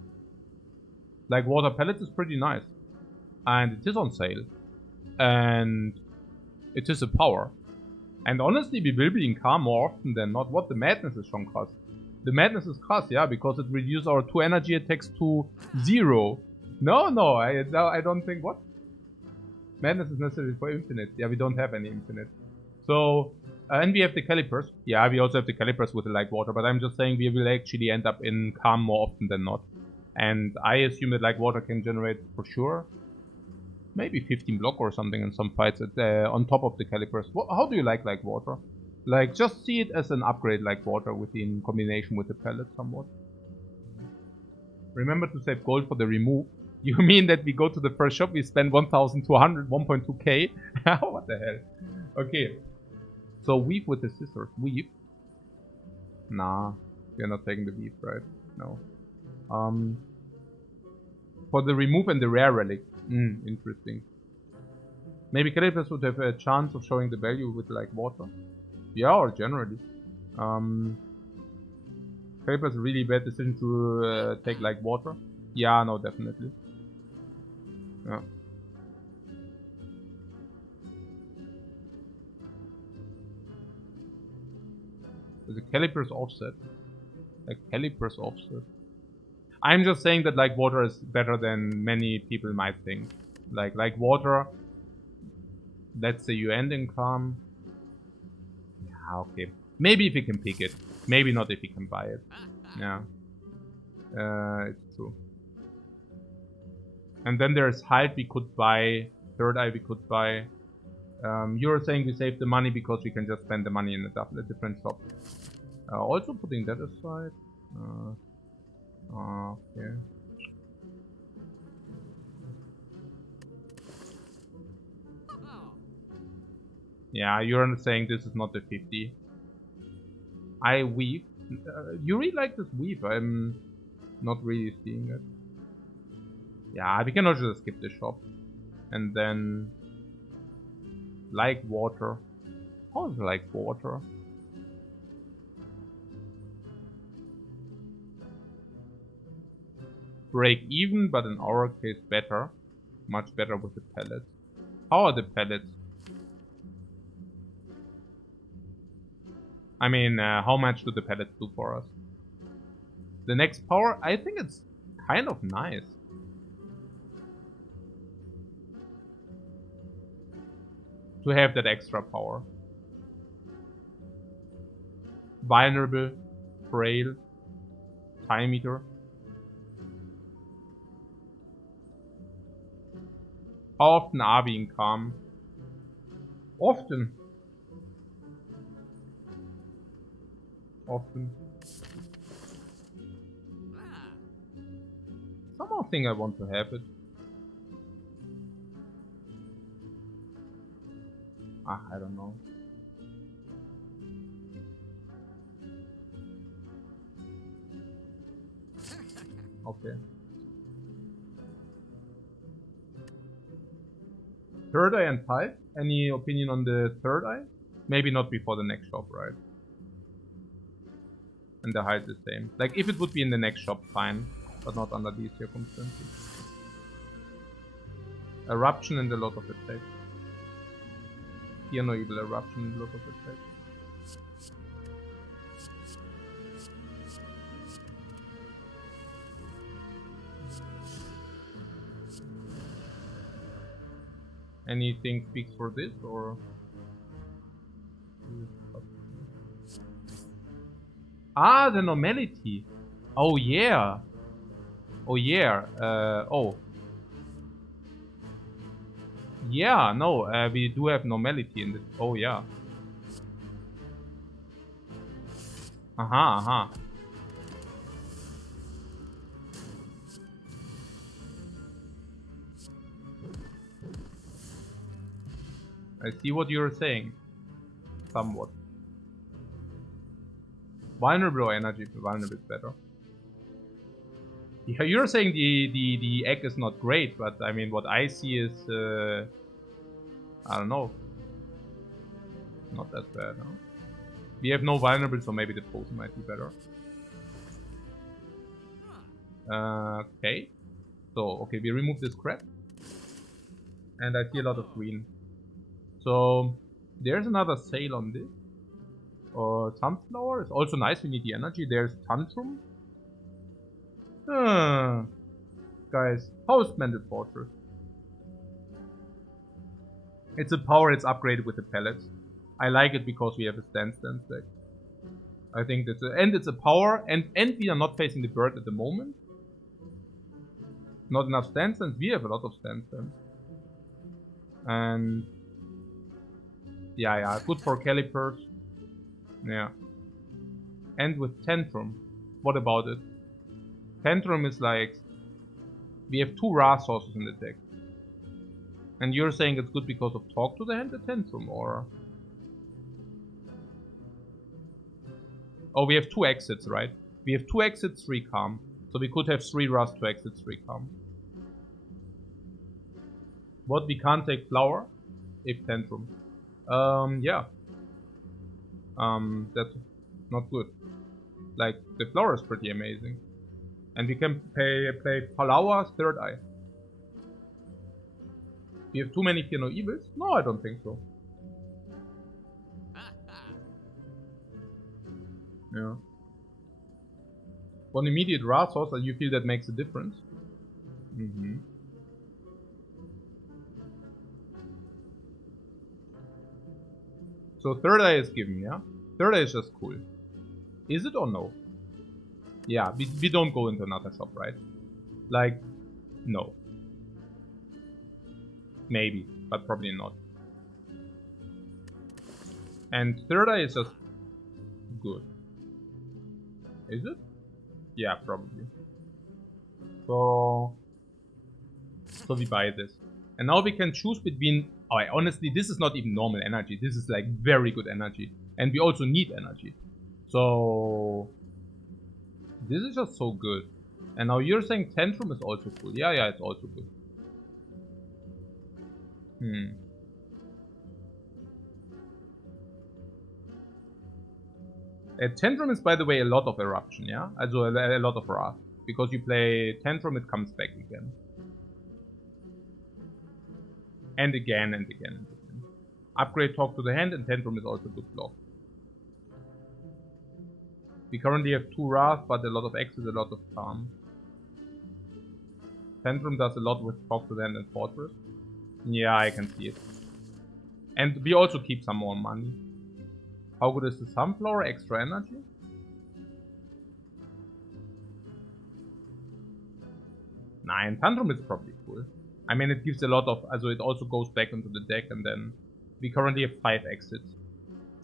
Like water pellets is pretty nice. And it is on sale. And it is a power. And honestly, we will be in car more often than not. What, the madness is schon krass. The madness is krass, yeah, because it reduces our 2 energy attacks to 0. No, I don't think, what? Madness is necessary for infinite. Yeah, we don't have any infinite. So, and we have the calipers. Yeah, we also have the calipers with the like water, but I'm just saying we will actually end up in calm more often than not. And I assume that like water can generate for sure maybe 15 block or something in some fights on top of the calipers. How do you like water? Like, just see it as an upgrade like water within combination with the pellet somewhat. Remember to save gold for the remove. You mean that we go to the first shop, we spend 1,200, 1.2k? What the hell? Okay. So weave with the scissors. Weave. Nah. We're not taking the weave, right? No. For the remove and the rare relic. Interesting. Maybe calipers would have a chance of showing the value with like water. Yeah, or generally. Calipers a really bad decision to take like water. Yeah, no, definitely. Yeah. The calipers offset. Like calipers offset. I'm just saying that like water is better than many people might think. Like water. Let's say you end in calm. Yeah, okay. Maybe if you can pick it. Maybe not if you can buy it. Yeah. It's true. And then there's Halt we could buy. Third Eye we could buy. You're saying we save the money because we can just spend the money in a different shop. Also putting that aside. Okay. Yeah, you're saying this is not the 50. I weave. You really like this weave. I'm not really seeing it. Yeah, we can also just skip the shop. And then... like water. How is it like water? break even, but in our case better. Much better with the pellets. How are the pellets? I mean, how much do the pellets do for us? The next power, I think it's kind of nice. To have that extra power. Vulnerable, frail, time eater. How often are we in calm? Often. Often. Somehow think I want to have it. I don't know. Okay. Third eye and pipe? Any opinion on the third eye? Maybe not before the next shop, right? And the height is the same. Like, if it would be in the next shop, fine. But not under these circumstances. Eruption and a lot of attack. Here no evil eruption and a lot of attack. Anything speaks for this, or? Ah, the normality. Oh yeah. Oh yeah. Oh. Yeah, no, we do have normality in this. Oh yeah. Aha. I see what you're saying. Somewhat. Vulnerable energy, vulnerable is better. Yeah, you're saying the egg is not great, but I mean what I see is I don't know. Not that bad, huh? We have no vulnerable, so maybe the potion might be better. Okay. So okay, we remove this crap. And I see a lot of green. So there's another sale on this. Or sunflower is also nice, we need the energy. There's tantrum. Guys, post-mended fortress. It's a power, it's upgraded with the pellets. I like it because we have a stand deck. I think that's and it's a power, and we are not facing the bird at the moment. Not enough stands, we have a lot of stands. And yeah, good for calipers. Yeah. And with tantrum, what about it? Tantrum is like, we have 2 Ra sources in the deck. And you're saying it's good because of talk to the hand, the tantrum, or? Oh, we have 2 exits, right? We have 2 exits, 3 calm. So we could have 3 Ras, 2 exits, 3 calm. What, we can't take flower? If tantrum. Yeah. That's not good. Like, the flower is pretty amazing. And we can play Palawa's third eye. We have too many Fear No Evils? No, I don't think so. Yeah. One immediate Ra source, you feel that makes a difference? So third eye is given, yeah? Third eye is just cool. Is it or no? Yeah, we don't go into another shop, right? Like, no. Maybe, but probably not. And third eye is just good. Is it? Yeah, probably. So we buy this. And now we can choose between... Oh, honestly, this is not even normal energy. This is like very good energy. And we also need energy. So... this is just so good. And now you're saying Tantrum is also cool. Yeah, it's also good. Tantrum is, by the way, a lot of eruption, yeah? Also a lot of wrath. Because you play Tantrum, it comes back again. And again and again and again. Upgrade Talk to the Hand, and Tantrum is also good block. We currently have 2 Wrath, but a lot of Exit, a lot of Calm. Tantrum does a lot with Talk to the Hand and Fortress. Yeah, I can see it. And we also keep some more money. How good is the Sunflower? Extra energy? 9. Tantrum is probably cool. I mean, it gives a lot of... Also, it also goes back into the deck, and then... We currently have 5 exits.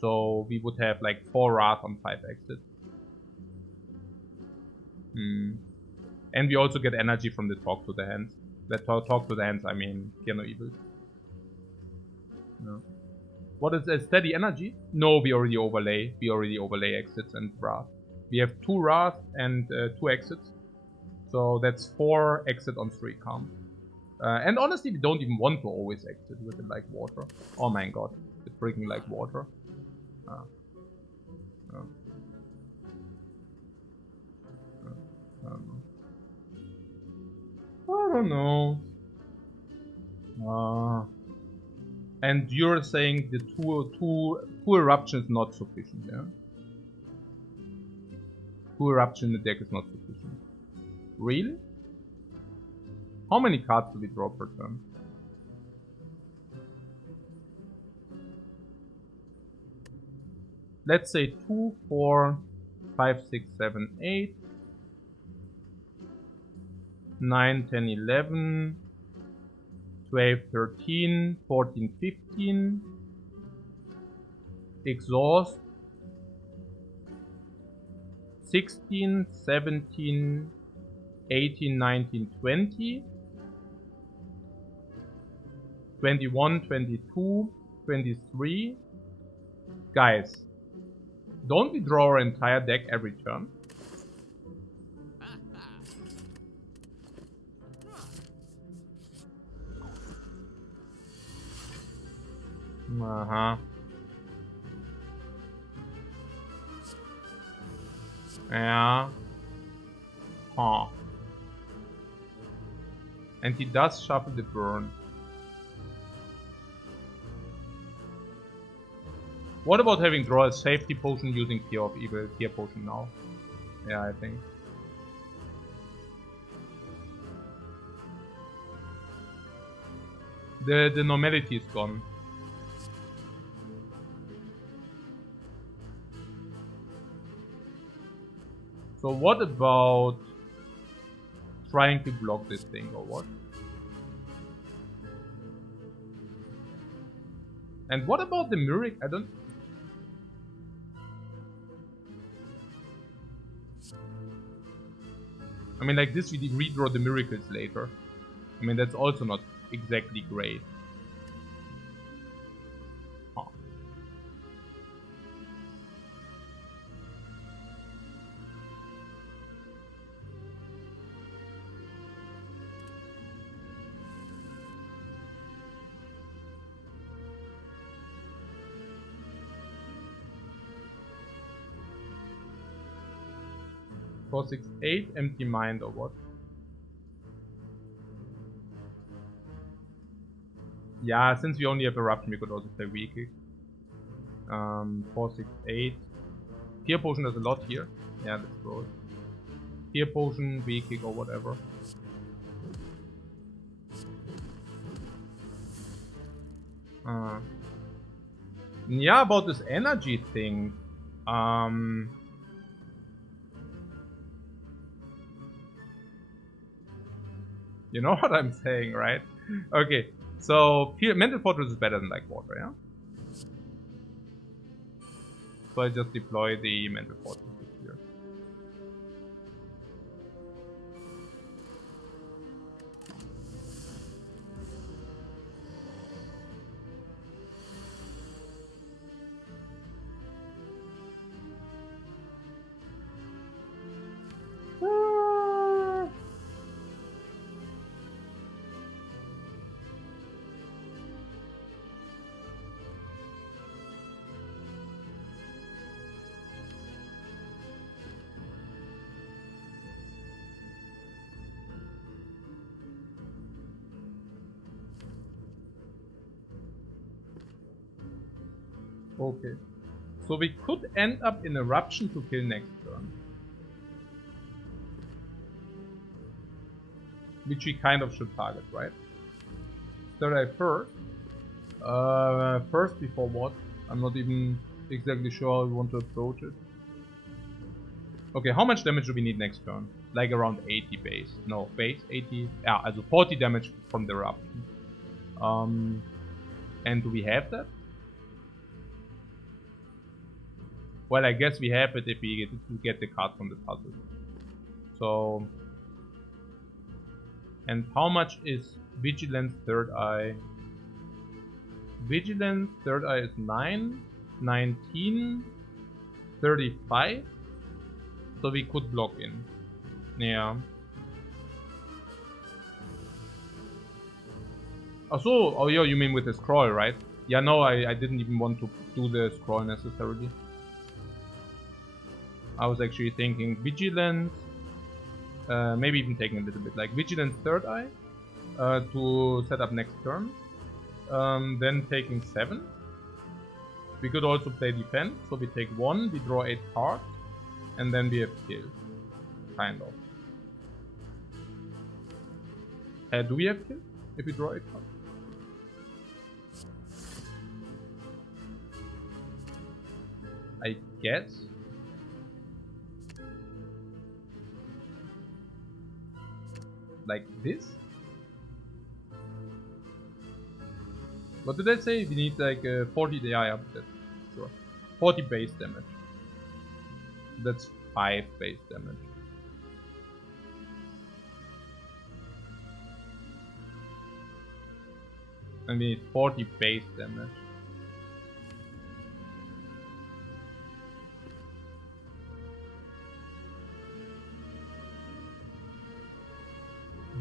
So, we would have like 4 Wrath on 5 exits. And we also get energy from the Talk to the Hands. That Talk to the Hands, I mean, Fear No Evil. No. What is a steady energy? No, we already overlay. We already overlay exits and Wrath. We have 2 Wrath and 2 exits. So that's 4 exit on 3 Calm. And honestly, we don't even want to always exit with it like water. Oh my god, it's freaking like water. I don't know. And you're saying the two eruption is not sufficient, yeah? 2 eruption in the deck is not sufficient. Really? How many cards do we draw per turn? Let's say 2, 4, 5, 6, 7, 8, 9, 10, 11, 12, 13, 14, 15, exhaust, 16, 17, 18, 19, 20, 21, 22, 23. Guys, don't we draw our entire deck every turn? Yeah. Huh. And he does shuffle the burn. What about having draw a safety potion using Fear of Evil, Fear Potion now? Yeah, I think. The normality is gone. So what about trying to block this thing or what? And what about the miracle? I don't... I mean, like this, we redraw the miracles later. I mean, that's also not exactly great. Huh. Four, 6, 8, empty mind or what? Yeah, since we only have eruption, we could also play weak kick. 4, 6, 8. Fear potion does a lot here. Yeah, let's throw it. Fear potion, weak kick or whatever. Yeah, about this energy thing. You know what I'm saying, right? Okay, so Mental Fortress is better than like water, yeah? So I just deploy the Mental Fortress here. Okay. So we could end up in Eruption to kill next turn. Which we kind of should target, right? Third eye first. First before what? I'm not even exactly sure how we want to approach it. Okay, how much damage do we need next turn? Like around 80 base. No, base 80. Yeah, also 40 damage from the eruption. And do we have that? Well, I guess we have it if we get the card from the puzzle. So... And how much is Vigilance Third Eye? Vigilance Third Eye is 9, 19, 35. So we could block in. Yeah. Oh yeah, you mean with the scroll, right? Yeah, no, I didn't even want to do the scroll necessarily. I was actually thinking Vigilance, maybe even taking a little bit, like Vigilance Third Eye to set up next turn. Then taking 7. We could also play defense, so we take 1, we draw 8 cards, and then we have kill. Kind of. Do we have kill if we draw 8 cards? I guess. Like this? What did I say? We need like 40 DI up that. Sure. 40 base damage. That's 5 base damage. And we need 40 base damage.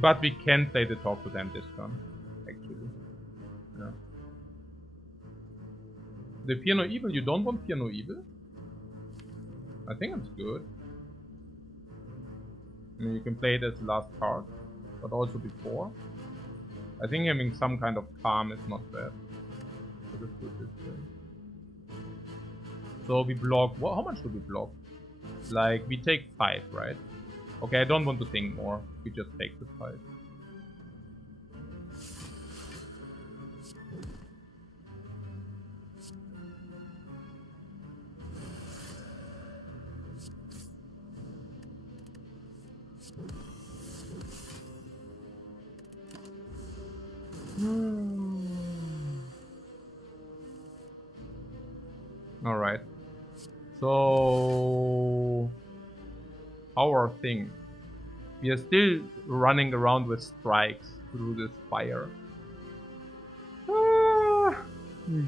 But we can play the talk to them this turn, actually. Yeah. The Fear No Evil, you don't want Fear No Evil? I think it's good. I mean, you can play it as the last card, but also before. I think having some kind of calm is not bad. So let's put this way. So we block, how much do we block? Like, we take 5, right? Okay, I don't want to think more. We just take the 5. Alright. So... our thing. We are still running around with strikes through the Spire.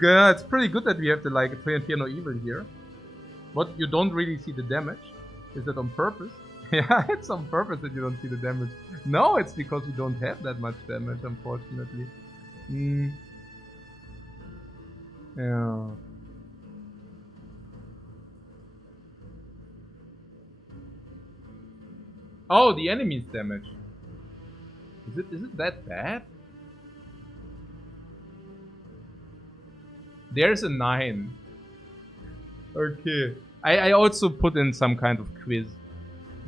Yeah, it's pretty good that we have the like Fear No Evil here. What, you don't really see the damage? Is that on purpose? Yeah, it's on purpose that you don't see the damage. No, it's because we don't have that much damage, unfortunately. Yeah. Oh, the enemy's damage. Is it that bad? There's a 9. Okay. I also put in some kind of quiz.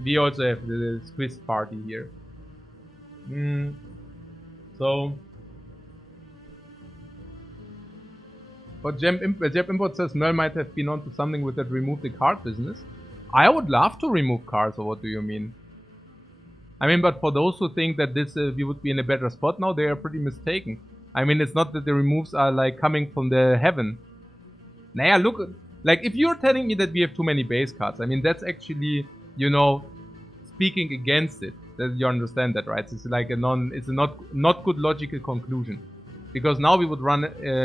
We also have the quiz party here. So. But Jeb Import says Merl might have been onto something with that remove the card business. I would love to remove cards, or what do you mean? I mean, but for those who think that this we would be in a better spot now, they are pretty mistaken. I mean, it's not that the removes are like coming from the heaven. Nah, look, like if you're telling me that we have too many base cards, I mean, that's actually, you know, speaking against it. That you understand that, right? It's like it's a not good logical conclusion. Because now we would run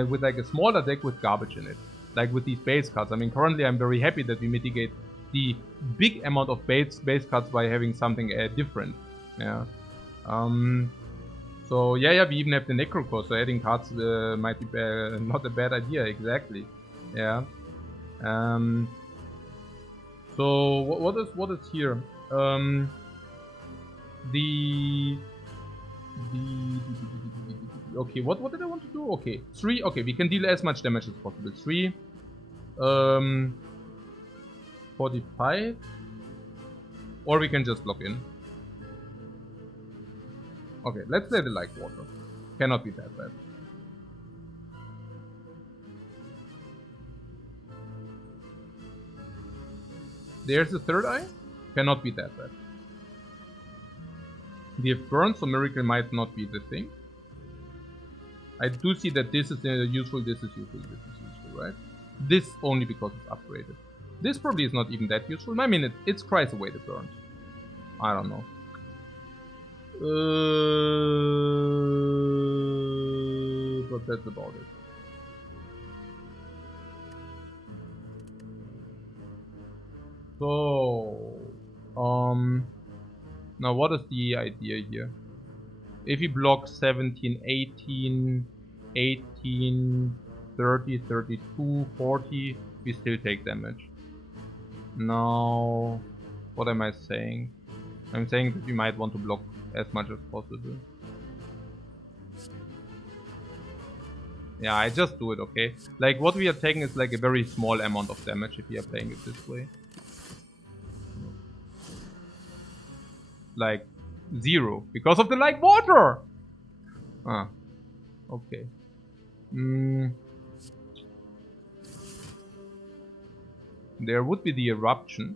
with like a smaller deck with garbage in it. Like with these base cards. I mean, currently I'm very happy that we mitigate the big amount of base cards by having something different. Yeah. So yeah, we even have the Necrocore, so adding cards might be not a bad idea, exactly. Yeah. So what is here? Okay, what did I want to do? Okay, 3. Okay, we can deal as much damage as possible. 3, 45. Or we can just lock in. Okay, let's play the like water. Cannot be that bad. There's the third eye. Cannot be that bad. We have burn, so miracle might not be the thing. I do see that this is useful, this is useful, this is useful, right? This only because it's upgraded. This probably is not even that useful. I mean, it cries away the burns. I don't know. But that's about it. So, now what is the idea here? If we block 17, 18, 18, 30, 32, 40, we still take damage. Now, what am I saying? I'm saying that we might want to block as much as possible. Yeah, I just do it, okay? Like, what we are taking is like a very small amount of damage if we are playing it this way. Like, 0. Because of the like water! Ah. Okay. There would be the eruption.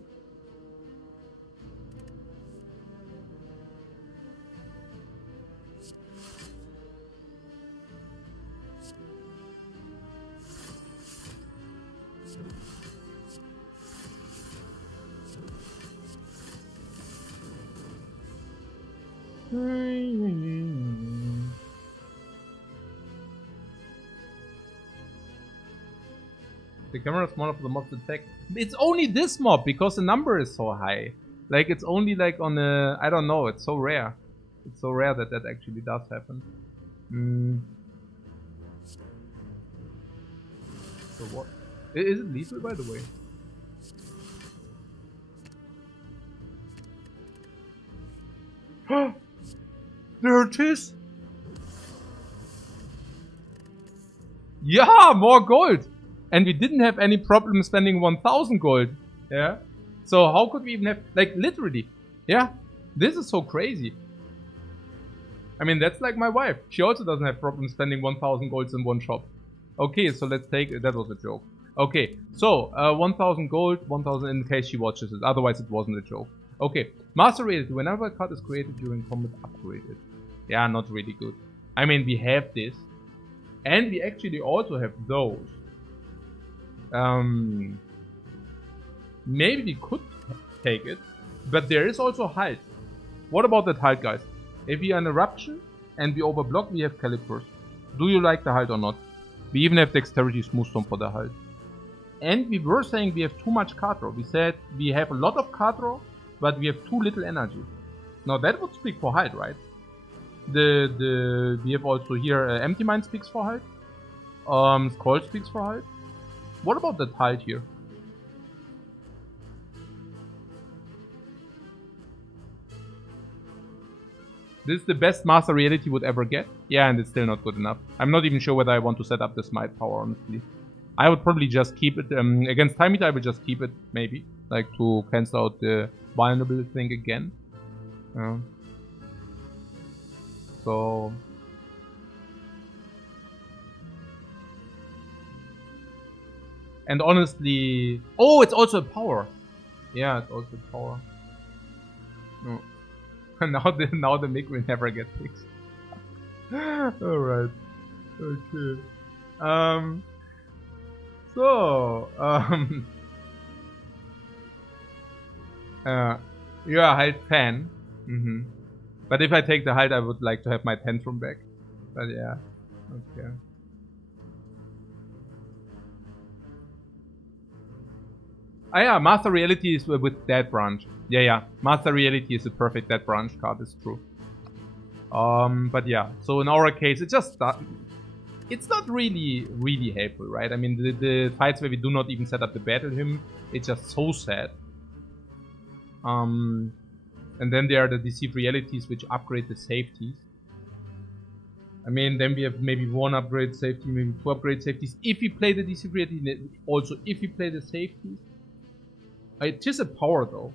The camera is smaller for the mob's attack. It's only this mob because the number is so high. Like, it's only like on a... I don't know, it's so rare. It's so rare that that actually does happen. So what? Is it lethal, by the way? There it is! Yeah, more gold! And we didn't have any problem spending 1000 gold. Yeah? So how could we even have... Like, literally. Yeah? This is so crazy. I mean, that's like my wife. She also doesn't have problem spending 1000 golds in one shop. Okay, so let's take... That was a joke. Okay, so 1000 gold, 1000 in case she watches it. Otherwise, it wasn't a joke. Okay, Master Rated. Whenever a card is created during combat, upgraded. Yeah, not really good. I mean, we have this. And we actually also have those. Maybe we could take it. But there is also halt. What about that halt, guys? If we are in eruption and we overblock, we have calipers. Do you like the halt or not? We even have dexterity smooth storm for the halt. And we were saying we have too much card draw. We said we have a lot of card draw, but we have too little energy. Now that would speak for halt, right? We have also here Empty Mind speaks for halt. Scroll speaks for halt. What about that halt here? This is the best Master Reality would ever get. Yeah, and it's still not good enough. I'm not even sure whether I want to set up the Smite power, honestly. I would probably just keep it. Against Time Eater, I would just keep it, maybe. Like, to cancel out the vulnerable thing again. So... And honestly... Oh, it's also a power! Yeah, it's also a power. No. now the mic will never get fixed. Alright. Okay. Yeah, halt 10. But if I take the halt, I would like to have my tantrum back. But yeah. Okay. Ah yeah, Master Reality is with Dead Branch. Yeah. Master Reality is a perfect Dead Branch card, it's true. But yeah, so in our case, it just... It's not really helpful, right? I mean, the fights where we do not even set up the Battle Hymn, it's just so sad. And then there are the Deceived Realities which upgrade the safeties. I mean, then we have maybe 1 upgrade safety, maybe 2 upgrade safeties. If we play the DC creativity, also if we play the safeties. It is a power though,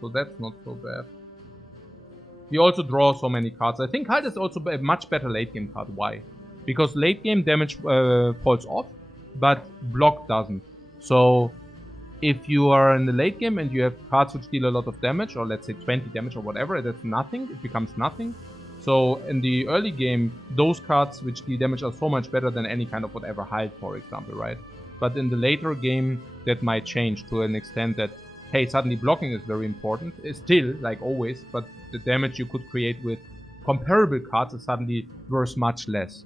so that's not so bad. We also draw so many cards. I think Halt is also a much better late game card. Why? Because late game damage falls off, but block doesn't. So if you are in the late game and you have cards which deal a lot of damage, or let's say 20 damage or whatever, that's nothing. It becomes nothing. So in the early game, those cards which deal damage are so much better than any kind of whatever Halt, for example, right? But in the later game, that might change to an extent that, hey, suddenly blocking is very important. It's still, like always, but the damage you could create with comparable cards is suddenly worth much less.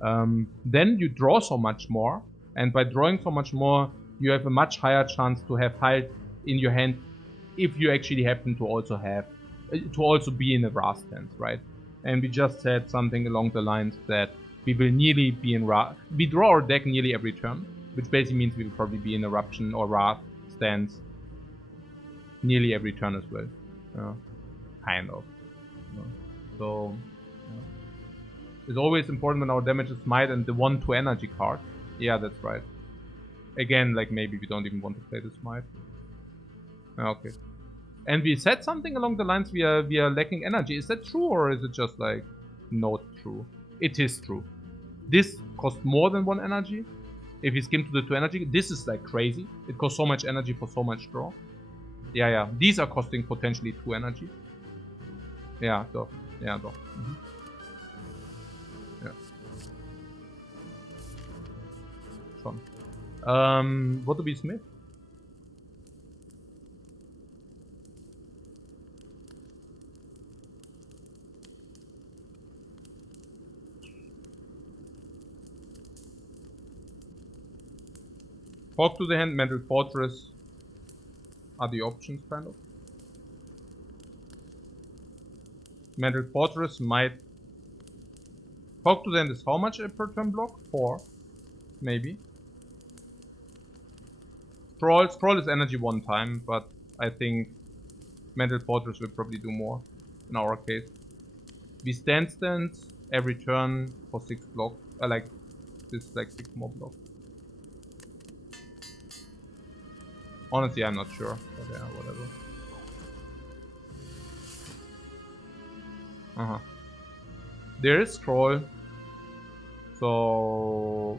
Then you draw so much more, and by drawing so much more, you have a much higher chance to have Halt in your hand if you actually happen to also have, to also be in a Ra stance, right? And we just said something along the lines that we will nearly be in Ra. We draw our deck nearly every turn, which basically means we will probably be in Eruption or Ra stance nearly every turn as well. Kind of. So, it's always important when our damage is Smite and the 1-2 energy card. Yeah, that's right. Again, like maybe we don't even want to play the Smite. Okay. And we said something along the lines we are lacking energy. Is that true or is it just like not true? It is true. This costs more than 1 energy. If you skim to the 2 energy, this is like crazy. It costs so much energy for so much draw. Yeah. These are costing potentially 2 energy. Ja, doch. Ja, doch. Mhm. Ja. Schon. What do we smith? Talk to the hand, Mental Fortress are the options, kind of. Mental Fortress might... Talk to the hand is how much per turn block? 4. Maybe. Scroll is energy 1 time, but I think Mental Fortress will probably do more in our case. We stance every turn for 6 blocks. Like, this is like 6 more blocks. Honestly, I'm not sure. But yeah, whatever. There is scroll. So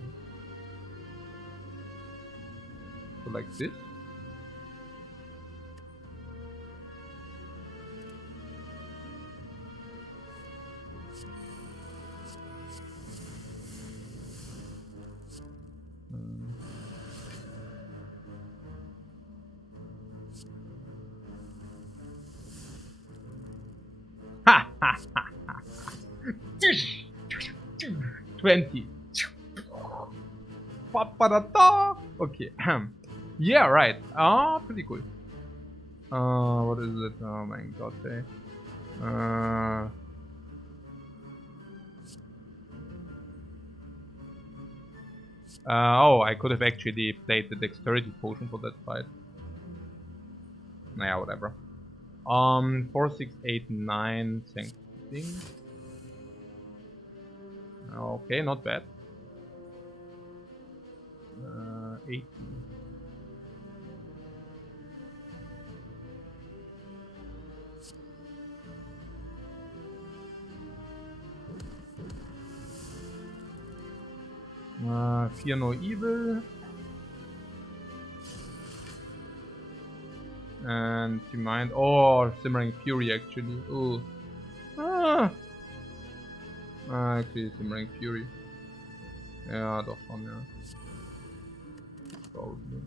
like this. Ha ha ha ha. 20. Okay. Yeah, right. Pretty cool. What is it? Oh my god, hey. Oh, I could have actually played the dexterity potion for that fight. Naja, whatever. 4, 6, 8, 9, Thanksgiving. Okay, not bad. 18. Fear no evil. And you mind. Oh, Simmering Fury actually. Oh. Actually, Simmering Fury. Ja, doch schon, ja. Probably.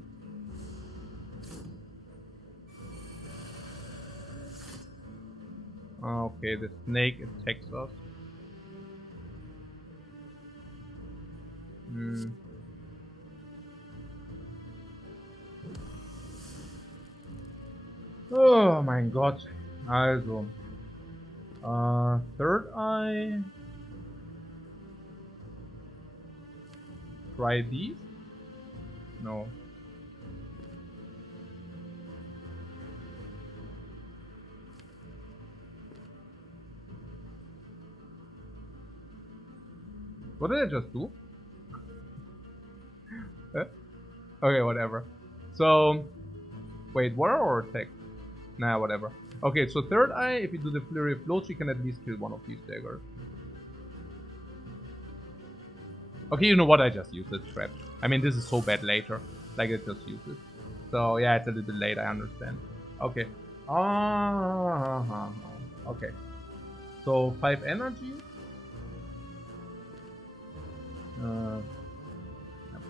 Okay, the snake attacks us. Oh mein Gott. Also. Third Eye. Try these? No. What did I just do? Okay, whatever. So, wait, water or attack? Nah, whatever. Okay, so third eye, if you do the flurry of blows, you can at least kill one of these daggers. Okay, you know what? I just used it, crap. I mean, this is so bad later. Like, I just used it. So, yeah, it's a little bit late, I understand. Okay. Okay. So, 5 energy. I'm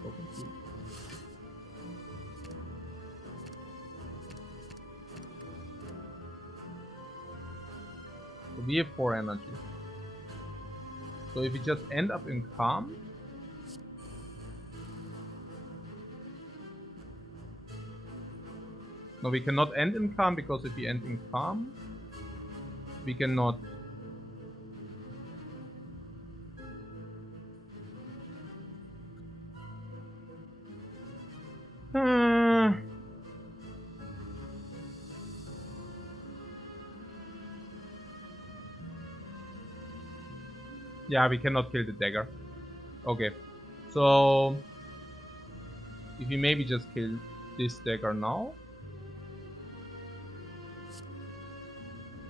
so confused. So we have 4 energy. So if we just end up in calm. No, we cannot end in calm, because if we end in calm, we cannot. Yeah, we cannot kill the dagger. Okay, so if we maybe just kill this dagger now.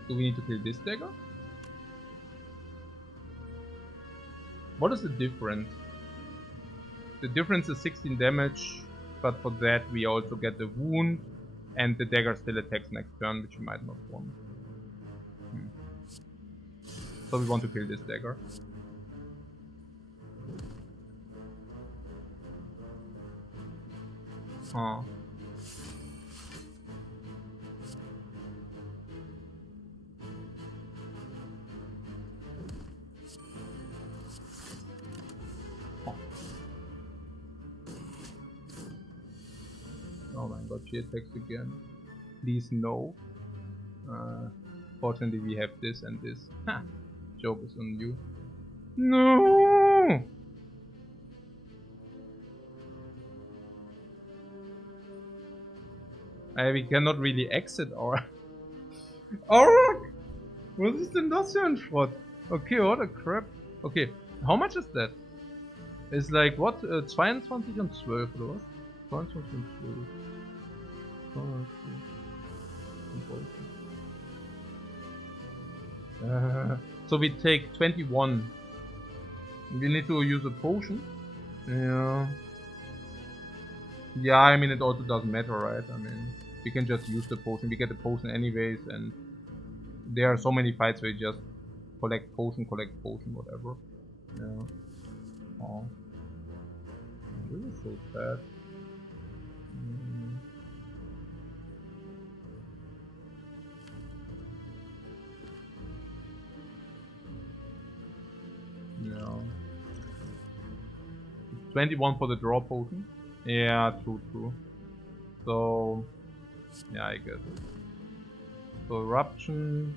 Do we need to kill this dagger? What is the difference? The difference is 16 damage, but for that we also get the wound, and the dagger still attacks next turn, which we might not want. So we want to kill this dagger. Huh. Oh my god, she attacks again. Please no. Fortunately we have this and this. Ha! Joke is on you. No! We cannot really exit our... Oh! Was ist denn das für ein Schrott? Okay, what a crap. Okay, how much is that? It's like, what? 22 und 12 oder was? 22 und 12. So we take 21. We need to use a potion. Yeah. Yeah, I mean it also doesn't matter, right? I mean, we can just use the potion. We get the potion anyways, and there are so many fights where you just collect potion, whatever. Yeah. Oh. This is so sad. Yeah. 21 for the draw potion. Yeah, true. So, yeah, I guess. So, eruption.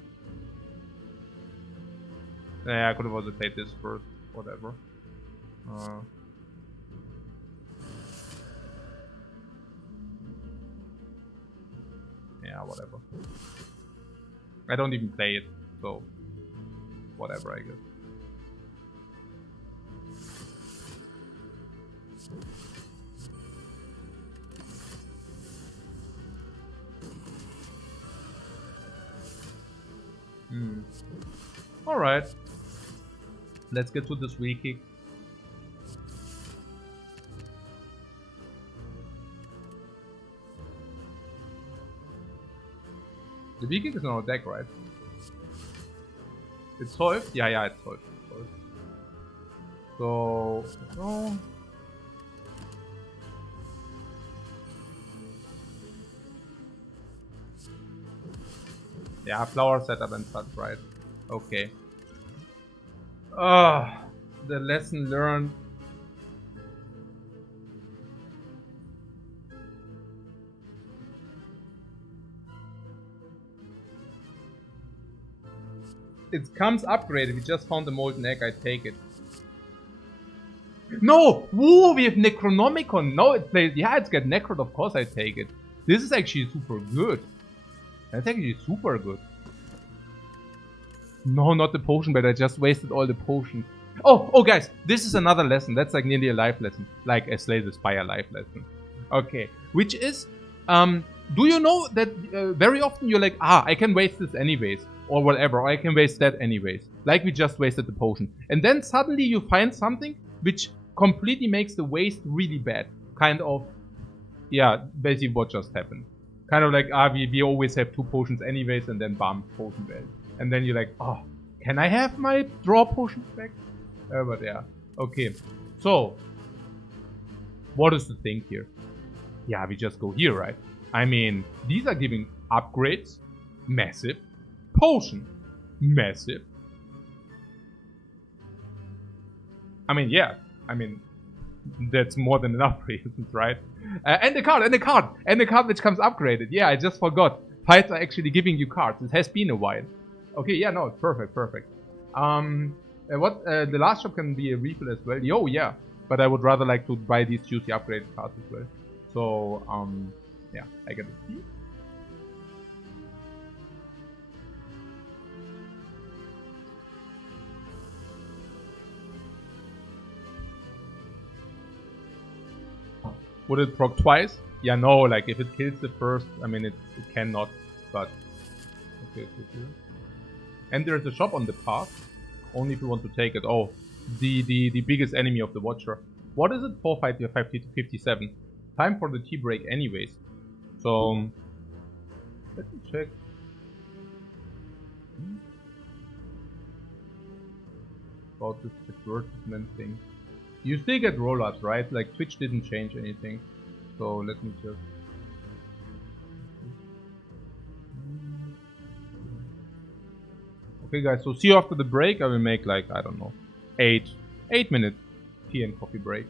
Yeah, I could have also played this first. Whatever. Yeah, whatever. I don't even play it, so whatever, I guess. Alright. Let's get to this wheel kick. The wheel kick is on our deck, right? It's solved? Yeah, it's solved. So... Oh. Yeah, flower setup and such, right? Okay. The lesson learned. It comes upgraded. We just found the molten egg. I take it. No! Woo! We have Necronomicon. No, it plays. Yeah, it's got Necrod. Of course, I take it. This is actually super good. That's actually super good. No, not the potion, but I just wasted all the potions. Oh, guys, this is another lesson. That's like nearly a life lesson, like a Slay the Spire life lesson. Okay, which is, do you know that very often you're like, I can waste this anyways, or whatever, or I can waste that anyways, like we just wasted the potion, and then suddenly you find something which completely makes the waste really bad. Kind of, yeah, basically what just happened. Kind of like, we always have 2 potions anyways, and then bam, potion bad. And then you're like, oh, can I have my draw potions back? But yeah, okay. So, what is the thing here? Yeah, we just go here, right? I mean, these are giving upgrades, massive, potion, massive. I mean, yeah, I mean, that's more than enough reasons, right? And the card which comes upgraded. Yeah, I just forgot. Fights are actually giving you cards. It has been a while. Okay, yeah, no, it's perfect. The last shop can be a refill as well. Yo, yeah, but I would rather like to buy these juicy upgraded cards as well. So, yeah, I get it. Would it proc twice? Yeah, no, like if it kills the first, I mean, it cannot, but okay. And there's a shop on the path, only if you want to take it. Oh, the biggest enemy of the Watcher. What is it? 455 to 57. Time for the tea break anyways. So, let me check. About this advertisement thing. You still get rollouts, right? Like Twitch didn't change anything. So let me just... Okay guys, so see you after the break. I will make like, I don't know, 8 minute tea and coffee break.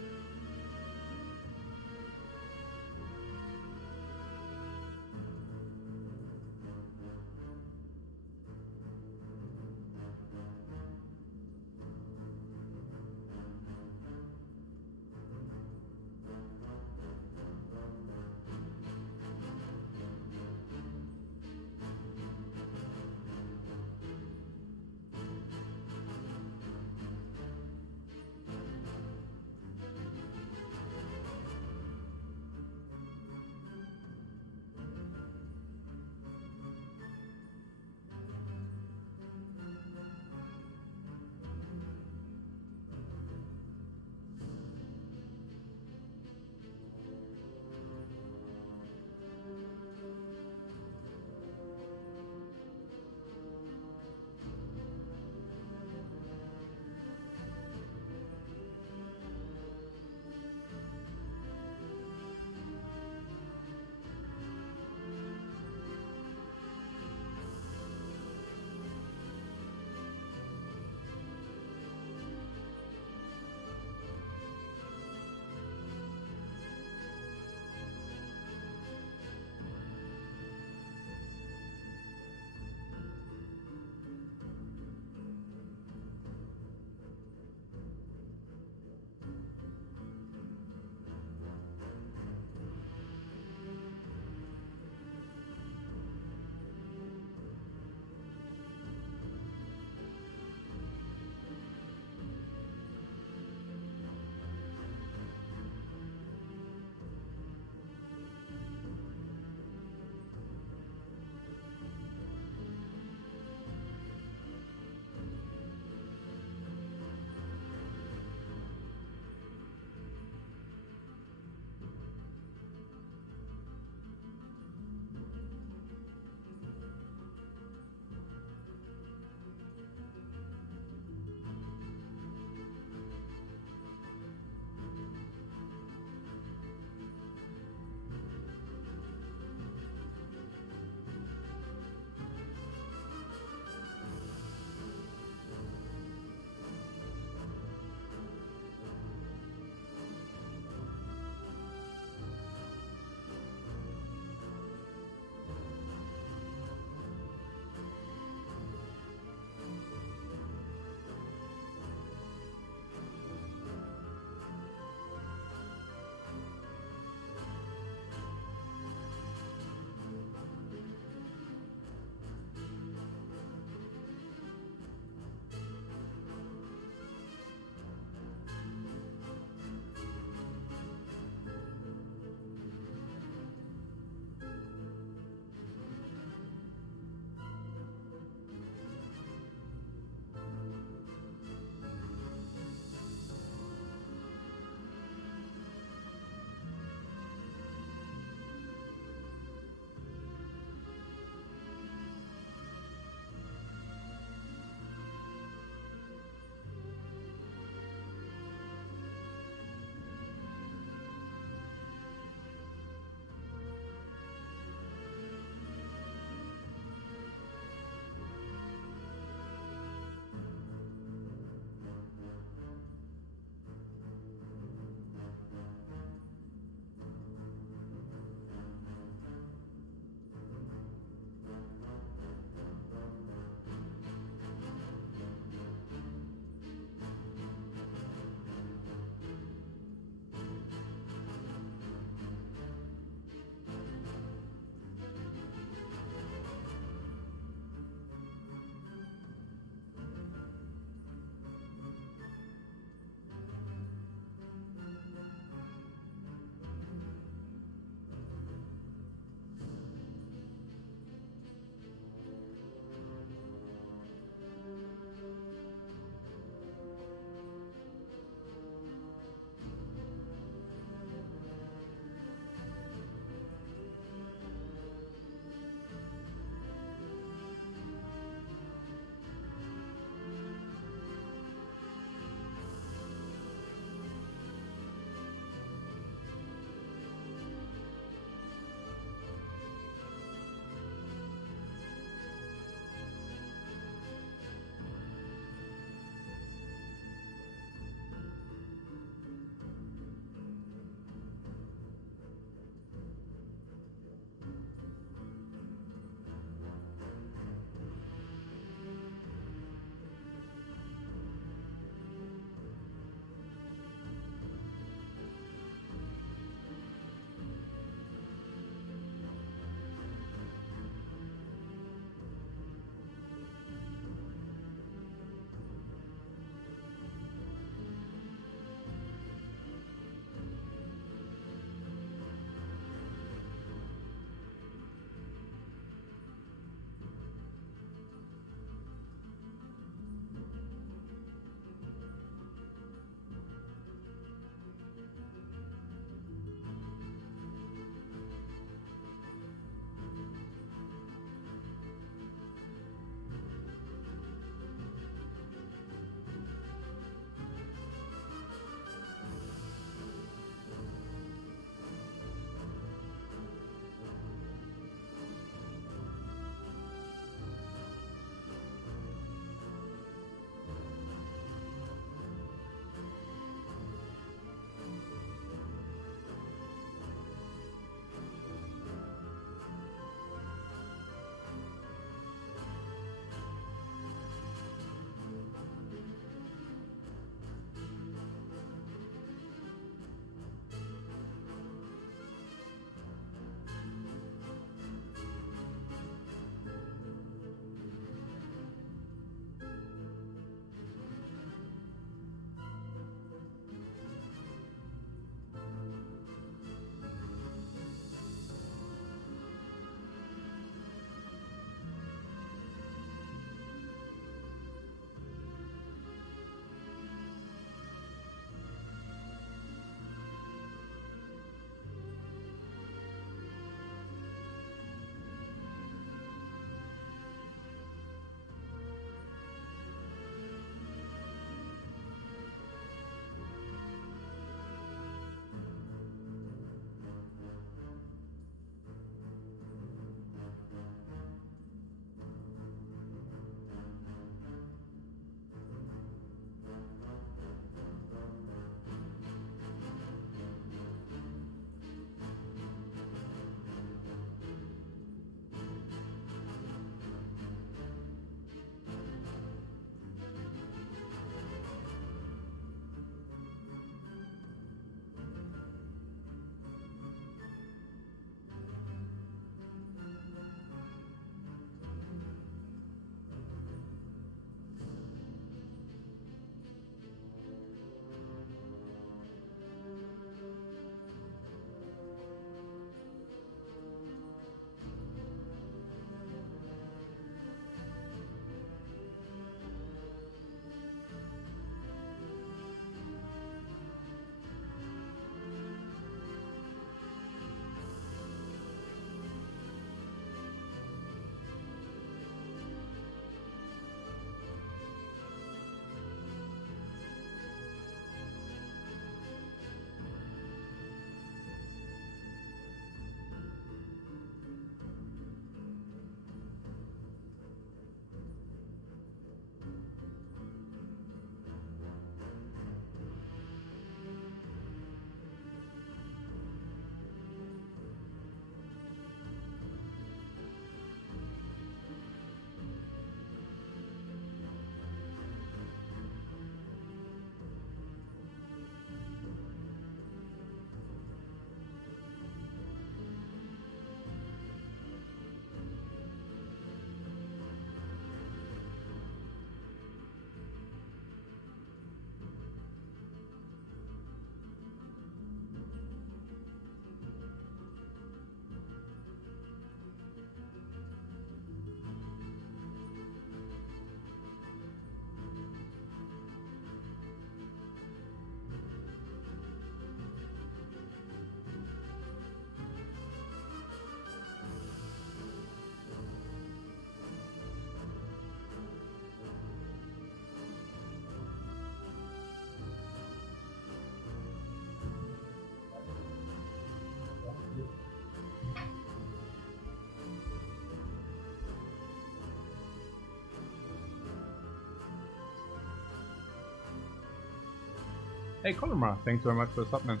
Hey Colomar, thanks very much for the sub, man.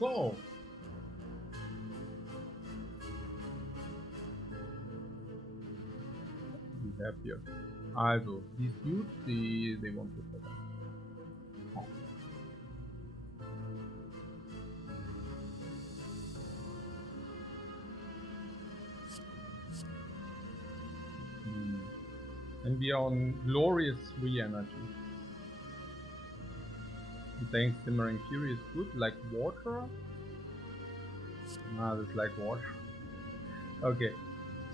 So, we have here. Also, these dudes, they want to set up. Oh. And we are on glorious 3 energy. You think simmering fury is good, like water? Ah, that's like water. Okay,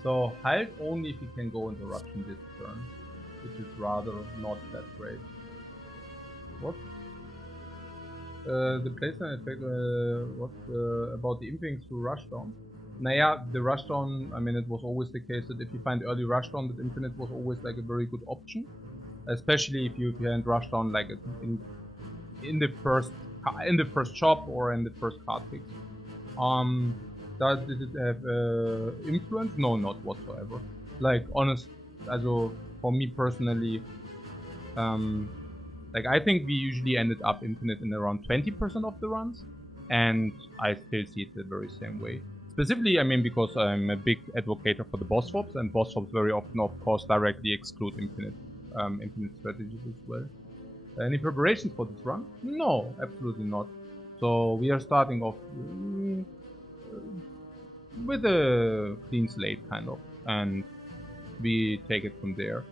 so halt only if you can go into eruption this turn, which is rather not that great. What? The placement effect, what about the impings through rushdown? Naja, the rushdown, I mean, it was always the case that if you find early rushdown, that infinite was always like a very good option. Especially if you can rushdown like in the first shop or in the first card picks. Did it have influence? No, not whatsoever. Like honest, also for me personally, like I think we usually ended up infinite in around 20% of the runs, and I still see it the very same way. Specifically, I mean, because I'm a big advocate for the boss swaps, and boss swaps very often, of course, directly exclude infinite strategies as well. Any preparations for this run? No, absolutely not. So we are starting off with a clean slate, kind of, and we take it from there.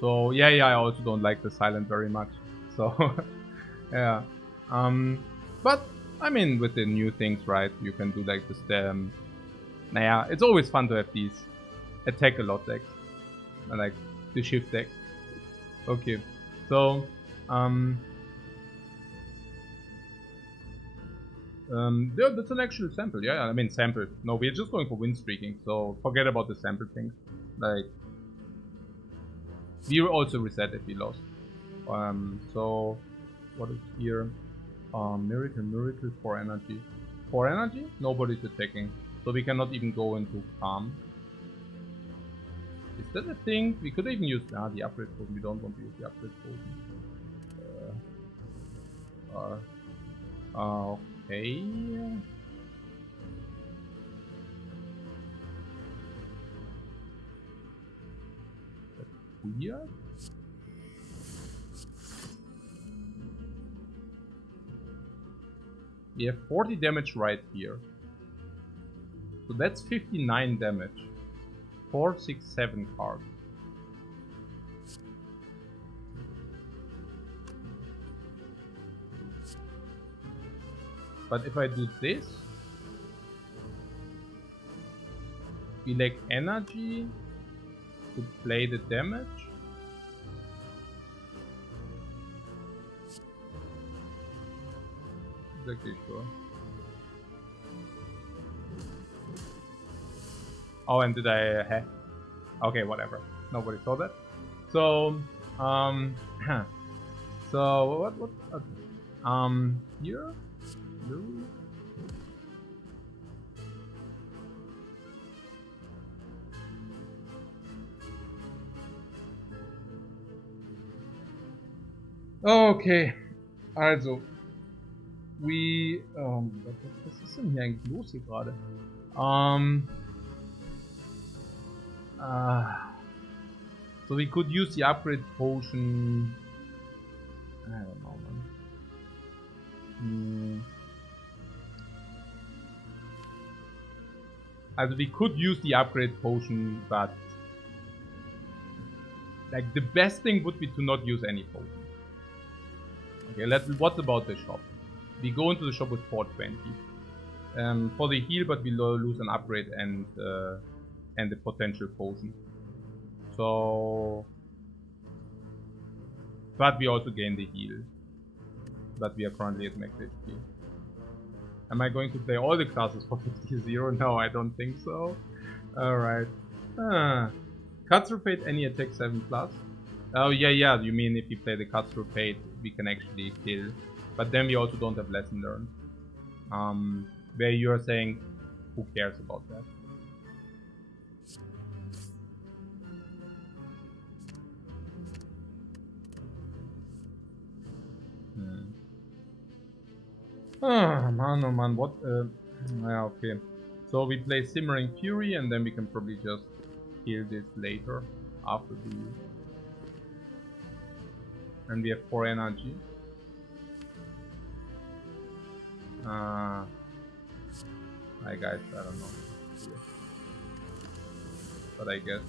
So yeah, I also don't like the silent very much. So yeah, but I mean, with the new things, right? You can do like the stem. Naja, it's always fun to have these attack a lot decks, and like the shift decks. Okay, so yeah, that's an actual sample. Yeah, I mean sample. No, we're just going for win streaking. So forget about the sample thing. Like we will also reset if we lost. So what is here? Miracle, 4 energy. 4 energy? Nobody's attacking. So we cannot even go into calm. Is that a thing? We could even use the upgrade potion. We don't want to use the upgrade potion. Okay. That's weird. We have 40 damage right here. So that's 59 damage. 4, 6, 7 cards. But if I do this, we lack energy to play the damage. Exactly sure. Oh, and did I? Okay, whatever. Nobody saw that. So, so what? Here, blue. Okay, also, was ist denn hier eigentlich los hier gerade? So we could use the upgrade potion. I don't know, man. Also we could use the upgrade potion, but like the best thing would be to not use any potion. Okay, what about the shop? We go into the shop with 420 for the heal, but we lose an upgrade and the potential potion. So, but we also gain the heal. But we are currently at max HP. Am I going to play all the classes for 50-0? No, I don't think so. Alright. Cuts through fate, any attack 7+. Oh yeah, you mean if you play the cuts through fate, we can actually kill. But then we also don't have lesson learned. Where you're saying, who cares about that? Oh man, what? Yeah, okay. So we play Simmering Fury, and then we can probably just kill this later after the. And we have 4 energy. Hi guys, I don't know. But I guess.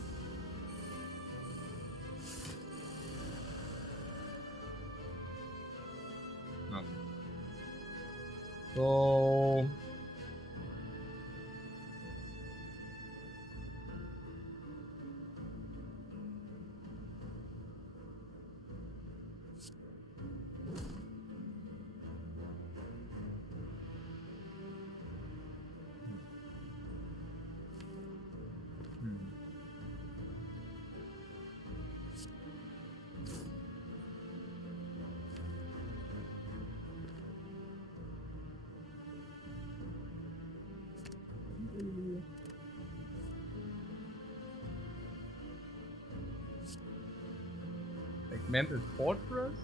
Okay. So. Mental Fortress,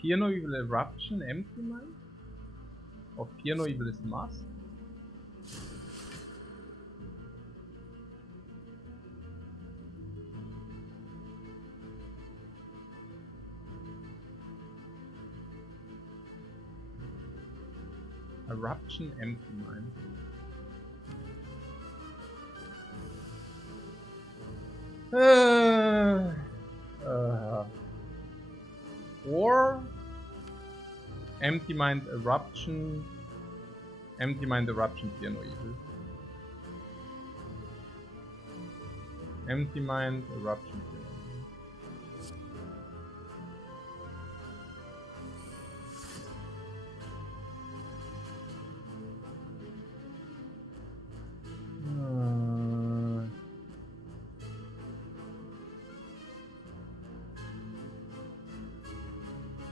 Piano Evil Eruption, Empty Mind, or Piano Evil is Must. Eruption, Empty Mind. Or Empty Mind Eruption, Empty Mind Eruption, Piano Evil. Empty Mind Eruption, Piano Evil.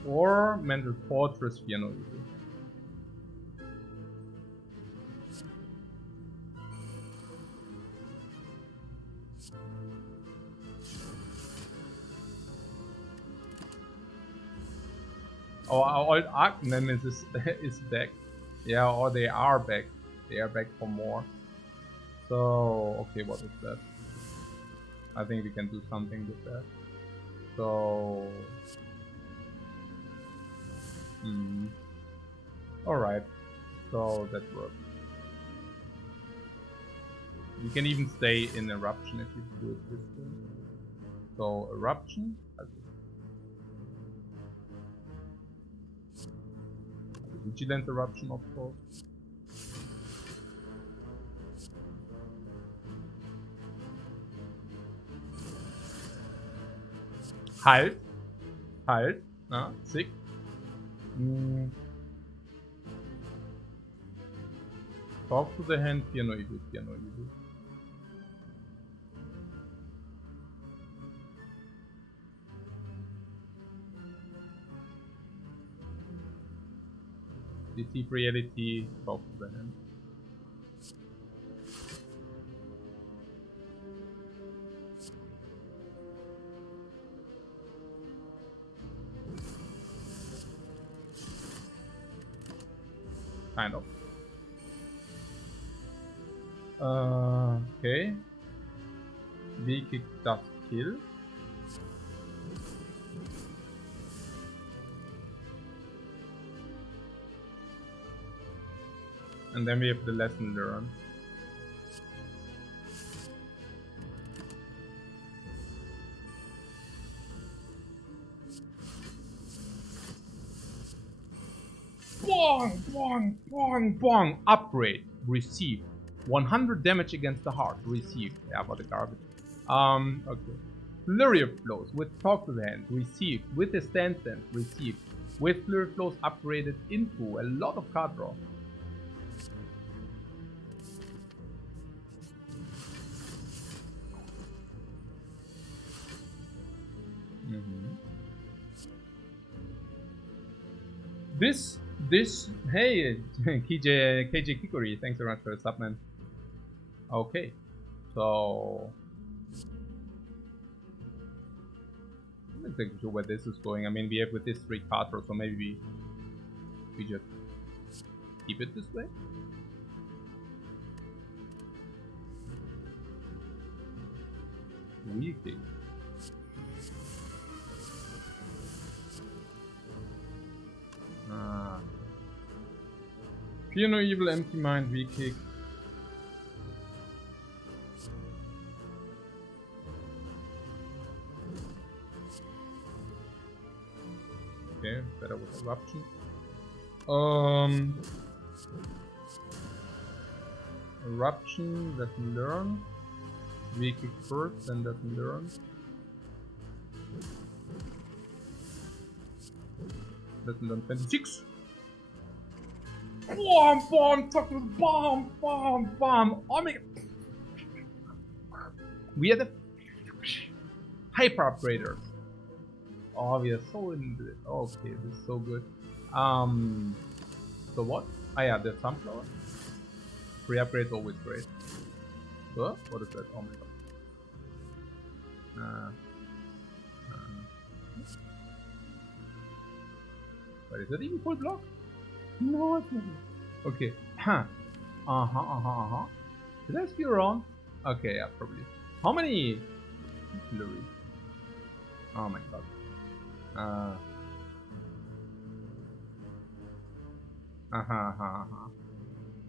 Or Mental Fortress, Piano Evil. Oh, our old Arcnem is back. Yeah, or they are back. They are back for more. So, okay, what is that? I think we can do something with that. So... Alright, so that works. You can even stay in Eruption if you do it this way. So, Eruption. Vigilant Eruption, of course. Halt. Sick. Talk to the hand, Piano Evil. Deceive reality, talk to the hand. Kind of. Okay. V-Kick does kill. And then we have the lesson learned. Bong, bong, bong, bong. Upgrade. Receive. 100 damage against the heart. Receive. Yeah, about the garbage. Okay. Flurry of Flows with Talk to the Hand. Receive. With the Stand. Receive. With Flurry of Flows upgraded into a lot of card draw. This, hey, KJ Kikori, thanks very much for the sub, man. Okay, so I'm not exactly sure where this is going. I mean, we have with this 3 card draw, so maybe We just keep it this way. Wheel kick. Fear no evil, empty mind, wheel kick. Okay, better with eruption. Eruption doesn't learn. We kick first, then doesn't learn. Doesn't learn 26. Bomb, bomb, bomb, bomb, bomb. Oh my. We are the hyper upgraders. Oh, we are so into it. Okay, this is so good. So what? Ah, yeah, the sunflower. Free upgrades always great. What is that? Oh my god. Wait, is that even full block? No, it's not. Okay. Did I steal around? Okay, yeah, probably. How many artillery? Oh my god.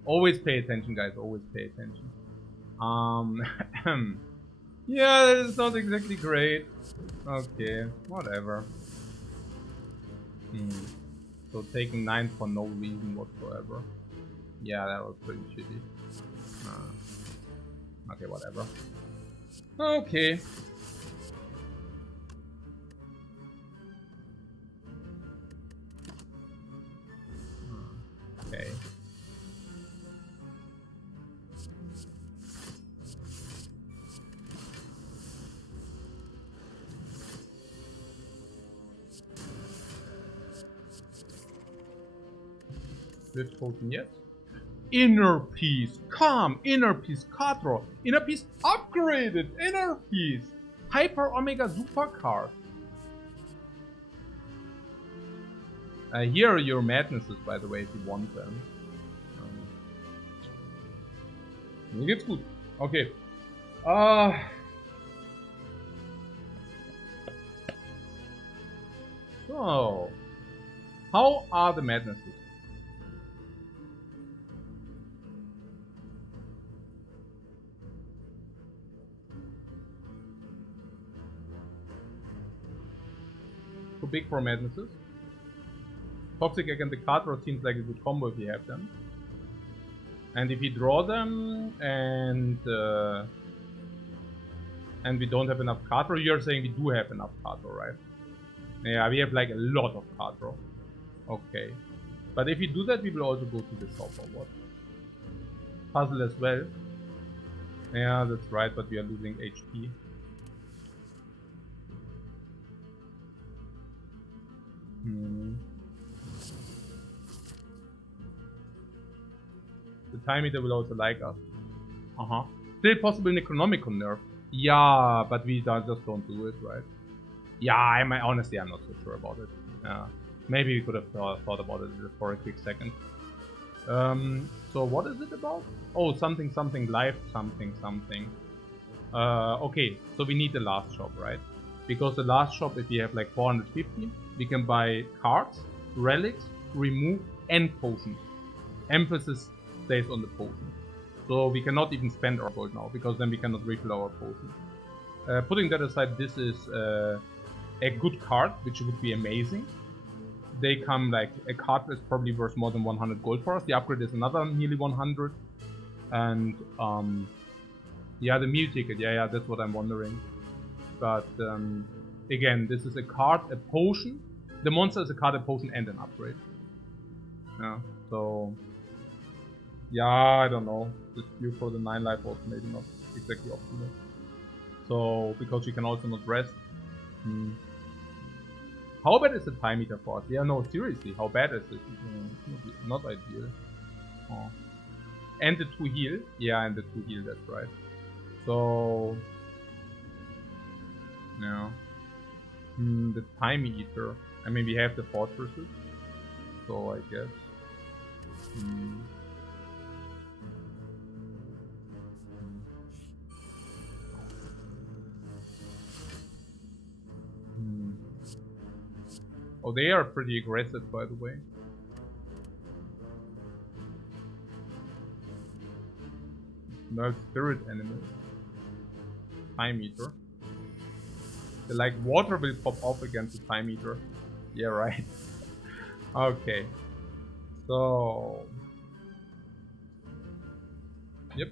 Always pay attention, guys. Always pay attention. Yeah, that is not exactly great. Okay, whatever. So taking 9 for no reason whatsoever. Yeah, that was pretty shitty. Okay, whatever. Okay. Okay. Swift potion, yes. Inner Peace, calm, Inner Peace, Cadro, Inner Peace upgraded, Inner Peace, Hyper Omega Super card. Here are your madnesses, by the way, if you want them. Mir geht's gut. Okay. So, how are the madnesses? Too big for madnesses. Toxic against the card draw seems like a good combo if you have them. And if you draw them and we don't have enough card draw, you're saying we do have enough card draw, right? Yeah, we have like a lot of card draw. Okay. But if you do that, we will also go to the shop or what? Puzzle as well. Yeah, that's right, but we are losing HP. The time eater will also like us. Still possible Necronomicon nerf. Yeah, but we just don't do it, right? Yeah, honestly, I'm not so sure about it. Maybe we could have thought about it for a quick second. So what is it about? Oh, something life something. Okay, so we need the last shop, right? Because the last shop, if we have like 450, we can buy cards, relics, remove, and potions. Emphasis stays on the potion. So we cannot even spend our gold now, because then we cannot refill our potion. Putting that aside, this is a good card, which would be amazing. They come like, a card is probably worth more than 100 gold for us. The upgrade is another nearly 100. And yeah, the meal ticket, yeah, that's what I'm wondering. But again, this is a card, a potion. The monster is a card, a potion, and an upgrade. Yeah, so yeah, I don't know. This view for the 9 life was maybe not exactly optimal. So because you can also not rest. How bad is the time meter for us? Yeah, no, seriously, how bad is it? Not ideal. Oh. And the 2 heal? Yeah, and the 2 heal, that's right. So yeah. The time eater. I mean, we have the fortresses. so, I guess. Oh, they are pretty aggressive, by the way. Nerve spirit animal. Time meter. Like water will pop off against the time meter. Yeah, right. Okay. So. Yep.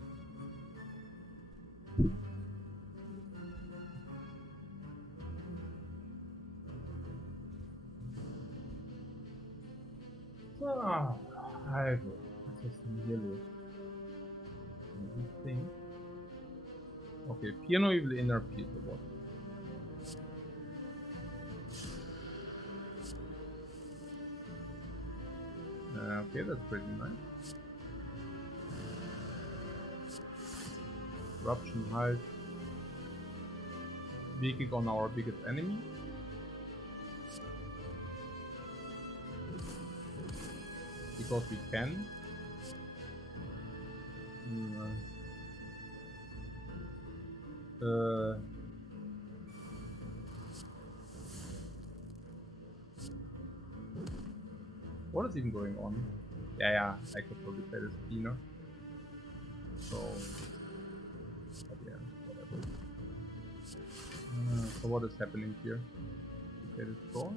I just really think. Okay, piano evil inner peace or what? Okay, that's pretty nice. Corruption halt. Weak on our biggest enemy. Because we can. What is even going on? Yeah, I could probably play this cleaner. So, but yeah, whatever. So what is happening here? Okay, destroy.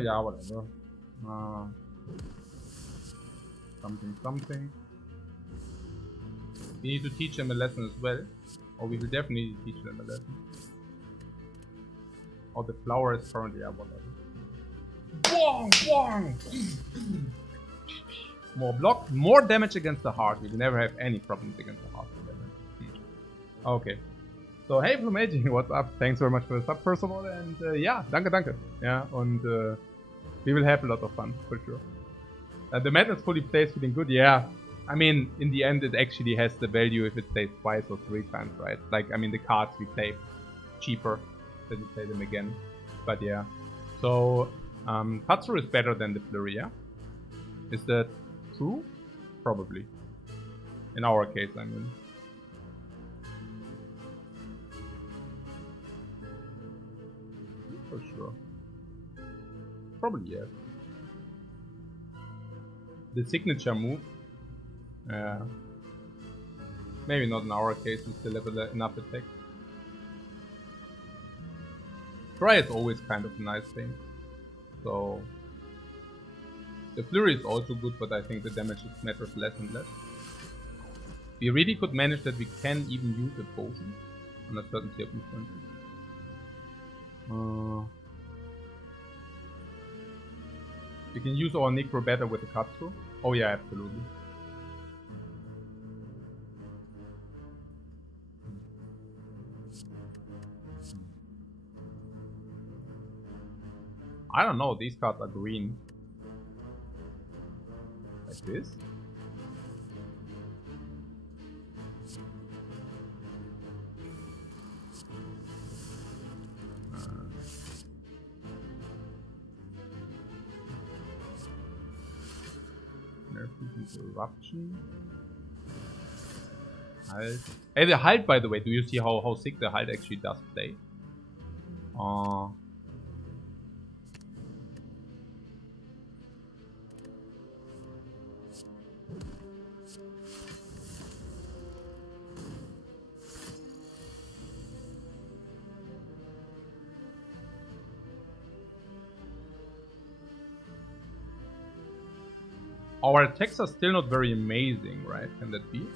Yeah, whatever. Something. We need to teach them a lesson as well. Or we will definitely teach them a lesson. Or the flower is currently, yeah, whatever. Bong! More block, more damage against the heart. We will never have any problems against the heart. Okay. So, hey Plumaging, what's up? Thanks very much for the sub, first of all. And yeah, danke. Yeah, and we will have a lot of fun, for sure. The madness fully plays feeling good, yeah. I mean, in the end, it actually has the value if it plays twice or 3 times, right? Like, I mean, the cards we play cheaper than we play them again. But yeah. So, Tatsuru is better than the Flurry, yeah? Is that true? Probably. In our case, I mean. For sure. Probably, yes. The signature move. Maybe not in our case, we still have enough attack. Try is always kind of a nice thing. So the Flurry is also good, but I think the damage matters less and less. We really could manage that we can even use a potion on a certain circumstance. We can use our Necro better with the Katsu. Oh yeah, absolutely. I don't know, these cards are green. Like this. Interruption. Halt. Hey, the Halt, by the way, do you see how sick the Halt actually does play? Our attacks are still not very amazing, right? Can that be?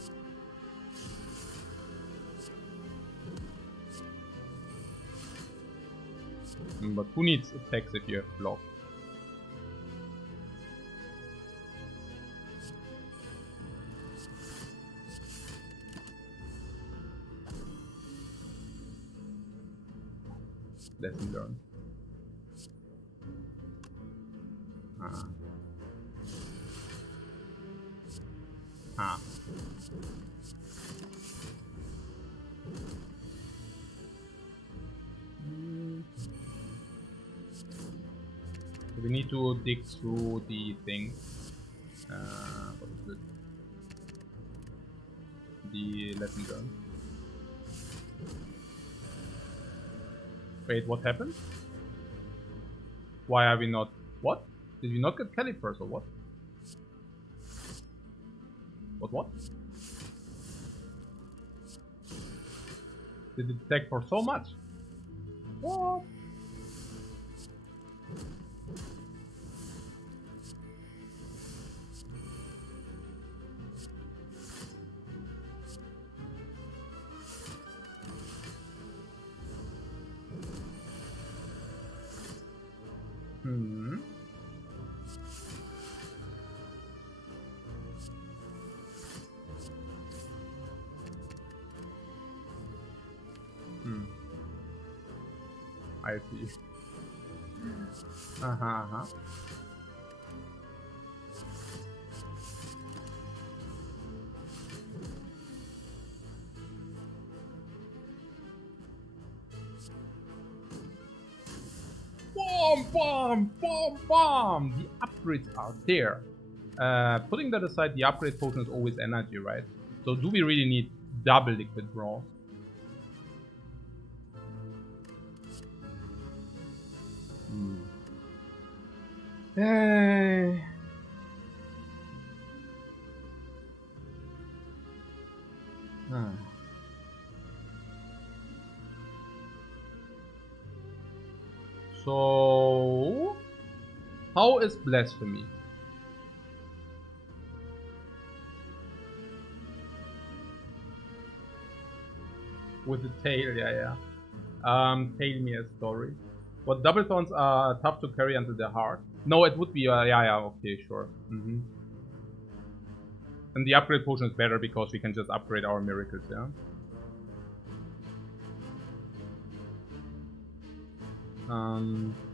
But who needs attacks if you have block? Lesson learned. Ah. Ah. We need to dig through the thing. What is it? The lesson learned. Wait, what happened? Why are we not... What? Did we not get calipers or what? What? Did it take for so much? What? Hmm. I see. Uh-huh. Bomb! The upgrades are there. Putting that aside, the upgrade potion is always energy, right? So do we really need double liquid bronze? So, how is blasphemy? With the tail, yeah. Tell me a story. What double thorns are tough to carry until they're hard? No, it would be, okay, sure. And the upgrade potion is better because we can just upgrade our miracles, yeah?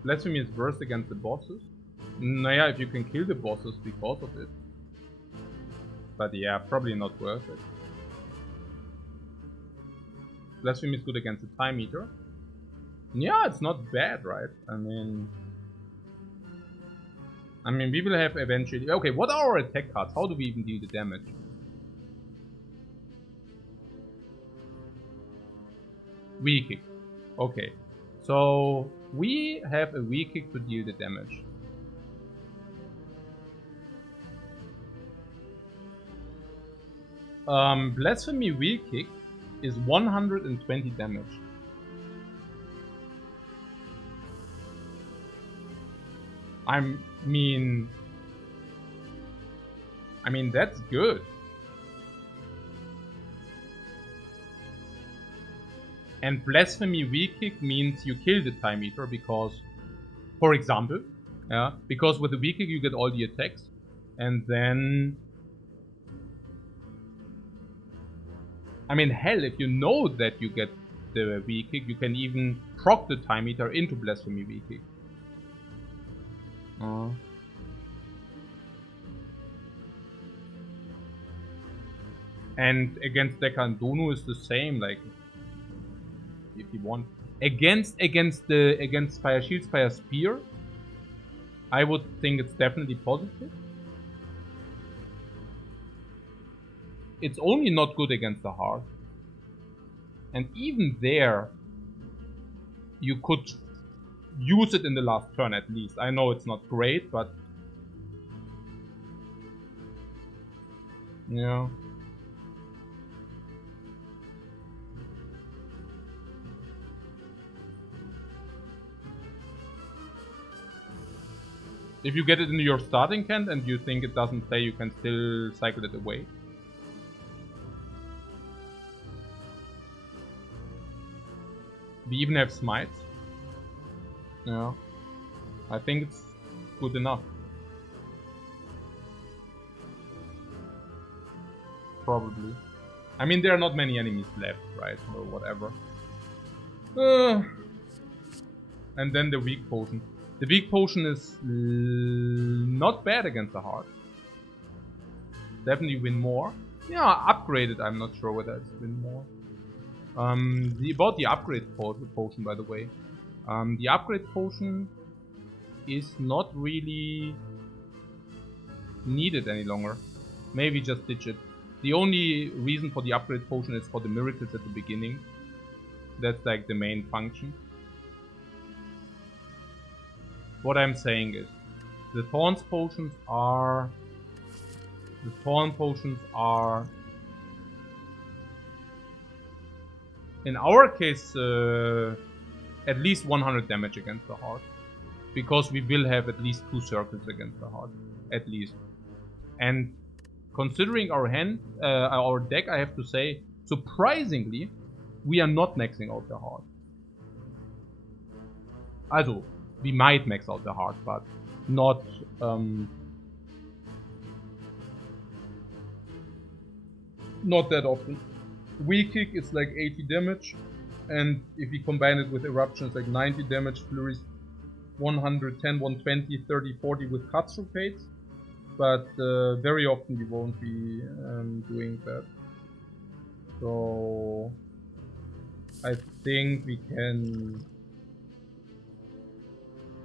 Blasphemy is worse against the bosses. Naja, if you can kill the bosses because of it. But yeah, probably not worth it. Blasphemy is good against the time meter. Yeah, it's not bad, right? I mean, we will have eventually... Okay, what are our attack cards? How do we even deal the damage? Weak kick. Okay. So, we have a weak kick to deal the damage. Blasphemy weak kick is 120 damage. I mean, that's good. And blasphemy weak kick means you kill the time meter because, for example, yeah, because with the weak kick you get all the attacks, and then, hell, if you know that you get the weak kick, you can even proc the time meter into blasphemy weak kick. And against Deca and Donu is the same, like, if you want. Against Fire Shield, Fire Spear, I would think it's definitely positive. It's only not good against the Heart. And even there, you could use it in the last turn at least. I know it's not great, but... yeah. If you get it into your starting hand and you think it doesn't play, you can still cycle it away. We even have smites. Yeah. I think it's good enough. Probably. There are not many enemies left, right? Or whatever. And then the weak potion. The weak potion is not bad against the heart. Definitely win more. Yeah, upgraded. I'm not sure whether it's win more. About the upgrade potion, by the way. The upgrade potion is not really needed any longer. Maybe just ditch it. The only reason for the upgrade potion is for the miracles at the beginning. That's like the main function. What I'm saying is, the thorn potions are in our case at least 100 damage against the heart, because we will have at least 2 circles against the heart, at least. And considering our our deck, I have to say, surprisingly, we are not maxing out the heart. Also, we might max out the heart, but not not that often. Weak kick is like 80 damage, and if we combine it with eruption, it's like 90 damage. Flurries 110, 120, 30, 40 with cut through fates, but very often we won't be doing that. So I think we can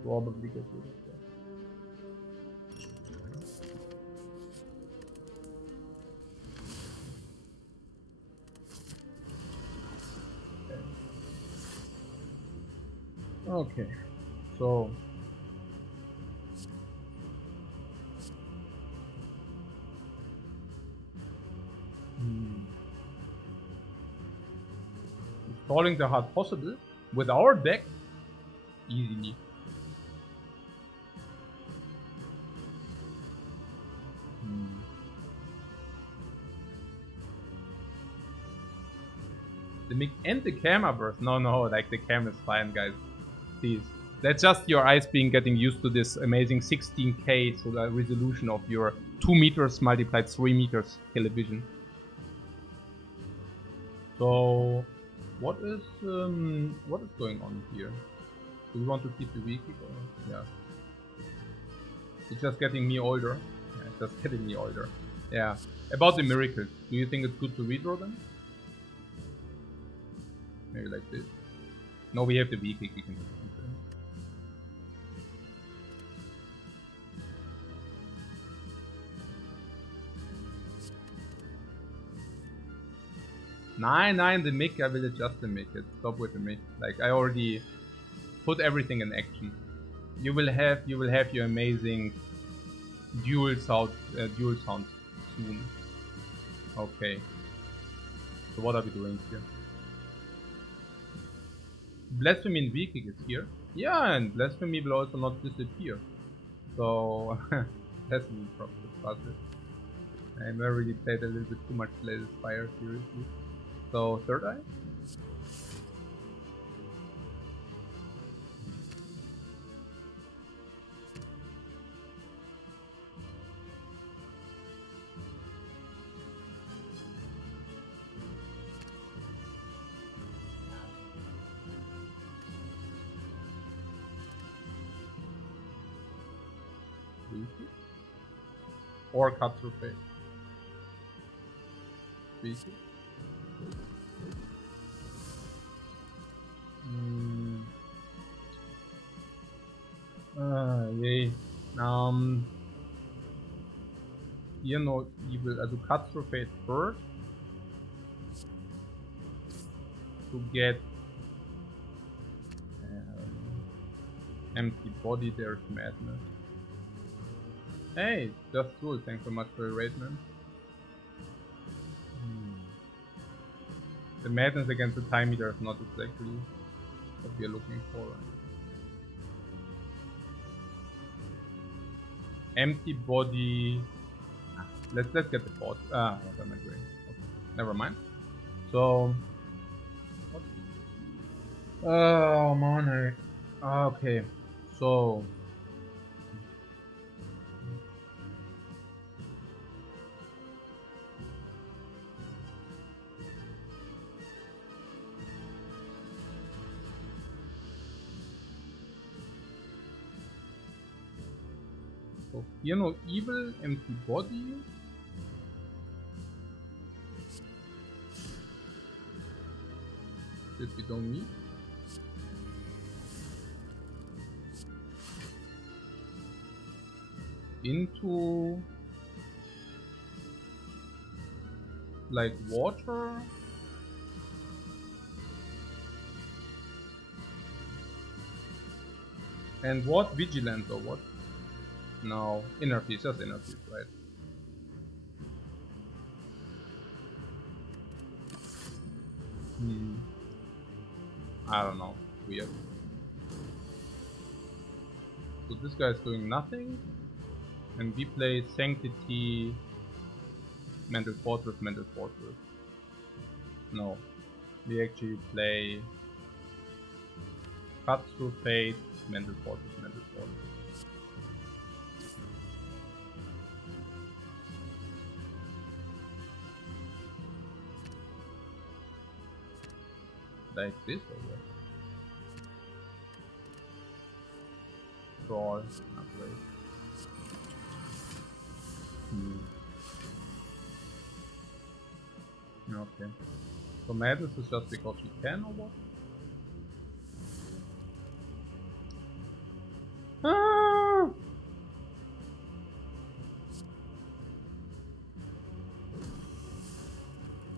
probably get rid of that. Okay, so installing the heart possible with our deck easily. The mic and the camera burst. No, like the camera is fine, guys. Please. That's just your eyes getting used to this amazing 16K resolution of your 2 meters multiplied 3 meters television. So, what is going on here? Do we want to keep the weak kick? Yeah. It's just getting me older. Yeah, it's just getting me older. Yeah. About the miracles, do you think it's good to redraw them? Maybe like this. No, we have the weak kick. We can. Nine, the mic, I will adjust the mic. Stop with the mic. Like, I already put everything in action. You will have your amazing dual sound soon. Okay. So what are we doing here? Blasphemy and weak kick is here. Yeah, and blasphemy will also not disappear. So that's the problem. I already played a little bit too much Spire, seriously. So, third eye? Or cut through face. Speaking. Yay. Here no evil, also cut through fate first to get empty body. There's madness. Hey, just cool. Thanks so much for your raid, man. The madness against the time meter is not exactly what we are looking for. Right? Empty body. Let's get the bot. Ah, I'm agreeing. Okay. Never mind. So. What? Oh man. Okay. So. So fear no evil, empty body. This we don't need. Into like water. And what? Vigilance or what? No, inner peace, just inner peace, right? I don't know. Weird. So this guy is doing nothing. And we play Sanctity, Mental Fortress, Mental Fortress. No. We actually play Cut Through Fate, Mental Fortress, Mental Fortress. Like this or what? Draw, upgrade. Okay. So madness is just because we can or what? Ah!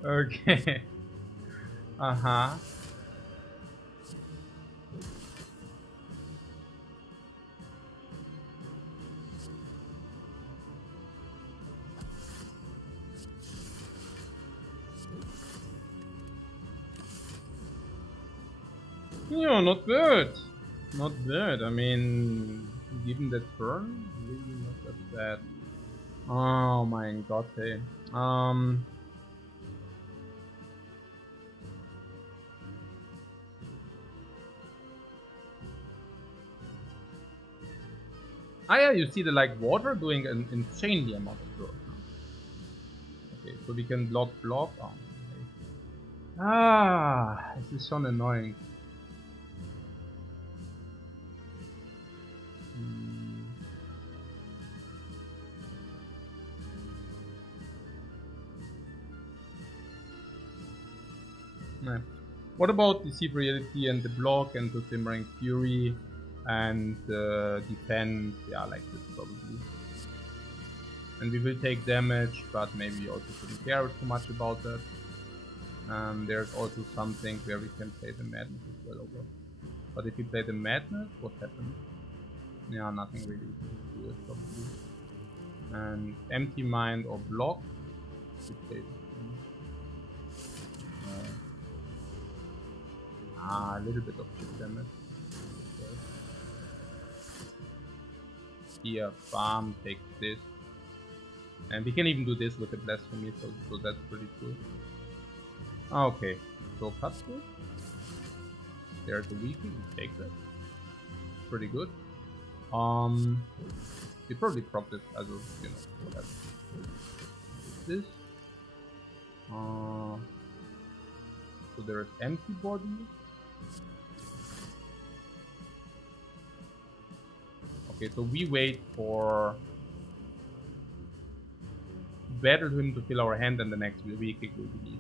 Okay. Uh-huh. Yeah, not bad. Not bad. I mean, given that turn, really not that bad. Oh my god, hey. Ah yeah, you see the like water doing an insanely amount of work. Okay, so we can block. Oh, okay. Ah, this is so annoying. Nah. What about Deceive Reality and the block and the Simmering Fury and defend? Yeah, like this probably. And we will take damage, but maybe we also shouldn't care too much about that. There's also something where we can play the Madness as well over. But if we play the Madness, what happens? Yeah, nothing really we can do it probably. And Empty Mind or block. We play a little bit of chip damage. Here, farm, take this. And we can even do this with the Blasphemy, so that's pretty cool. Okay, so cut through. There's a weaken, we take that. Pretty good. We probably prop this as a, you know, whatever. This. So there is empty body. Okay, so we wait for battle him to fill our hand, and the next week it will be easy.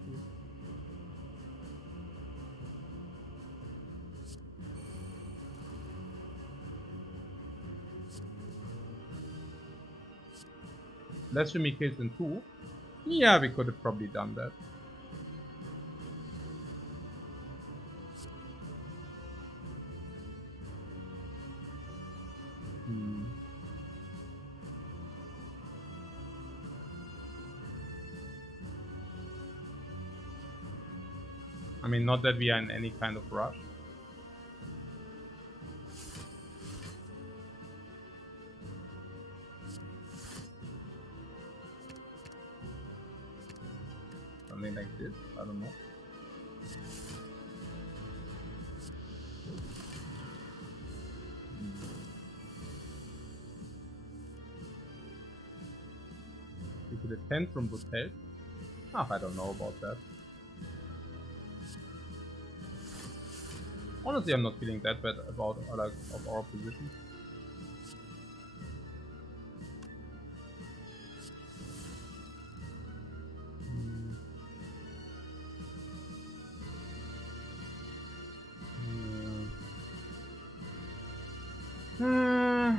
Blasphemy kills in 2. Yeah, we could have probably done that. I mean, not that we are in any kind of rush. Something like this, I don't know. We could attend from the help. Ah, I don't know about that. Honestly, I'm not feeling that bad about like of our position. Hmm.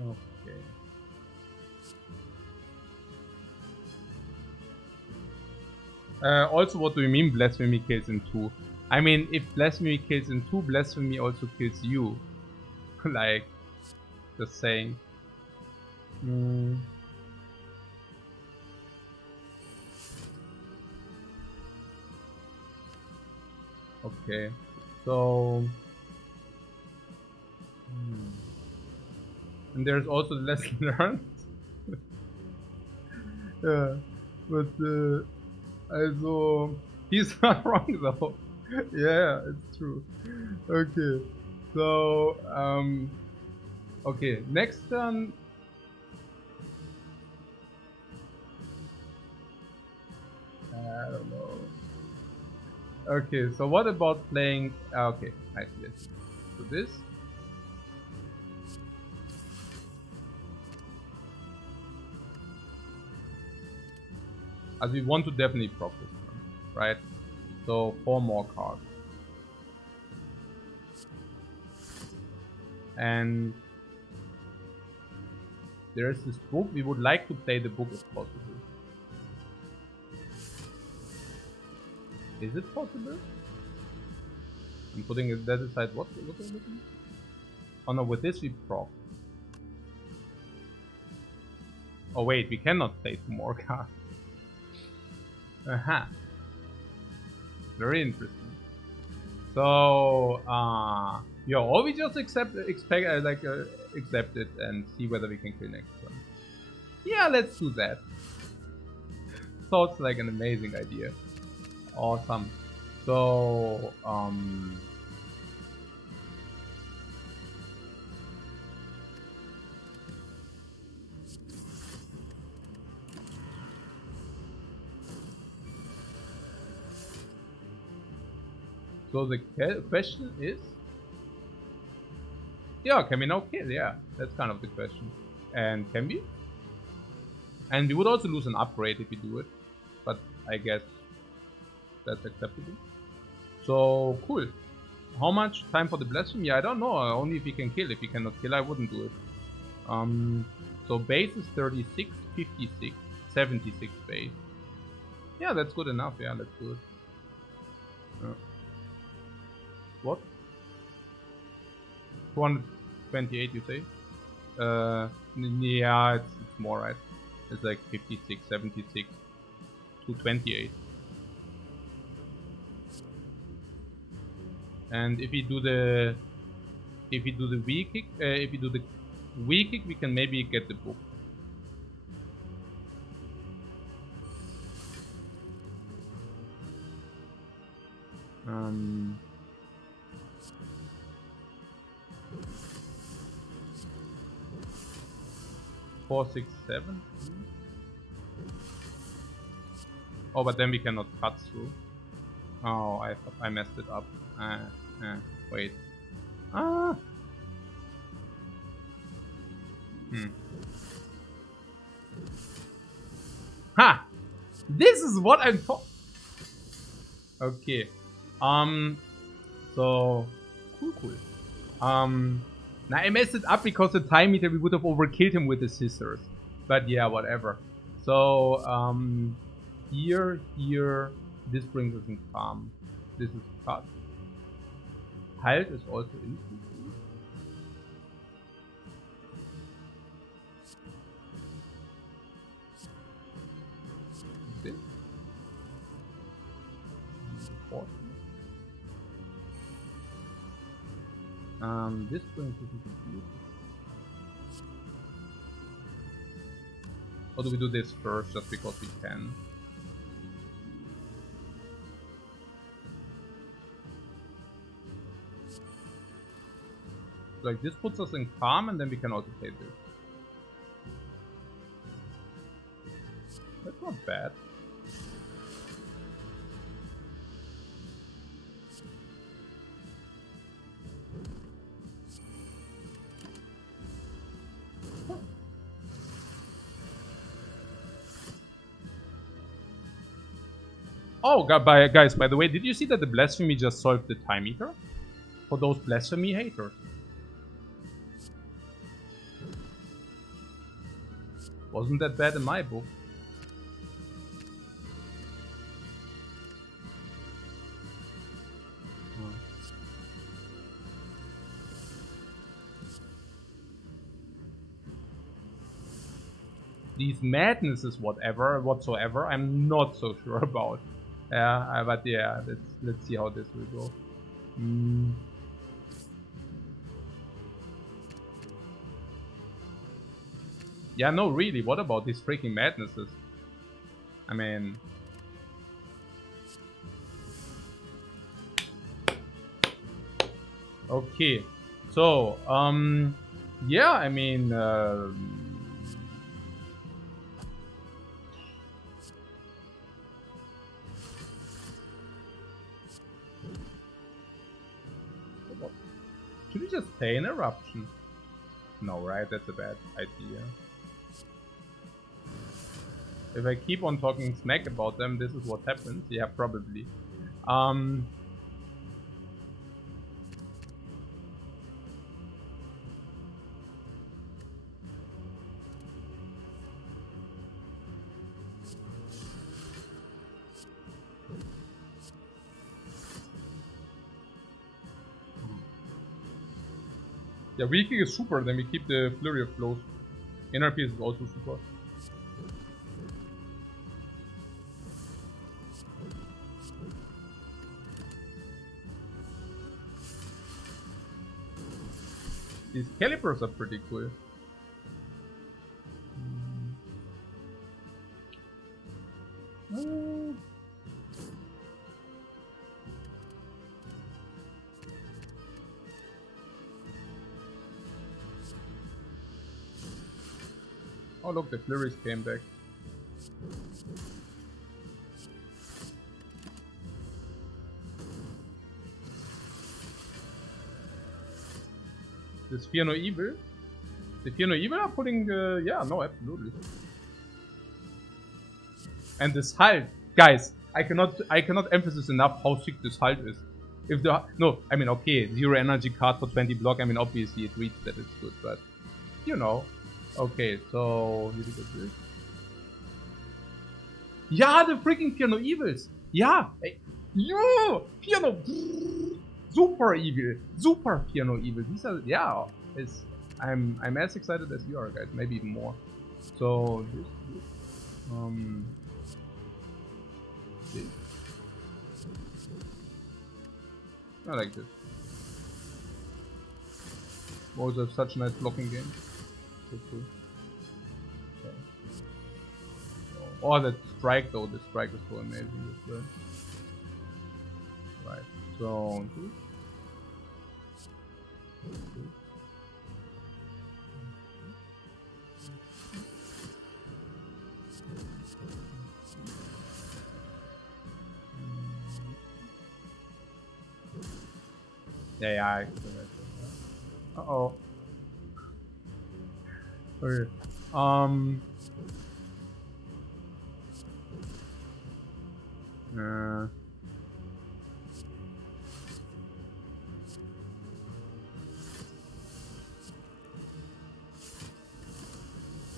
Okay. Also, what do you mean blasphemy kills in 2? I mean, if blasphemy kills in 2, blasphemy also kills you. Like, just saying. Hmm. Okay. So... And there's also the lesson learned. Yeah. But, also... He's not wrong though. Yeah, it's true. Okay. So, okay, next turn. I don't know. Okay, so what about playing? Okay, nice. Yes. So this. As we want to definitely proc this one, right? So 4 more cards. And there is this book. We would like to play the book if possible. Is it possible? I'm putting it that aside. What are you looking? Oh no, with this we proc. Oh wait, we cannot play 2 more cards. Aha. Very interesting. So, yeah, or we just accept it and see whether we can kill next turn. Yeah, let's do that. Sounds like an amazing idea. Awesome. So, so the question is, yeah, can we now kill? Yeah, that's kind of the question. And can we? And we would also lose an upgrade if we do it, but I guess that's acceptable. So cool. How much time for the blasphemy? I don't know. Only if we can kill. If we cannot kill, I wouldn't do it. So base is 36, 56, 76 base. Yeah, that's good enough. Yeah, that's good. What? 228, you say? Yeah, it's more, right? It's like 56, 76, 228. And if we do the weak kick, we can maybe get the book. Um, 4, 6, 7. Oh, but then we cannot cut through. Oh, I messed it up. Wait. Ah. Ha! This is what I'm talking. Okay. So cool. Now I messed it up because the time meter we would have overkilled him with the scissors. But yeah, whatever. So here, this brings us in calm. This is cut. Halt is also instant. This. This brings us into view. Or do we do this first just because we can? Like this puts us in calm and then we can also play this. That's not bad. Oh, guys, by the way, did you see that the blasphemy just solved the time eater? For those blasphemy haters. Wasn't that bad in my book. These madnesses, whatsoever, I'm not so sure about. Yeah, but yeah, let's see how this will go. Yeah, no, really, what about these freaking madnesses? I mean... Okay, so, yeah, I mean... Should we just pay an eruption? No, right? That's a bad idea. If I keep on talking smack about them, this is what happens. Yeah, probably. Yeah, weaking is super, then we keep the Flurry of Blows. Inner Peace is also super. These calipers are pretty cool. Oh look, the flurries came back. This Fear No Evil? The Fear No Evil are putting, yeah, no, absolutely. And this Halt, guys, I cannot emphasize enough how sick this Halt is. If the, no, I mean, okay, 0 energy card for 20 block, I mean, obviously it reads that it's good, but, you know. Okay, so, here we go this. Yeah, the freaking Fear No Evils! Yeah! Yo! Fear No... Super evil! Super Fear No Evil! These are, yeah, I'm as excited as you are, guys, maybe even more. So, this. I like this. Those are such nice blocking games. So cool. Okay. Oh, that strike though, the strike is so amazing as well. Right, so... Yeah, uh-oh. Okay.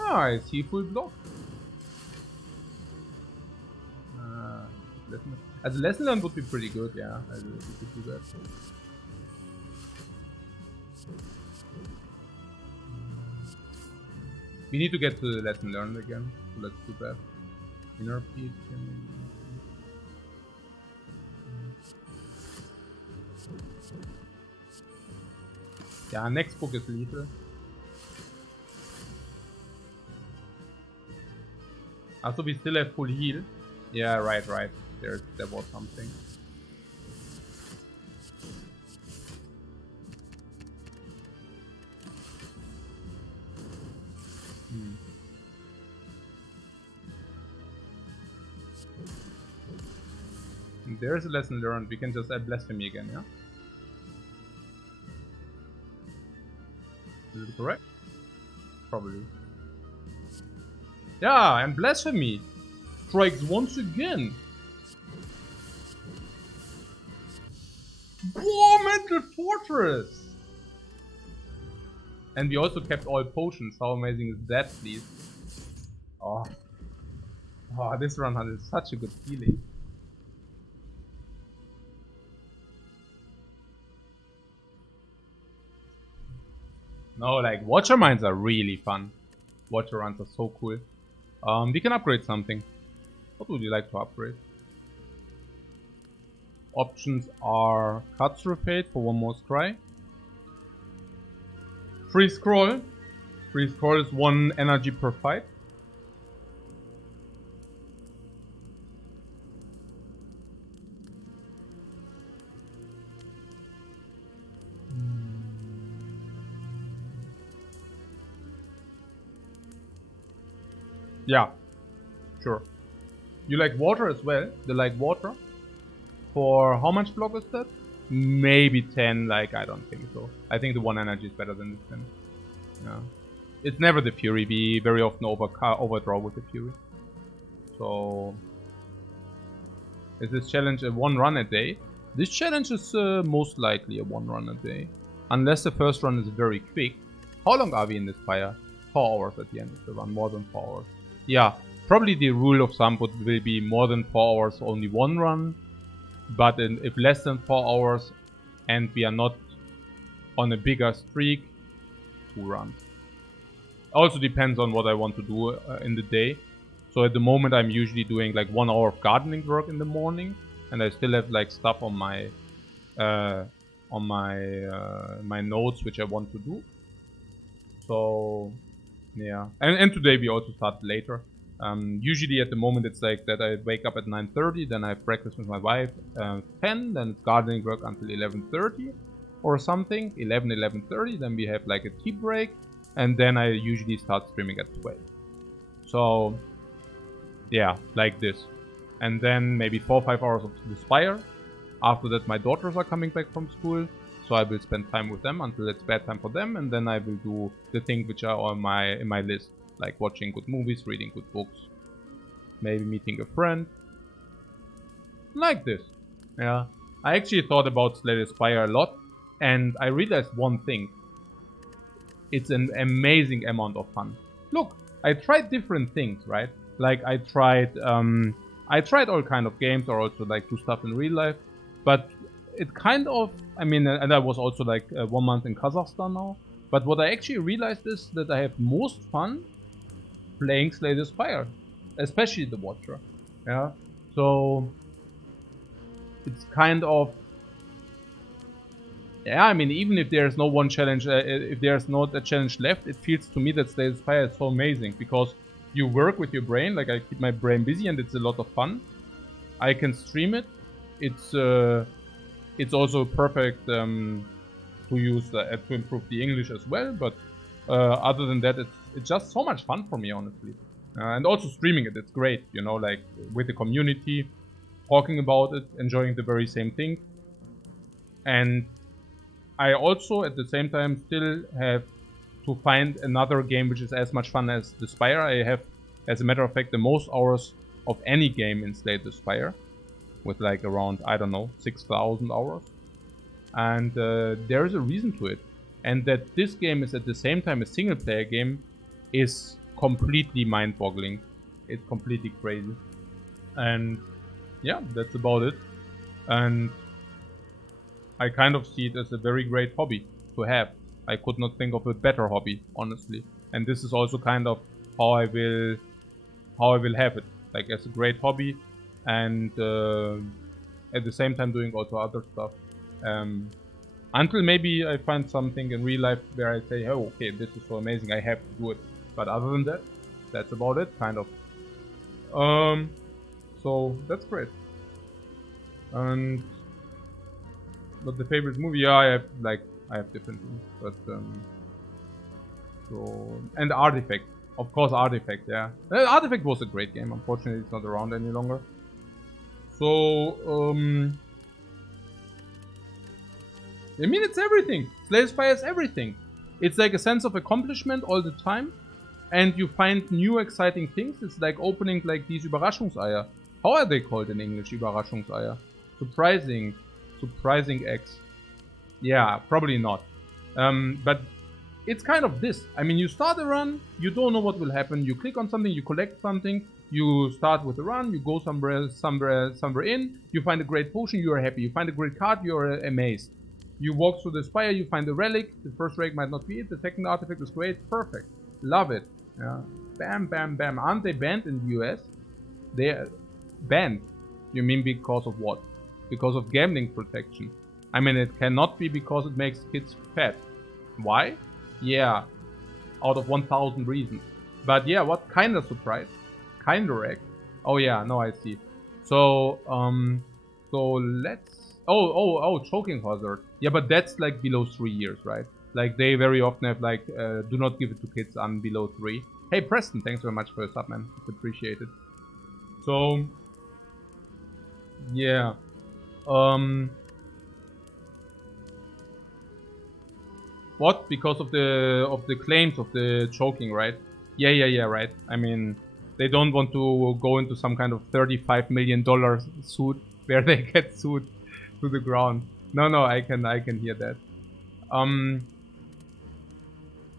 I see full block. As a lesson learned would be pretty good, yeah. I really could do that. We need to get to the lesson learned again, so let's do that. Inner Peace. Yeah, next book is lethal. Also, we still have full heal. Yeah, right. There was something. There's a lesson learned. We can just add blasphemy again, yeah? Is it correct? Probably. Yeah, and blasphemy strikes once again. Whoa, Mental Fortress! And we also kept all potions. How amazing is that, please? Oh, this run has such a good feeling. No, like, Watcher Mines are really fun. Watcher runs are so cool. We can upgrade something. What would you like to upgrade? Options are Cut Through Fate for one more scry. Free Scroll. Free Scroll is 1 energy per fight. Yeah, sure. You like water as well? They like water? For how much block is that? Maybe 10, like, I don't think so. I think the 1 energy is better than the 10. Yeah. It's never the Fury. We very often overdraw with the Fury. So... is this challenge a 1 run a day? This challenge is most likely a 1 run a day. Unless the first run is very quick. How long are we in this fire? 4 hours at the end of the run, more than 4 hours. Yeah, probably the rule of thumb will be more than 4 hours, only 1 run. But if less than 4 hours and we are not on a bigger streak, 2 runs. Also depends on what I want to do in the day. So at the moment I'm usually doing like 1 hour of gardening work in the morning, and I still have like stuff on my my notes which I want to do. So yeah, and today we also start later. Usually at the moment it's like that I wake up at 9:30, then I have breakfast with my wife 10, then it's gardening work until 11:30 or something, 11:30, then we have like a tea break, and then I usually start streaming at 12. So yeah, like this. And then maybe 4 or 5 hours of the Spire. After that my daughters are coming back from school, so I will spend time with them until it's bedtime for them, and then I will do the things which are on in my list, like watching good movies, reading good books, maybe meeting a friend. Like this. Yeah. I actually thought about Slay the Spire a lot, and I realized one thing. It's an amazing amount of fun. Look, I tried different things, right? Like I tried all kind of games, or also like do stuff in real life, but it kind of, I mean, and I was also like 1 month in Kazakhstan now, but what I actually realized is that I have most fun playing Slay the Spire, especially the Watcher. Yeah, so it's kind of, yeah, I mean, even if there's no one challenge, if there's not a challenge left, it feels to me that Slay the Spire is so amazing, because you work with your brain, like I keep my brain busy, and it's a lot of fun. I can stream it. It's also perfect to use to improve the English as well, but other than that, it's just so much fun for me, honestly. And also streaming it, it's great, you know, like with the community, talking about it, enjoying the very same thing. And I also, at the same time, still have to find another game which is as much fun as the Spire. I have, as a matter of fact, the most hours of any game in Slay the Spire, with like around, I don't know, 6,000 hours. And there is a reason to it. And that this game is at the same time a single player game is completely mind-boggling. It's completely crazy. And yeah, that's about it. And I kind of see it as a very great hobby to have. I could not think of a better hobby, honestly. And this is also kind of how I will have it, like as a great hobby, and at the same time doing also other stuff. Until maybe I find something in real life where I say, oh, okay, this is so amazing, I have to do it. But other than that, that's about it, kind of. So that's great. And but the favorite movie, yeah, I have different things, but so, and Artifact, of course, Artifact, yeah. Artifact was a great game. Unfortunately, it's not around any longer. So I mean, it's everything. Slay the Spire is everything. It's like a sense of accomplishment all the time, and you find new exciting things. It's like opening like these Überraschungseier. How are they called in English? Überraschungseier. Surprising. Surprising X. Yeah, probably not. But it's kind of this. I mean, you start a run, you don't know what will happen. You click on something, you collect something, you start with a run, you go somewhere in, you find a great potion, you are happy. You find a great card, you are amazed. You walk through the Spire, you find a relic. The first relic might not be it. The second artifact is great, perfect, love it. Yeah, bam, bam, bam. Aren't they banned in the US? They're banned. You mean because of what? Because of gambling protection. I mean, it cannot be because it makes kids fat. Why? Yeah, out of 1,000 reasons. But yeah, what kind of surprise? Kind of wreck. Oh yeah, no, I see. So, so let's... Oh, choking hazard. Yeah, but that's like below 3 years, right? Like, they very often have like, do not give it to kids below 3. Hey, Preston, thanks very much for your sub, man. It's appreciated. So, yeah. What? Because of the claims of the choking, right? Yeah, right. I mean, they don't want to go into some kind of $35 million suit where they get sued to the ground. No, I can hear that.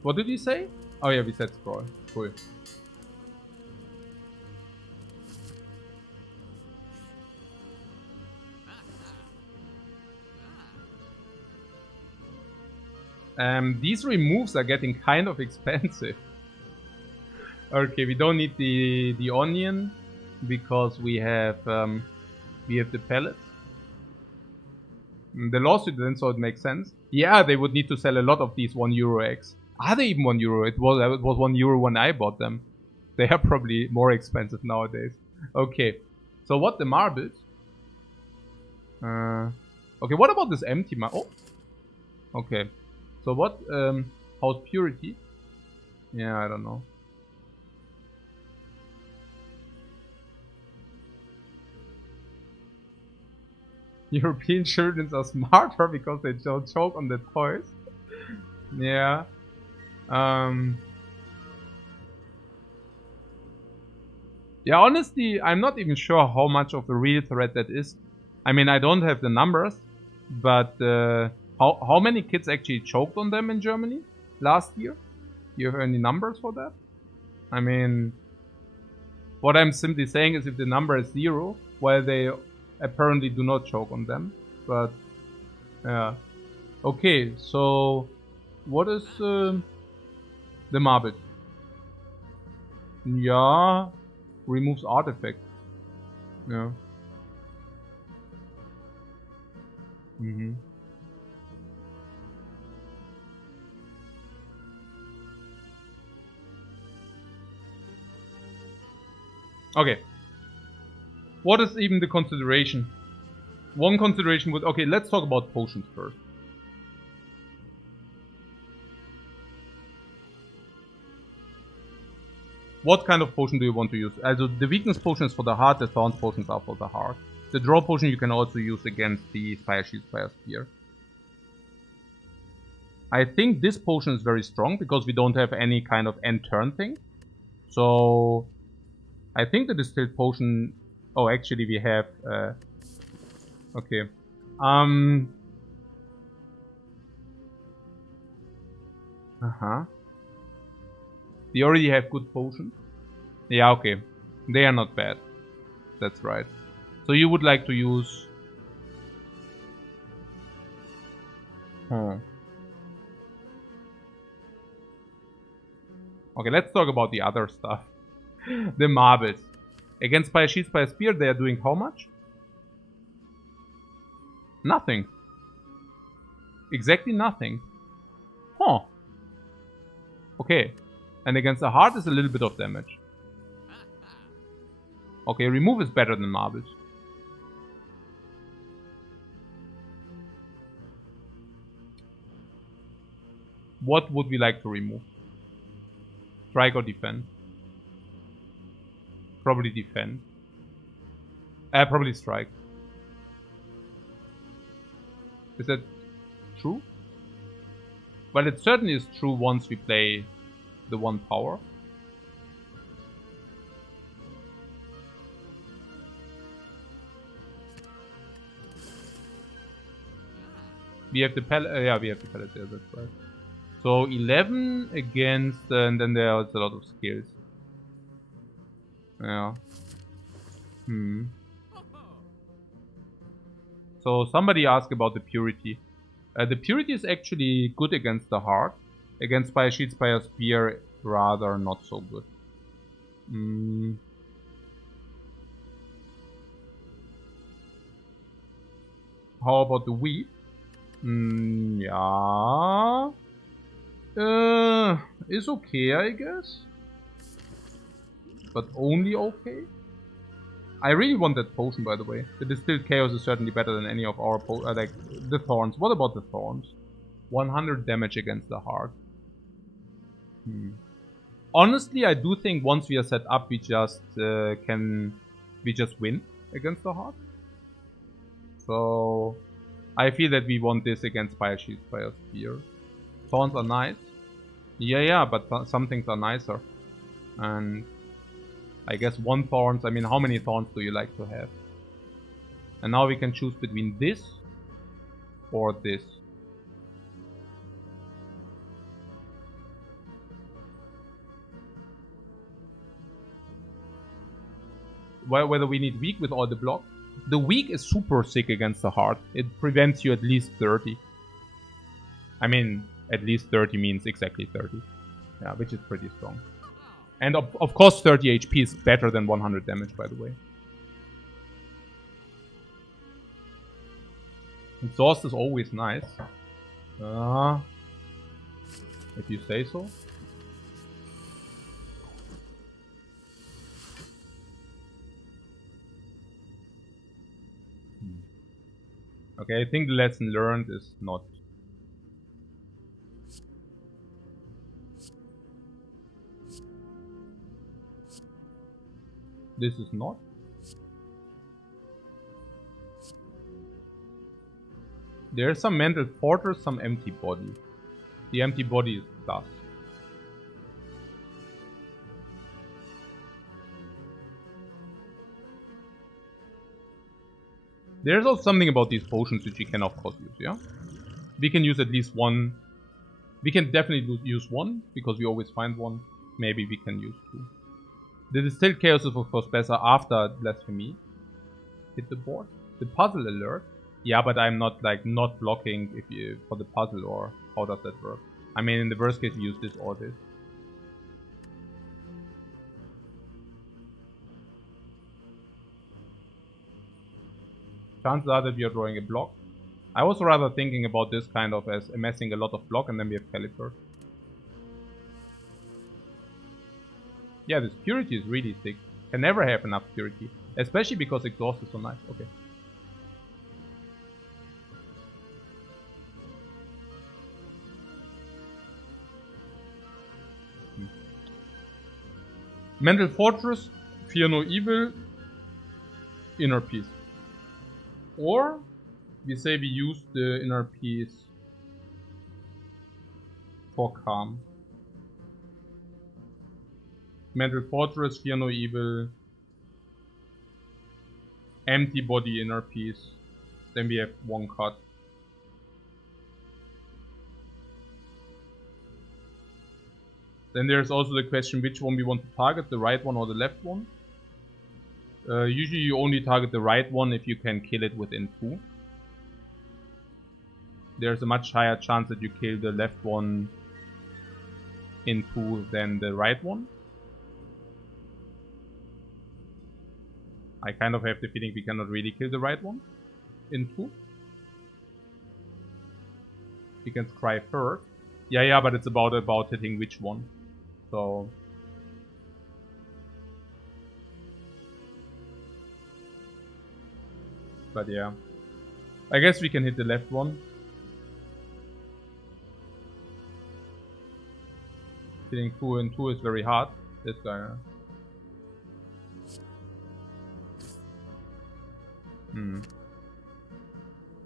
What did you say? Oh yeah, we said scroll. Cool. These removes are getting kind of expensive. Okay, we don't need the onion because we have the pellets. The lawsuit then, so it makes sense. Yeah, they would need to sell a lot of these €1 eggs. Are they even €1? It was €1 when I bought them. They are probably more expensive nowadays. Okay, so what the marbles? Okay, what about this empty Oh, okay. So what? House purity? Yeah, I don't know. European children are smarter because they don't choke on the toys. Yeah. Yeah, honestly, I'm not even sure how much of a real threat that is. I mean, I don't have the numbers, but how many kids actually choked on them in Germany last year? Do you have any numbers for that? I mean, what I'm simply saying is if the number is 0, well, they apparently do not choke on them. But, yeah. Okay, so what is the Marbit? Yeah, removes artifact. Yeah. Okay. What is even the consideration? One consideration would... Okay, let's talk about potions first. What kind of potion do you want to use? Also, the weakness potion is for the heart, the thorns potions are for the heart. The draw potion you can also use against the Spire Shield, Spire Spear. I think this potion is very strong because we don't have any kind of end turn thing. So, I think the distilled potion... Oh, actually we have... okay. We already have good potions. Yeah, okay. They are not bad. That's right. So you would like to use... Okay, let's talk about the other stuff. The marbles. Against Spire Shield, Spire Spear, they are doing how much? Nothing. Exactly nothing. Huh. Okay. And against the heart is a little bit of damage. Okay, remove is better than marbles. What would we like to remove? Strike or defend? Probably defend. Probably strike. Is that true? Well, it certainly is true once we play the 1 power. We have the pallet. Yeah, we have the pallet there. That's right. So 11 against, and then there's a lot of skills. Yeah. So somebody asked about the purity. The purity is actually good against the heart. Against Spire Shield, Spire Spear, rather not so good. How about the weave? Yeah. It's okay, I guess. But only okay? I really want that potion, by the way. The Distilled Chaos is certainly better than any of our like the Thorns. What about the Thorns? 100 damage against the heart. Honestly, I do think once we are set up, we just win against the heart. So I feel that we want this against Spire Shield, Spire Spear. Thorns are nice. Yeah, but some things are nicer. And I guess one Thorns, I mean, how many Thorns do you like to have? And now we can choose between this or this. Whether we need weak with all the block. The weak is super sick against the heart. It prevents you at least 30. I mean, at least 30 means exactly 30. Yeah, which is pretty strong. And of course 30 HP is better than 100 damage, by the way. Exhaust is always nice. If you say so. Okay, I think the lesson learned is not. This is not. There's some mental fortress, some empty body. The empty body is dust. There's also something about these potions which we can of course use, yeah? We can use at least one. We can definitely use one, because we always find one. Maybe we can use two. The Distilled Chaos is of course better after Blasphemy. Hit the board. The puzzle alert. Yeah, but I'm not like not blocking if you for the puzzle, or how does that work? I mean, in the worst case, we use this or this. Chances are that we are drawing a block. I was rather thinking about this kind of as amassing a lot of block, and then we have Caliper. Yeah, this purity is really thick. Can never have enough purity. Especially because exhaust is so nice. Okay. Mental Fortress, Fear No Evil, Inner Peace. Or we say we use the Inner Peace for Calm. Mental Fortress, Fear No Evil, Empty Body, Inner Peace. Then we have one card. Then there's also the question which one we want to target, the right one or the left one. Usually you only target the right one if you can kill it within 2. There's a much higher chance that you kill the left one in 2 than the right one. I kind of have the feeling we cannot really kill the right one in 2. We can try first. Yeah, but it's about hitting which one. So but yeah, I guess we can hit the left one. Hitting 2 and 2 is very hard. This guy.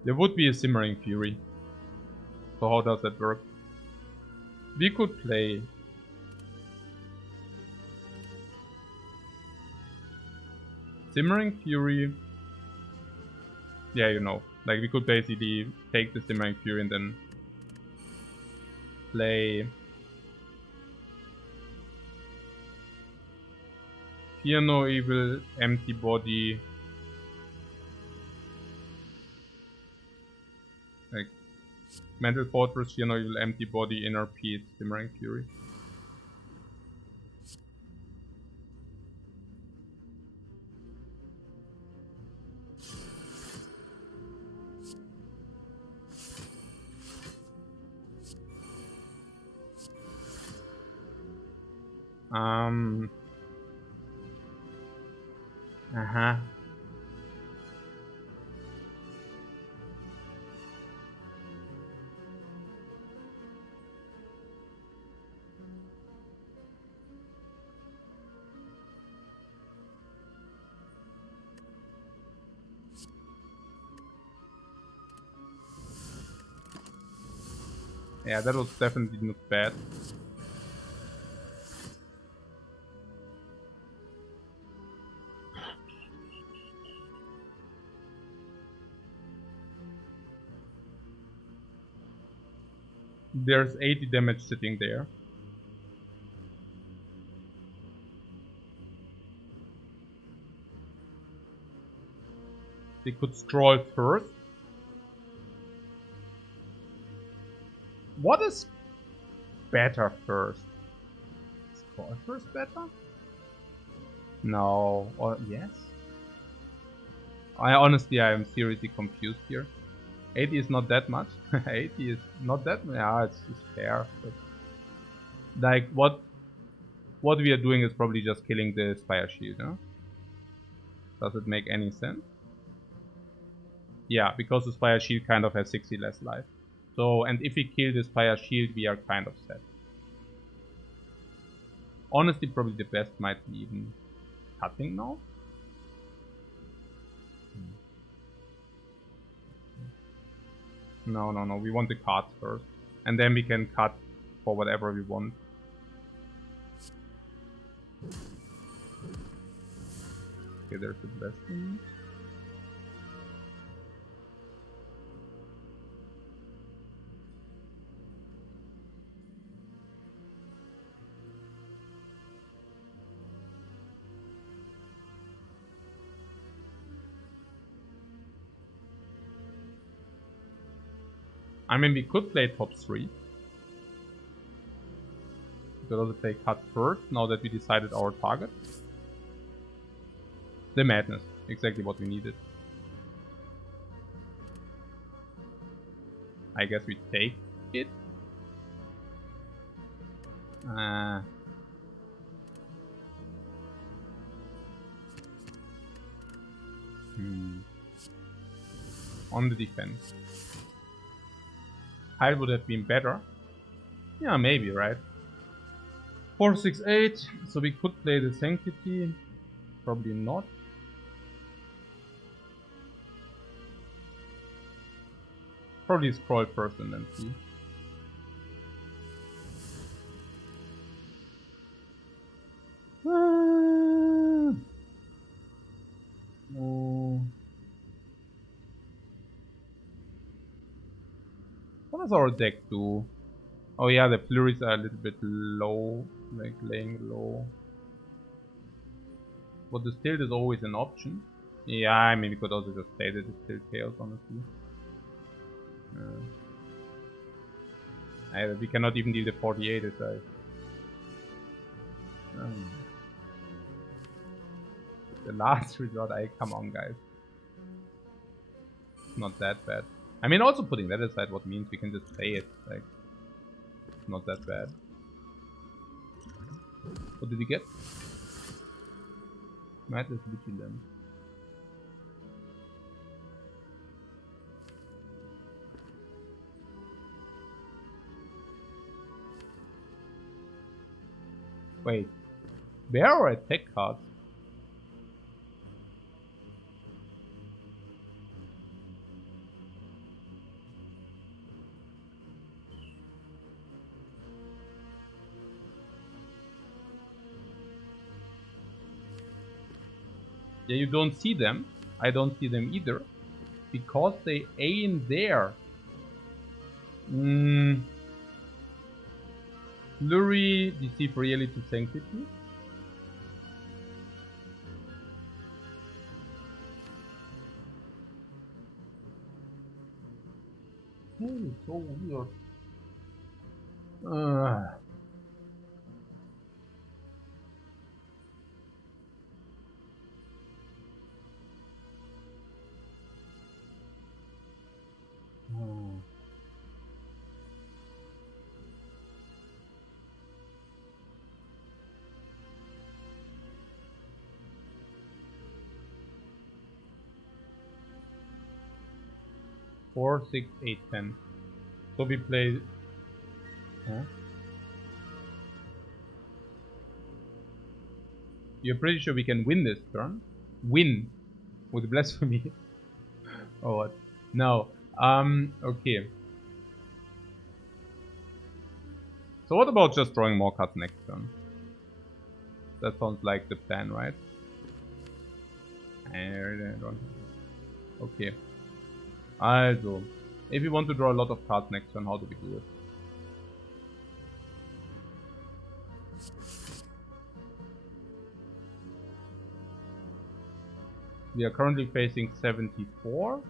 There would be a Simmering Fury. So how does that work? We could play Simmering Fury. Yeah, you know. Like, we could basically take the Simmering Fury and then play Fear No Evil, Empty Body. Like, Mental Fortress, Fear No Evil, Empty Body, Inner Peace, Simmering Fury. Uh-huh. Yeah, that was definitely not bad. There's 80 damage sitting there. They could scroll first. What is better first? Scroll first better? No. Or yes? I am seriously confused here. 80 is not that much. 80 is not that much. Yeah, it's fair. But like, what we are doing is probably just killing the Spire Shield, huh? Does it make any sense? Yeah, because the Spire Shield kind of has 60 less life. So, and if we kill the Spire Shield, we are kind of set. Honestly, probably the best might be even cutting now. No, we want the cards first. And then we can cut for whatever we want. Okay, there's the blessing. I mean, we could play top 3. We could also play cut first, now that we decided our target. The madness, exactly what we needed. I guess we take it. On the defense. Hide would have been better. Yeah, maybe, right? 4, 6, 8. So we could play the Sanctity. Probably not. Probably scroll first and then see. No. What does our deck do? Oh yeah, the flurries are a little bit low, like laying low. But the tilt is always an option. Yeah, I mean, we could also just say that it's still chaos, honestly. We cannot even deal the 48 aside. The last resort, come on, guys. It's not that bad. I mean, also putting that aside, what means we can just play it. Like, it's not that bad. What did we get? Madness Vigilant. Wait, where are attack cards? Yeah, you don't see them. I don't see them either. because they aim there. Flurry, deceive really to sanctity. So weird. Four, 6, 8, 10. So we play. Huh? You're pretty sure we can win this turn? Win with blasphemy. Oh what? No. Okay. So what about just drawing more cards next turn? That sounds like the plan, right? Okay. Also, if you want to draw a lot of cards next turn, how do we do it? We are currently facing 74.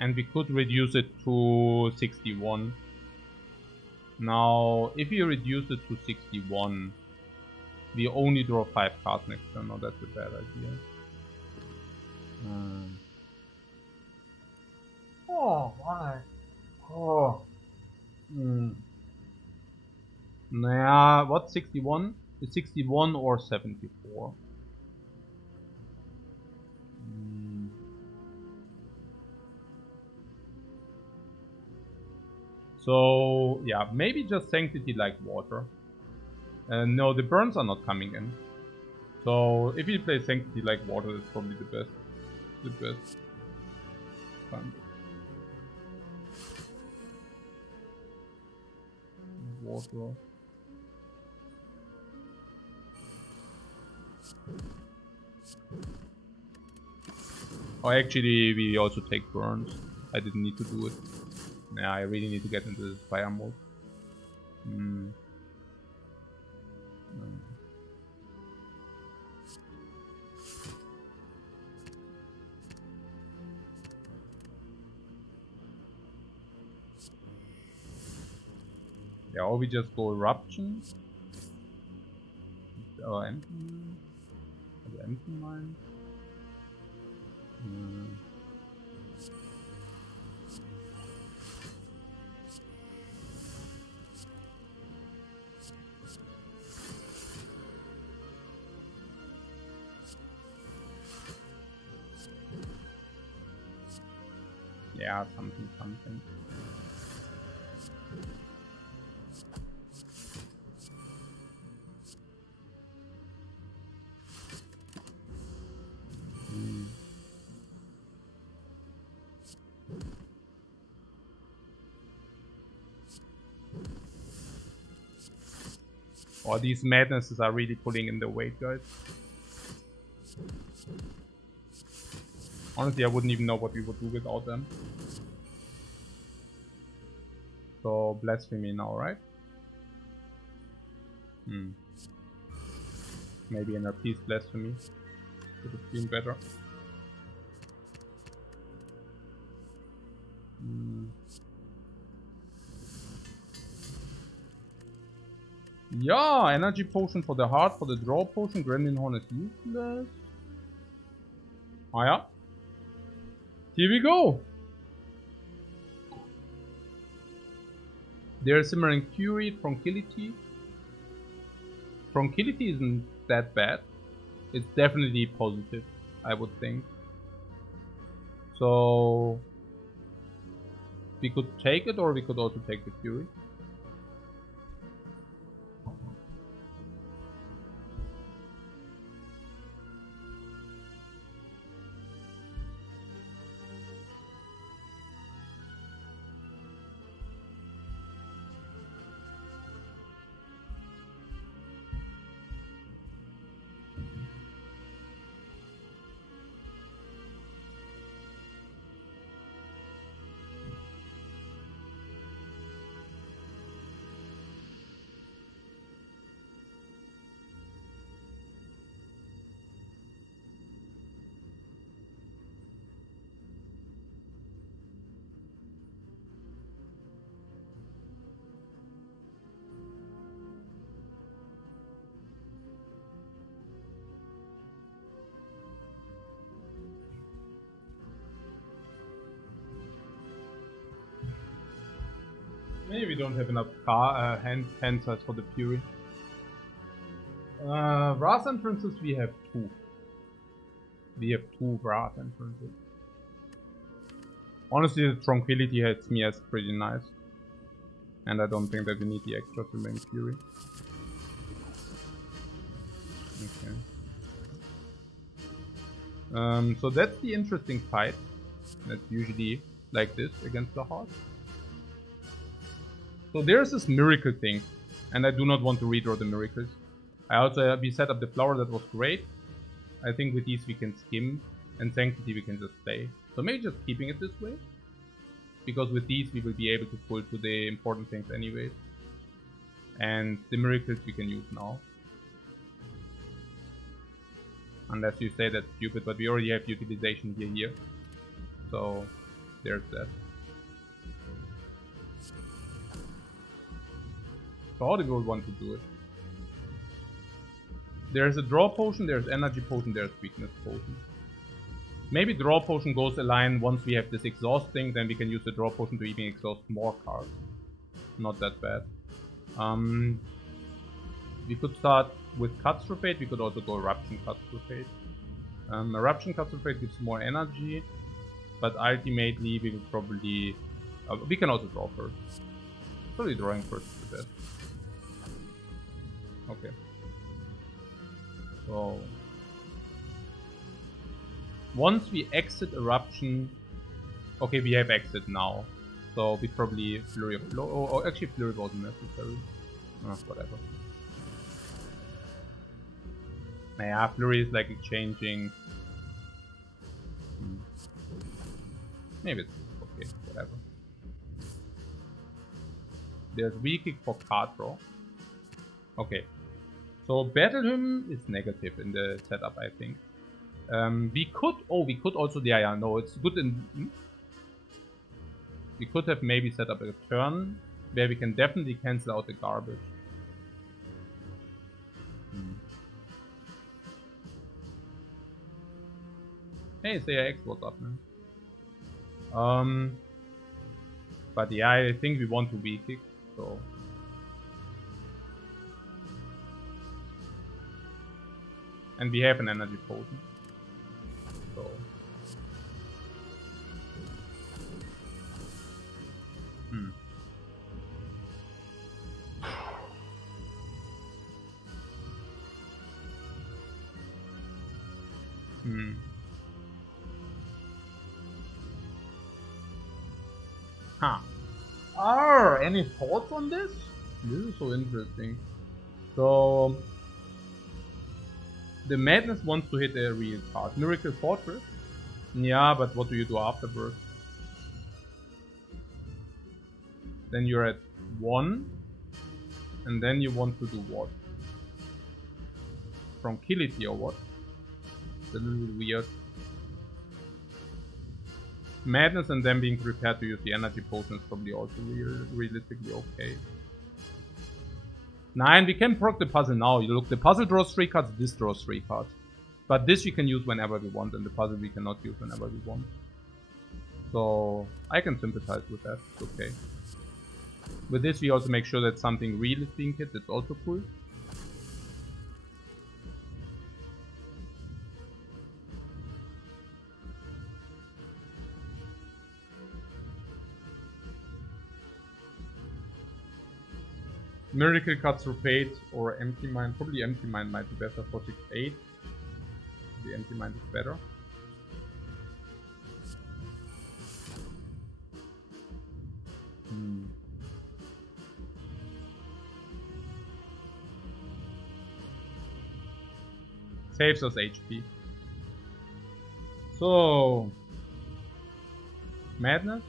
And we could reduce it to 61. Now, if you reduce it to 61, we only draw 5 cards next turn. No, that's a bad idea. Oh, why? Oh. Nah, what's 61? It's 61 or 74. So, yeah, maybe just Sanctity like water. No, the burns are not coming in. So, if you play Sanctity like water, it's probably the best. The best. Water. Oh, actually, we also take burns. I didn't need to do it. Yeah, I really need to get into the Spire mode. Yeah, or we just go Eruption. Or empty mine. Yeah, something. Oh, these madnesses are really pulling in the weight, guys. Honestly, I wouldn't even know what we would do without them. So, Blasphemy now, right? Maybe an Peace Blasphemy would have been better. Yeah, Energy Potion for the heart, for the Draw Potion. Gremlin Horn is useless. Oh yeah. Here we go. There's Simmering Fury, Tranquility. Tranquility isn't that bad. It's definitely positive, I would think. So we could take it, or we could also take the Fury. Maybe we don't have enough hand size for the Fury. Brass entrances, we have 2. We have 2 brass entrances. Honestly, the Tranquility hits me as pretty nice. And I don't think that we need the extra to main Fury. Okay. So that's the interesting fight. That's usually like this against the Heart. So there's this miracle thing. And I do not want to redraw the miracles. We set up the flower, that was great. I think with these we can skim. And Sanctity we can just play. So maybe just keeping it this way. Because with these we will be able to pull to the important things anyways. And the miracles we can use now. Unless you say that's stupid, but we already have utilization here. So there's that. So how do we want to do it? There's a draw potion, there's energy potion, there's weakness potion. Maybe draw potion goes align once we have this exhaust thing, then we can use the draw potion to even exhaust more cards. Not that bad. We could start with Catastrophe, we could also go Eruption Catastrophe. Eruption Catastrophe gives more energy, but ultimately we will probably... we can also draw first. Probably drawing first is the best. Okay. So... once we exit Eruption... okay, we have exit now. So we probably Flurry of Blow... or actually Flurry wasn't necessary. Whatever. Yeah, Flurry is like exchanging... maybe it's okay, whatever. There's weak for card draw. Okay. So Battle Hymn is negative in the setup, I think. We could also, yeah, no, it's good in... we could have maybe set up a turn where we can definitely cancel out the garbage. Hey, CAX, what's up, man? But yeah, I think we want to weak kick, so... and we have an energy potion. So... any thoughts on this? This is so interesting. So... the Madness wants to hit a real card. Miracle Fortress? Yeah, but what do you do afterwards? Then you're at 1. And then you want to do what? Tranquility or what? It's a little bit weird. Madness and then being prepared to use the energy potion is probably also realistically okay. 9, we can proc the puzzle now. You look, the puzzle draws 3 cards, this draws 3 cards. But this we can use whenever we want, and the puzzle we cannot use whenever we want. So I can sympathize with that, it's okay. With this we also make sure that something real is being hit, that's also cool. Miracle cuts through fate or empty mind. Probably empty mind might be better for 6-8. The empty mind is better. Saves us HP. So Madness?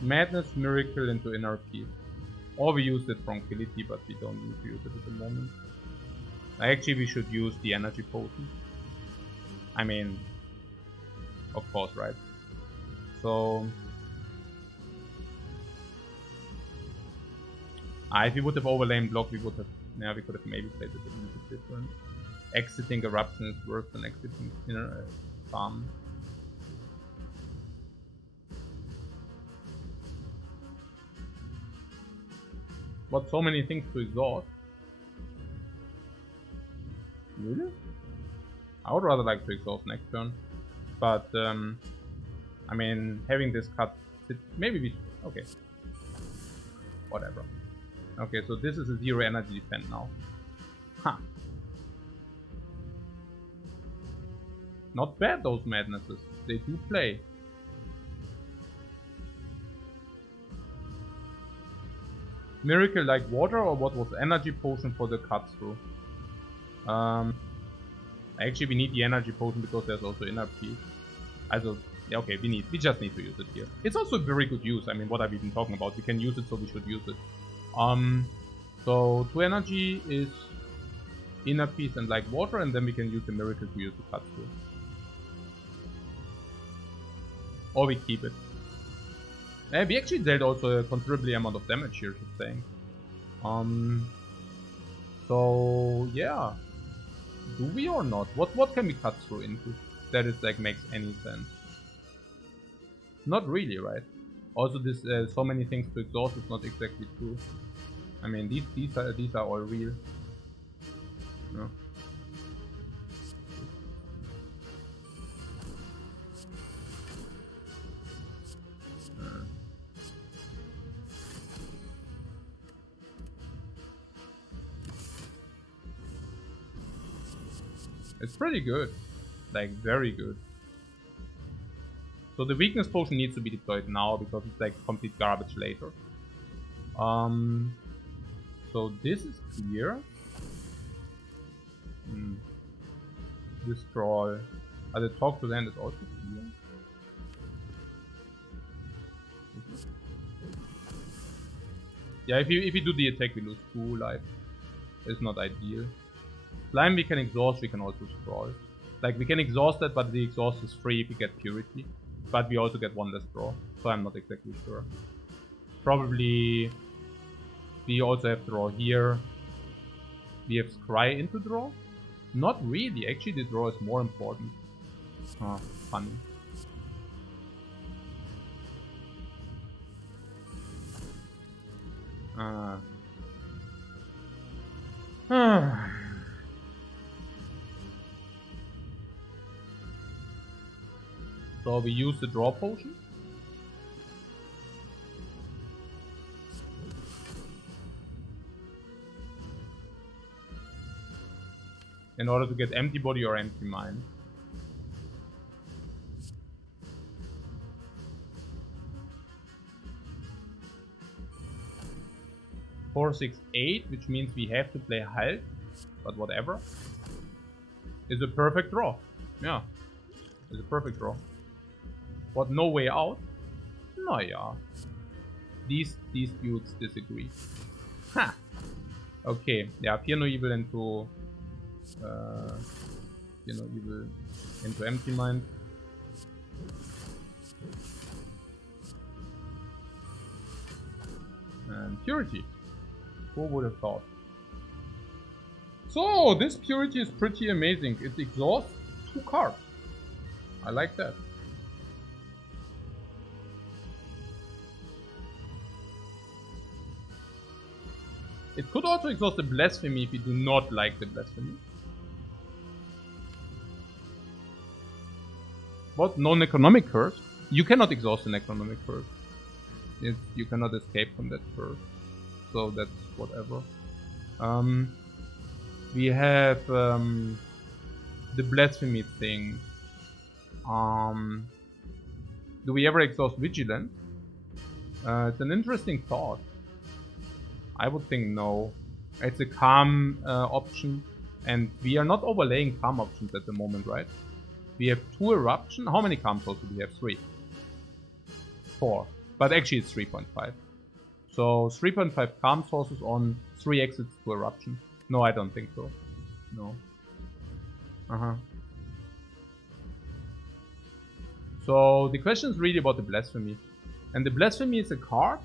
Madness, Miracle into Inner Peace. Or we use the Tranquility, but we don't need to use it at the moment. Actually, we should use the Energy Potion. I mean, of course, right? So... if we would have overlain block, we would have... yeah, we could have maybe played it a little bit different. Exiting Eruption is worse than exiting Inner Farm. What, so many things to exhaust? Really? I would rather like to exhaust next turn. But, I mean, having this cut, maybe we... Okay. Whatever. Okay, so this is a 0 energy defend now. Huh. Not bad, those madnesses. They do play. Miracle like water, or what was energy potion for the cut through? Actually we need the energy potion because there's also inner peace. Also, yeah, okay, we just need to use it here. It's also very good use. I mean, what have we been talking about? We can use it, so we should use it. So 2 energy is inner peace and like water, and then we can use the miracle to use the cut through. Or we keep it. We actually dealt also a considerably amount of damage here, just saying. So yeah. Do we or not? What can we cut through into that is like makes any sense? Not really, right? Also, this so many things to exhaust is not exactly true. I mean, these are all real. No. It's pretty good. Like, very good. So the weakness potion needs to be deployed now because it's like complete garbage later. So this is clear. This scroll. The talk to them is also clear. Yeah, if you do the attack, we lose 2 life. It's not ideal. Slime we can exhaust, we can also scroll. Like, we can exhaust that, but the exhaust is free if we get purity. But we also get 1 less draw, so I'm not exactly sure. Probably we also have draw here. We have scry into draw? Not really, actually the draw is more important. Oh, funny. So we use the draw potion. In order to get empty body or empty mind. Four, 6, 8, which means we have to play health, but whatever. Is a perfect draw. Yeah. It's a perfect draw. What, no way out? No, yeah. These dudes disagree. Ha! Okay, yeah, Fear No Evil into Fear No Evil into Empty Mind. And Purity. Who would have thought? So, this Purity is pretty amazing. It exhausts 2 cards. I like that. It could also exhaust the Blasphemy if you do not like the Blasphemy. What? No Necronomic Curse? You cannot exhaust the Necronomic Curse. You cannot escape from that curse. So that's whatever. We have the Blasphemy thing. Do we ever exhaust Vigilance? It's an interesting thought. I would think no. It's a calm option, and we are not overlaying calm options at the moment, right? We have 2 eruption. How many calm souls do we have? 3. 4. But actually it's 3.5. So 3.5 calm sources on 3 exits to eruption. No, I don't think so. No. So the question is really about the Blasphemy. And the Blasphemy is a card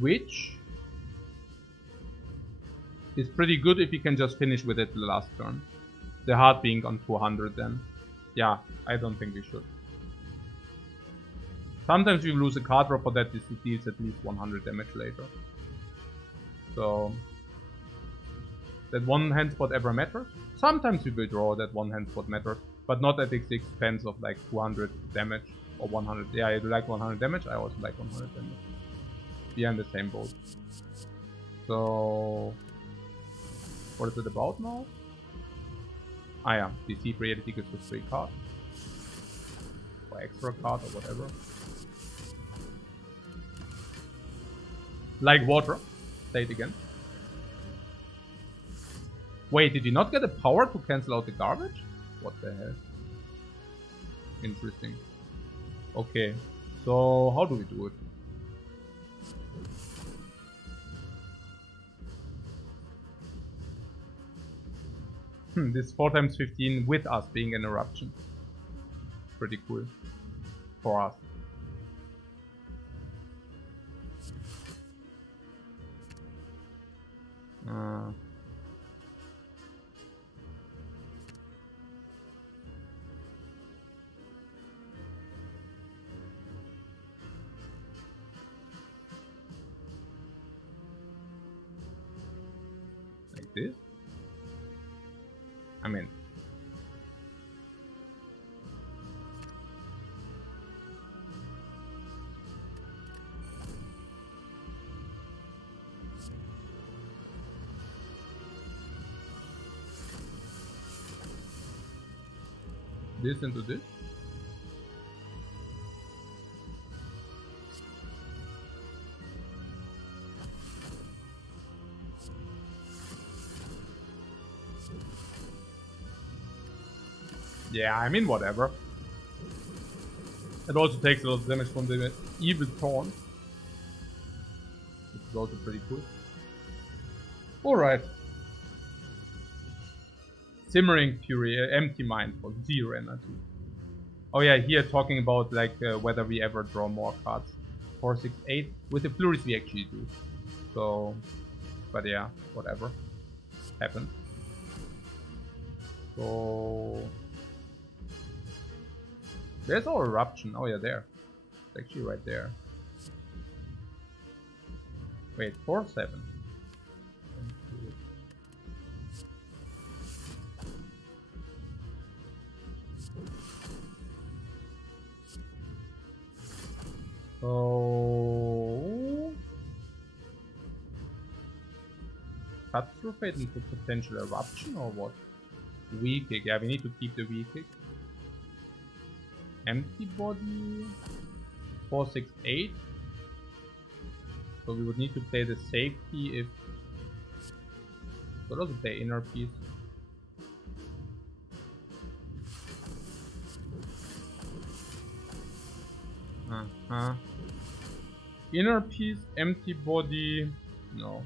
which is pretty good if you can just finish with it the last turn. The heart being on 200 then. Yeah, I don't think we should. Sometimes you lose a card draw, for that this deals at least 100 damage later. So that one hand spot ever matters. Sometimes you will draw that one hand spot matters, but not at the expense of like 200 damage or 100. Yeah, I like 100 damage. I also like 100 damage. We are in the same boat. So what is it about now? Ah yeah, DC reality gives us 3 cards. Or extra card or whatever. Like water. Say it again. Wait, did you not get the power to cancel out the garbage? What the hell? Interesting. Okay, so how do we do it? This 4x15 with us being an eruption. Pretty cool. For us. Like this? I mean, this into this. Yeah, I mean, whatever. It also takes a lot of damage from the evil taunt, which is also pretty cool. Alright. Simmering Fury, Empty Mind for 0 energy. Oh yeah, here talking about like whether we ever draw more cards. 4, 6, 8. With the flurries we actually do. So, but yeah, whatever. Happens. So... There's our eruption. Oh yeah, there. It's actually right there. Wait, 4, 7. So cut through fate into potential eruption or what? Weak kick. Yeah, we need to keep the weak kick. Empty body 4, 6, 8. So we would need to play the safety if so doesn't play inner piece. Inner piece, empty body. No.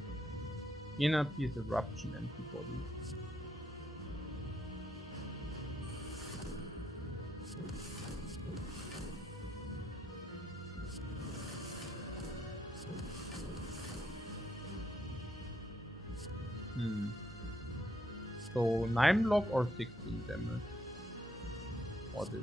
Inner piece, eruption, empty body. So 9 block or 16 damage? Or this?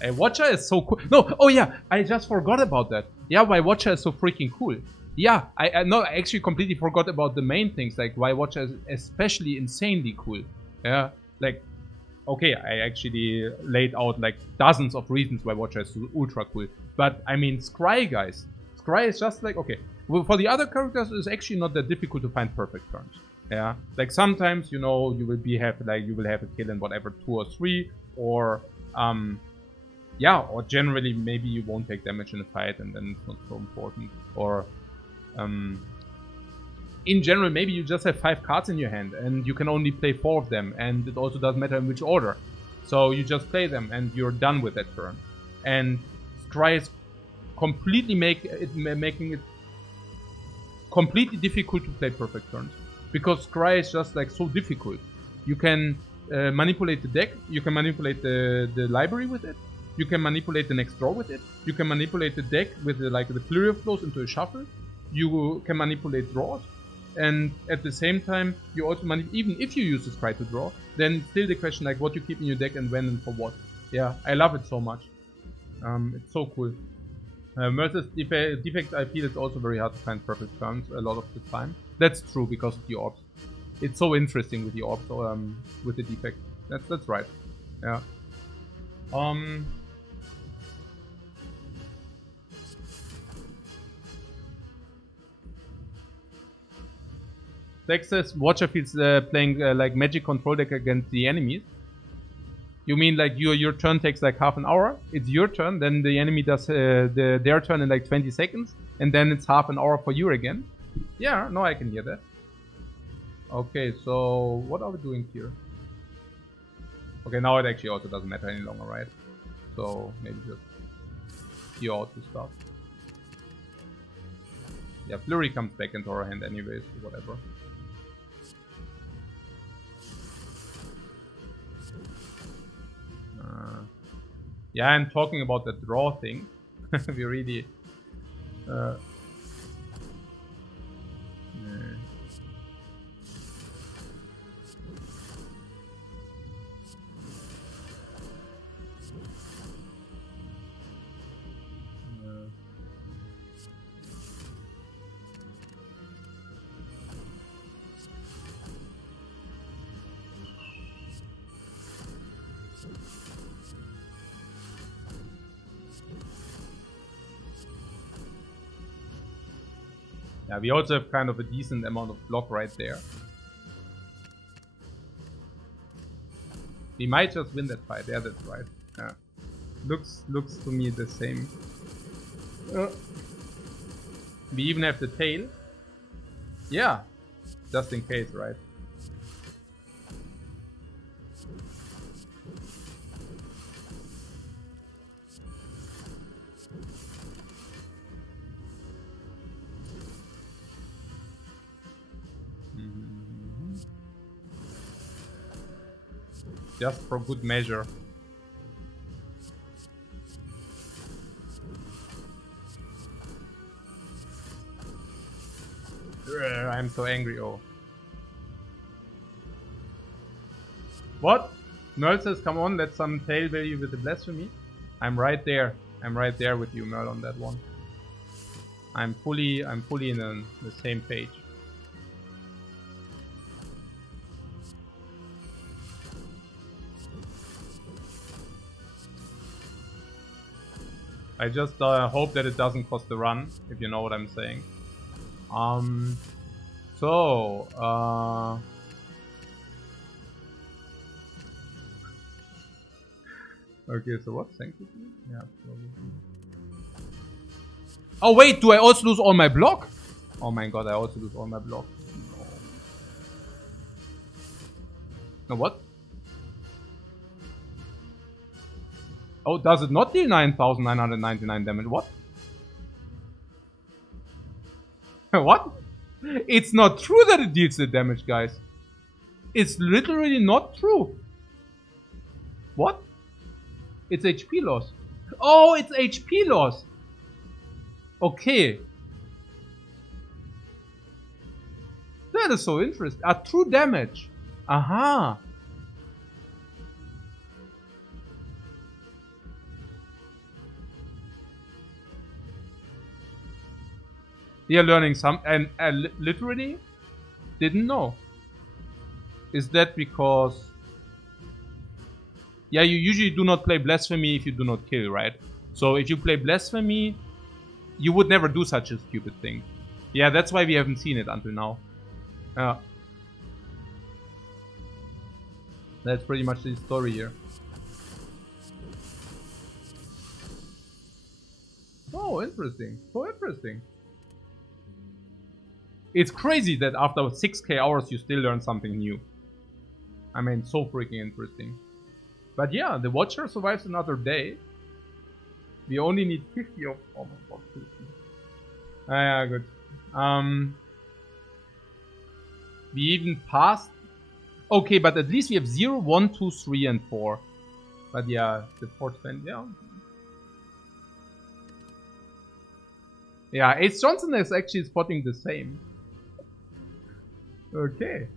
Hey, Watcher is so cool. No, oh yeah, I just forgot about that. Yeah, why Watcher is so freaking cool. Yeah, I actually completely forgot about the main things, like why Watcher is especially insanely cool. Yeah, like, okay, I actually laid out like dozens of reasons why Watcher is so ultra cool. But I mean, Scry, guys. Scry is just like, okay, well, for the other characters, it's actually not that difficult to find perfect turns. Yeah, like sometimes, you know, you will have a kill in whatever 2 or 3, or yeah, or generally maybe you won't take damage in a fight and then it's not so important. Or in general, maybe you just have 5 cards in your hand and you can only play 4 of them, and it also doesn't matter in which order. So you just play them and you're done with that turn. And Scry is completely making it completely difficult to play perfect turns. Because Scry is just like so difficult. You can manipulate the deck, you can manipulate the library with it, you can manipulate the next draw with it, you can manipulate the deck with the flurry of blows into a shuffle, you can manipulate draws, And at the same time, you also even if you use this cry to draw, then still the question like what you keep in your deck and when and for what. Yeah, I love it so much. It's so cool. Versus defects, I feel it's also very hard to find perfect turns a lot of the time. That's true because of the orbs. It's so interesting with the orbs, with the defect. That's right. Yeah. Texas Watcher feels playing like magic control deck against the enemies. You mean like your turn takes like half an hour? It's your turn, then the enemy does their turn in like 20 seconds, and then it's half an hour for you again. Yeah, no, I can hear that. Okay, so what are we doing here? Okay, now it actually also doesn't matter any longer, right? So maybe just you out to start. Yeah, Flurry comes back into our hand anyways, so whatever. Yeah, I'm talking about the draw thing. We really... Yeah, we also have kind of a decent amount of block right there. We might just win that fight. Yeah, that's right. Yeah. Looks to me the same. We even have the tail. Yeah, just in case, right? Just for good measure. I'm so angry, oh. What? Merl says, come on, let's some tail value with the blasphemy. I'm right there. I'm right there with you, Merl, on that one. I'm fully in the same page. I just hope that it doesn't cost the run, if you know what I'm saying. Okay, so what? Thank you. Yeah, probably. Oh wait, do I also lose all my block? Oh my god, I also lose all my block. No. No, what? Oh, does it not deal 9,999 damage? What? What? It's not true that it deals the damage, guys. It's literally not true. What? It's HP loss. Oh, it's HP loss. Okay. That is so interesting. True damage. Aha. We are learning some, and I literally didn't know. Is that because... Yeah, you usually do not play Blasphemy if you do not kill, right? So if you play Blasphemy, you would never do such a stupid thing. Yeah, that's why we haven't seen it until now. That's pretty much the story here. Oh, interesting. So interesting. It's crazy that after 6k hours you still learn something new. I mean, so freaking interesting. But yeah, the Watcher survives another day. We only need 50 of... Oh my god, 50. Yeah, good. We even passed... Okay, but at least we have 0, 1, 2, 3, and 4. But yeah, the 420, yeah. Yeah, Ace Johnson is actually spotting the same. Okay.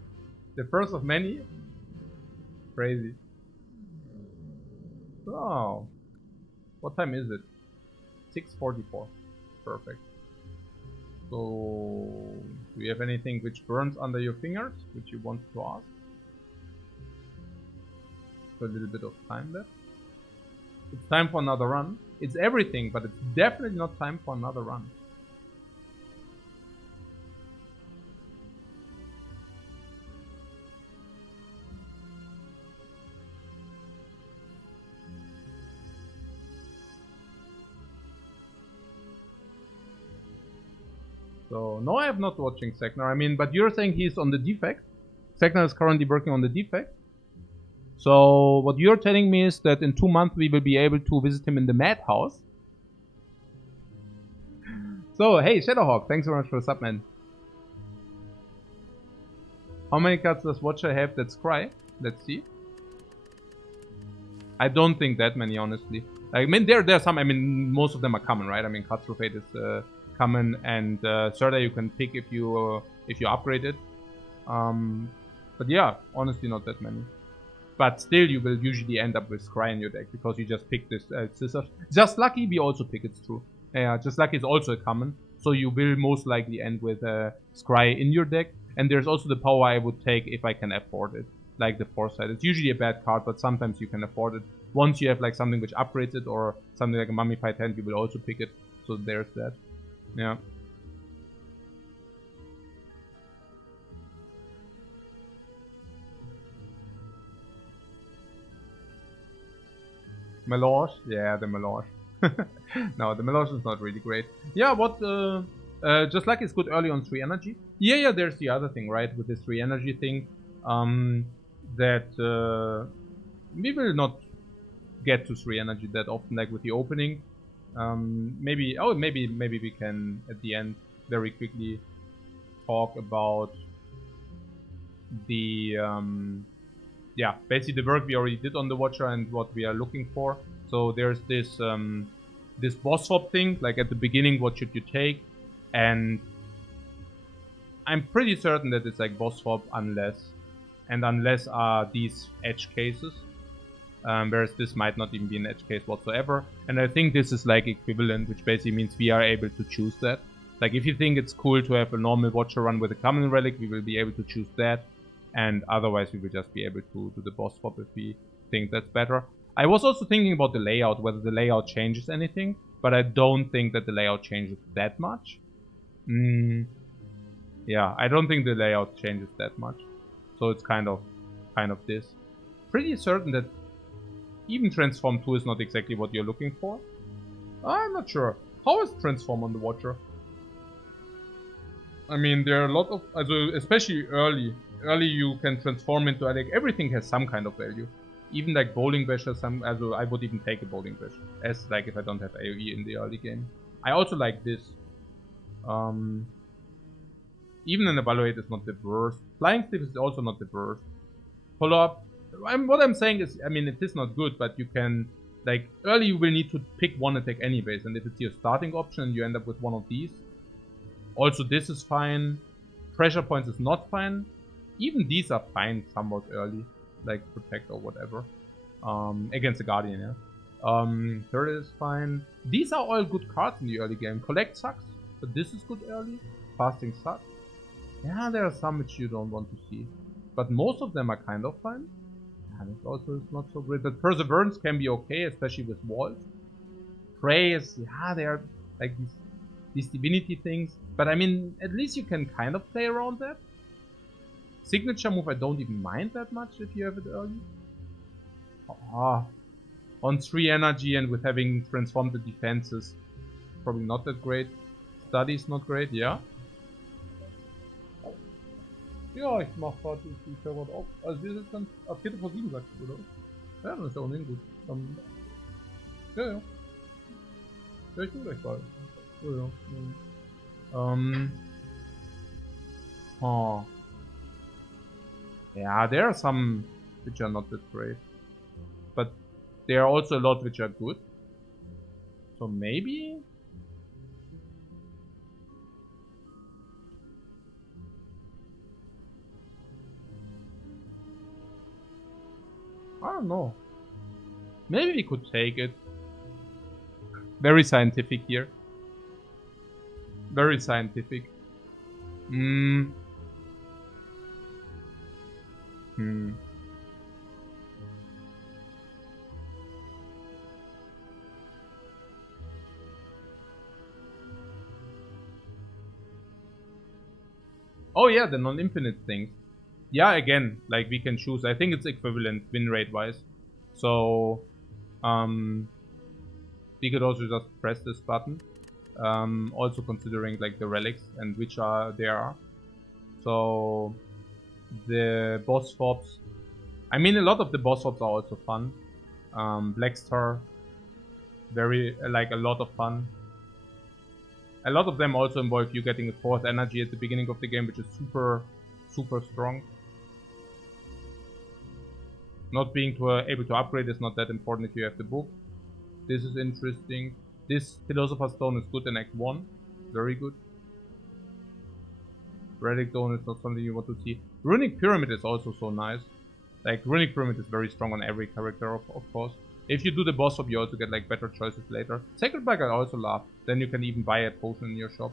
The first of many. Crazy. Oh. What time is it? 6:44. Perfect. So, do you have anything which burns under your fingers, which you want to ask? So a little bit of time left. It's time for another run. It's everything, but it's definitely not time for another run. So, no, I am not watching Seknar. I mean, but you're saying he's on the defect. Seknar is currently working on the defect. So, what you're telling me is that in 2 months we will be able to visit him in the madhouse. So, hey, Shadowhawk, thanks very much for the sub, man. How many cards does Watcher have that scry? Let's see. I don't think that many, honestly. I mean, there are some. I mean, most of them are common, right? I mean, Fate is common, and Serta you can pick if you upgrade it. But yeah, honestly, not that many. But still, you will usually end up with Scry in your deck because you just pick this Scissors. Just Lucky, we also pick. It's true. Yeah, Just Lucky is also a common, so you will most likely end with Scry in your deck. And there's also the power I would take if I can afford it, like the Foresight. It's usually a bad card, but sometimes you can afford it. Once you have like something which upgrades it, or something like a Mummified Hand, you will also pick it. So there's that. Yeah. Melange? Yeah, the Melange. No, the Melange is not really great. Yeah, what Just Like it's good early on 3 energy. Yeah, there's the other thing, right? With this 3 energy thing. That we will not get to 3 energy that often, like with the opening. Maybe we can at the end very quickly talk about the yeah, basically the work we already did on the Watcher and what we are looking for. So there's this this boss swap thing, like at the beginning, what should you take? And I'm pretty certain that it's like boss swap unless are these edge cases. Whereas this might not even be an edge case whatsoever. And I think this is like equivalent, which basically means we are able to choose that. Like if you think it's cool to have a normal Watcher run with a common relic, we will be able to choose that. And otherwise we will just be able to do the boss swap if we think that's better. I was also thinking about the layout, whether the layout changes anything, but I don't think that the layout changes that much. Yeah, I don't think the layout changes that much. So it's kind of this. Pretty certain that even Transform 2 is not exactly what you're looking for. I'm not sure. How is Transform on the Watcher? I mean, there are a lot of, especially early you can transform into, like, everything has some kind of value. Even like Bowling Bash has some, I would even take a Bowling Bash, as like if I don't have AoE in the early game. I also like this. Even an Evaluate is not the worst. Flying Stiff is also not the worst. Follow up. What I'm saying is, I mean, it is not good, but you can, like, early you will need to pick one attack anyways, and if it's your starting option, you end up with one of these. Also, this is fine. Pressure Points is not fine. Even these are fine somewhat early, like Protect or whatever. Against the Guardian, yeah. Third is fine. These are all good cards in the early game. Collect sucks, but this is good early. Fasting sucks. Yeah, there are some which you don't want to see. But most of them are kind of fine. And it also is not so great. But Perseverance can be okay, especially with walls. Prey is, yeah, they are like these divinity things. But I mean, at least you can kind of play around that. Signature move I don't even mind that much if you have it early. On 3 energy and with having transformed the defenses, probably not that great. Study is not great, yeah. Ja, ich mach grad die Server auf. Also wir sind dann ab 4:07, sagst du, oder? Ja, dann ist ja ohnehin gut. Ja. Ja, ich bin gleich bald. Ja. Yeah, there are some which are not that great. But there are also a lot which are good. So maybe? I don't know. Maybe we could take it. Very scientific here. Very scientific. Hmm. Hmm. Oh yeah, the non-infinite thing. Yeah, again, like we can choose. I think it's equivalent win rate wise. So, um, we could also just press this button. Also considering like the relics and which are there are. So the boss swaps. I mean, a lot of the boss swaps are also fun. Black Star, very like a lot of fun. A lot of them also involve you getting a fourth energy at the beginning of the game, which is super, super strong. Not being able to upgrade is not that important if you have the book. This is interesting. This Philosopher's Stone is good in Act 1. Very good. Relic Stone is not something you want to see. Runic Pyramid is also so nice. Like, Runic Pyramid is very strong on every character, of course. If you do the boss swap, you also get like better choices later. Sacred Bag I also love. Then you can even buy a potion in your shop.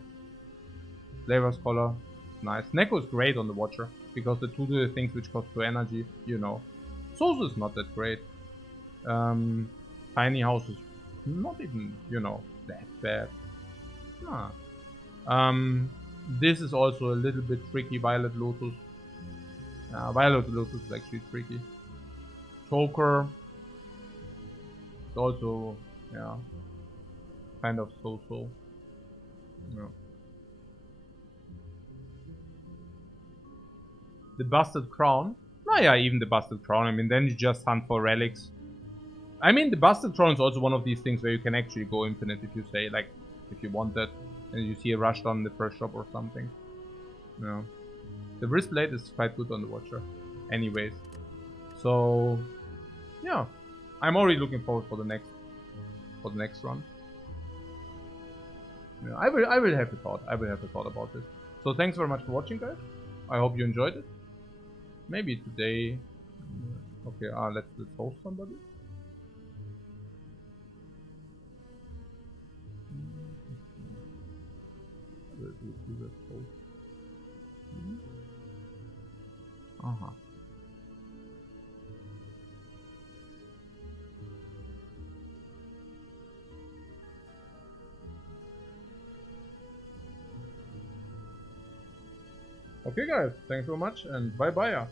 Flavor Scholar, nice. Neko is great on the Watcher, because the two do the things which cost 2 energy, you know. Sosu is not that great. Tiny House is not even, you know, that bad. Huh. This is also a little bit tricky, Violet Lotus. Violet Lotus is actually tricky. Choker is also, yeah, kind of so-so. Yeah. The Busted Crown? Nah, yeah, even the Busted Crown. I mean, then you just hunt for relics. I mean, the Busted Crown is also one of these things where you can actually go infinite if you say, like, if you want that, and you see a rush down in the first shop or something. Yeah. The Wristblade is quite good on the Watcher. Anyways. So, yeah. I'm already looking forward for the next run. Yeah, I will have a thought. I will have a thought about this. So thanks very much for watching, guys. I hope you enjoyed it. Maybe today. Okay, let's host somebody. Uh-huh. Okay, guys. Thanks so much, and bye bye.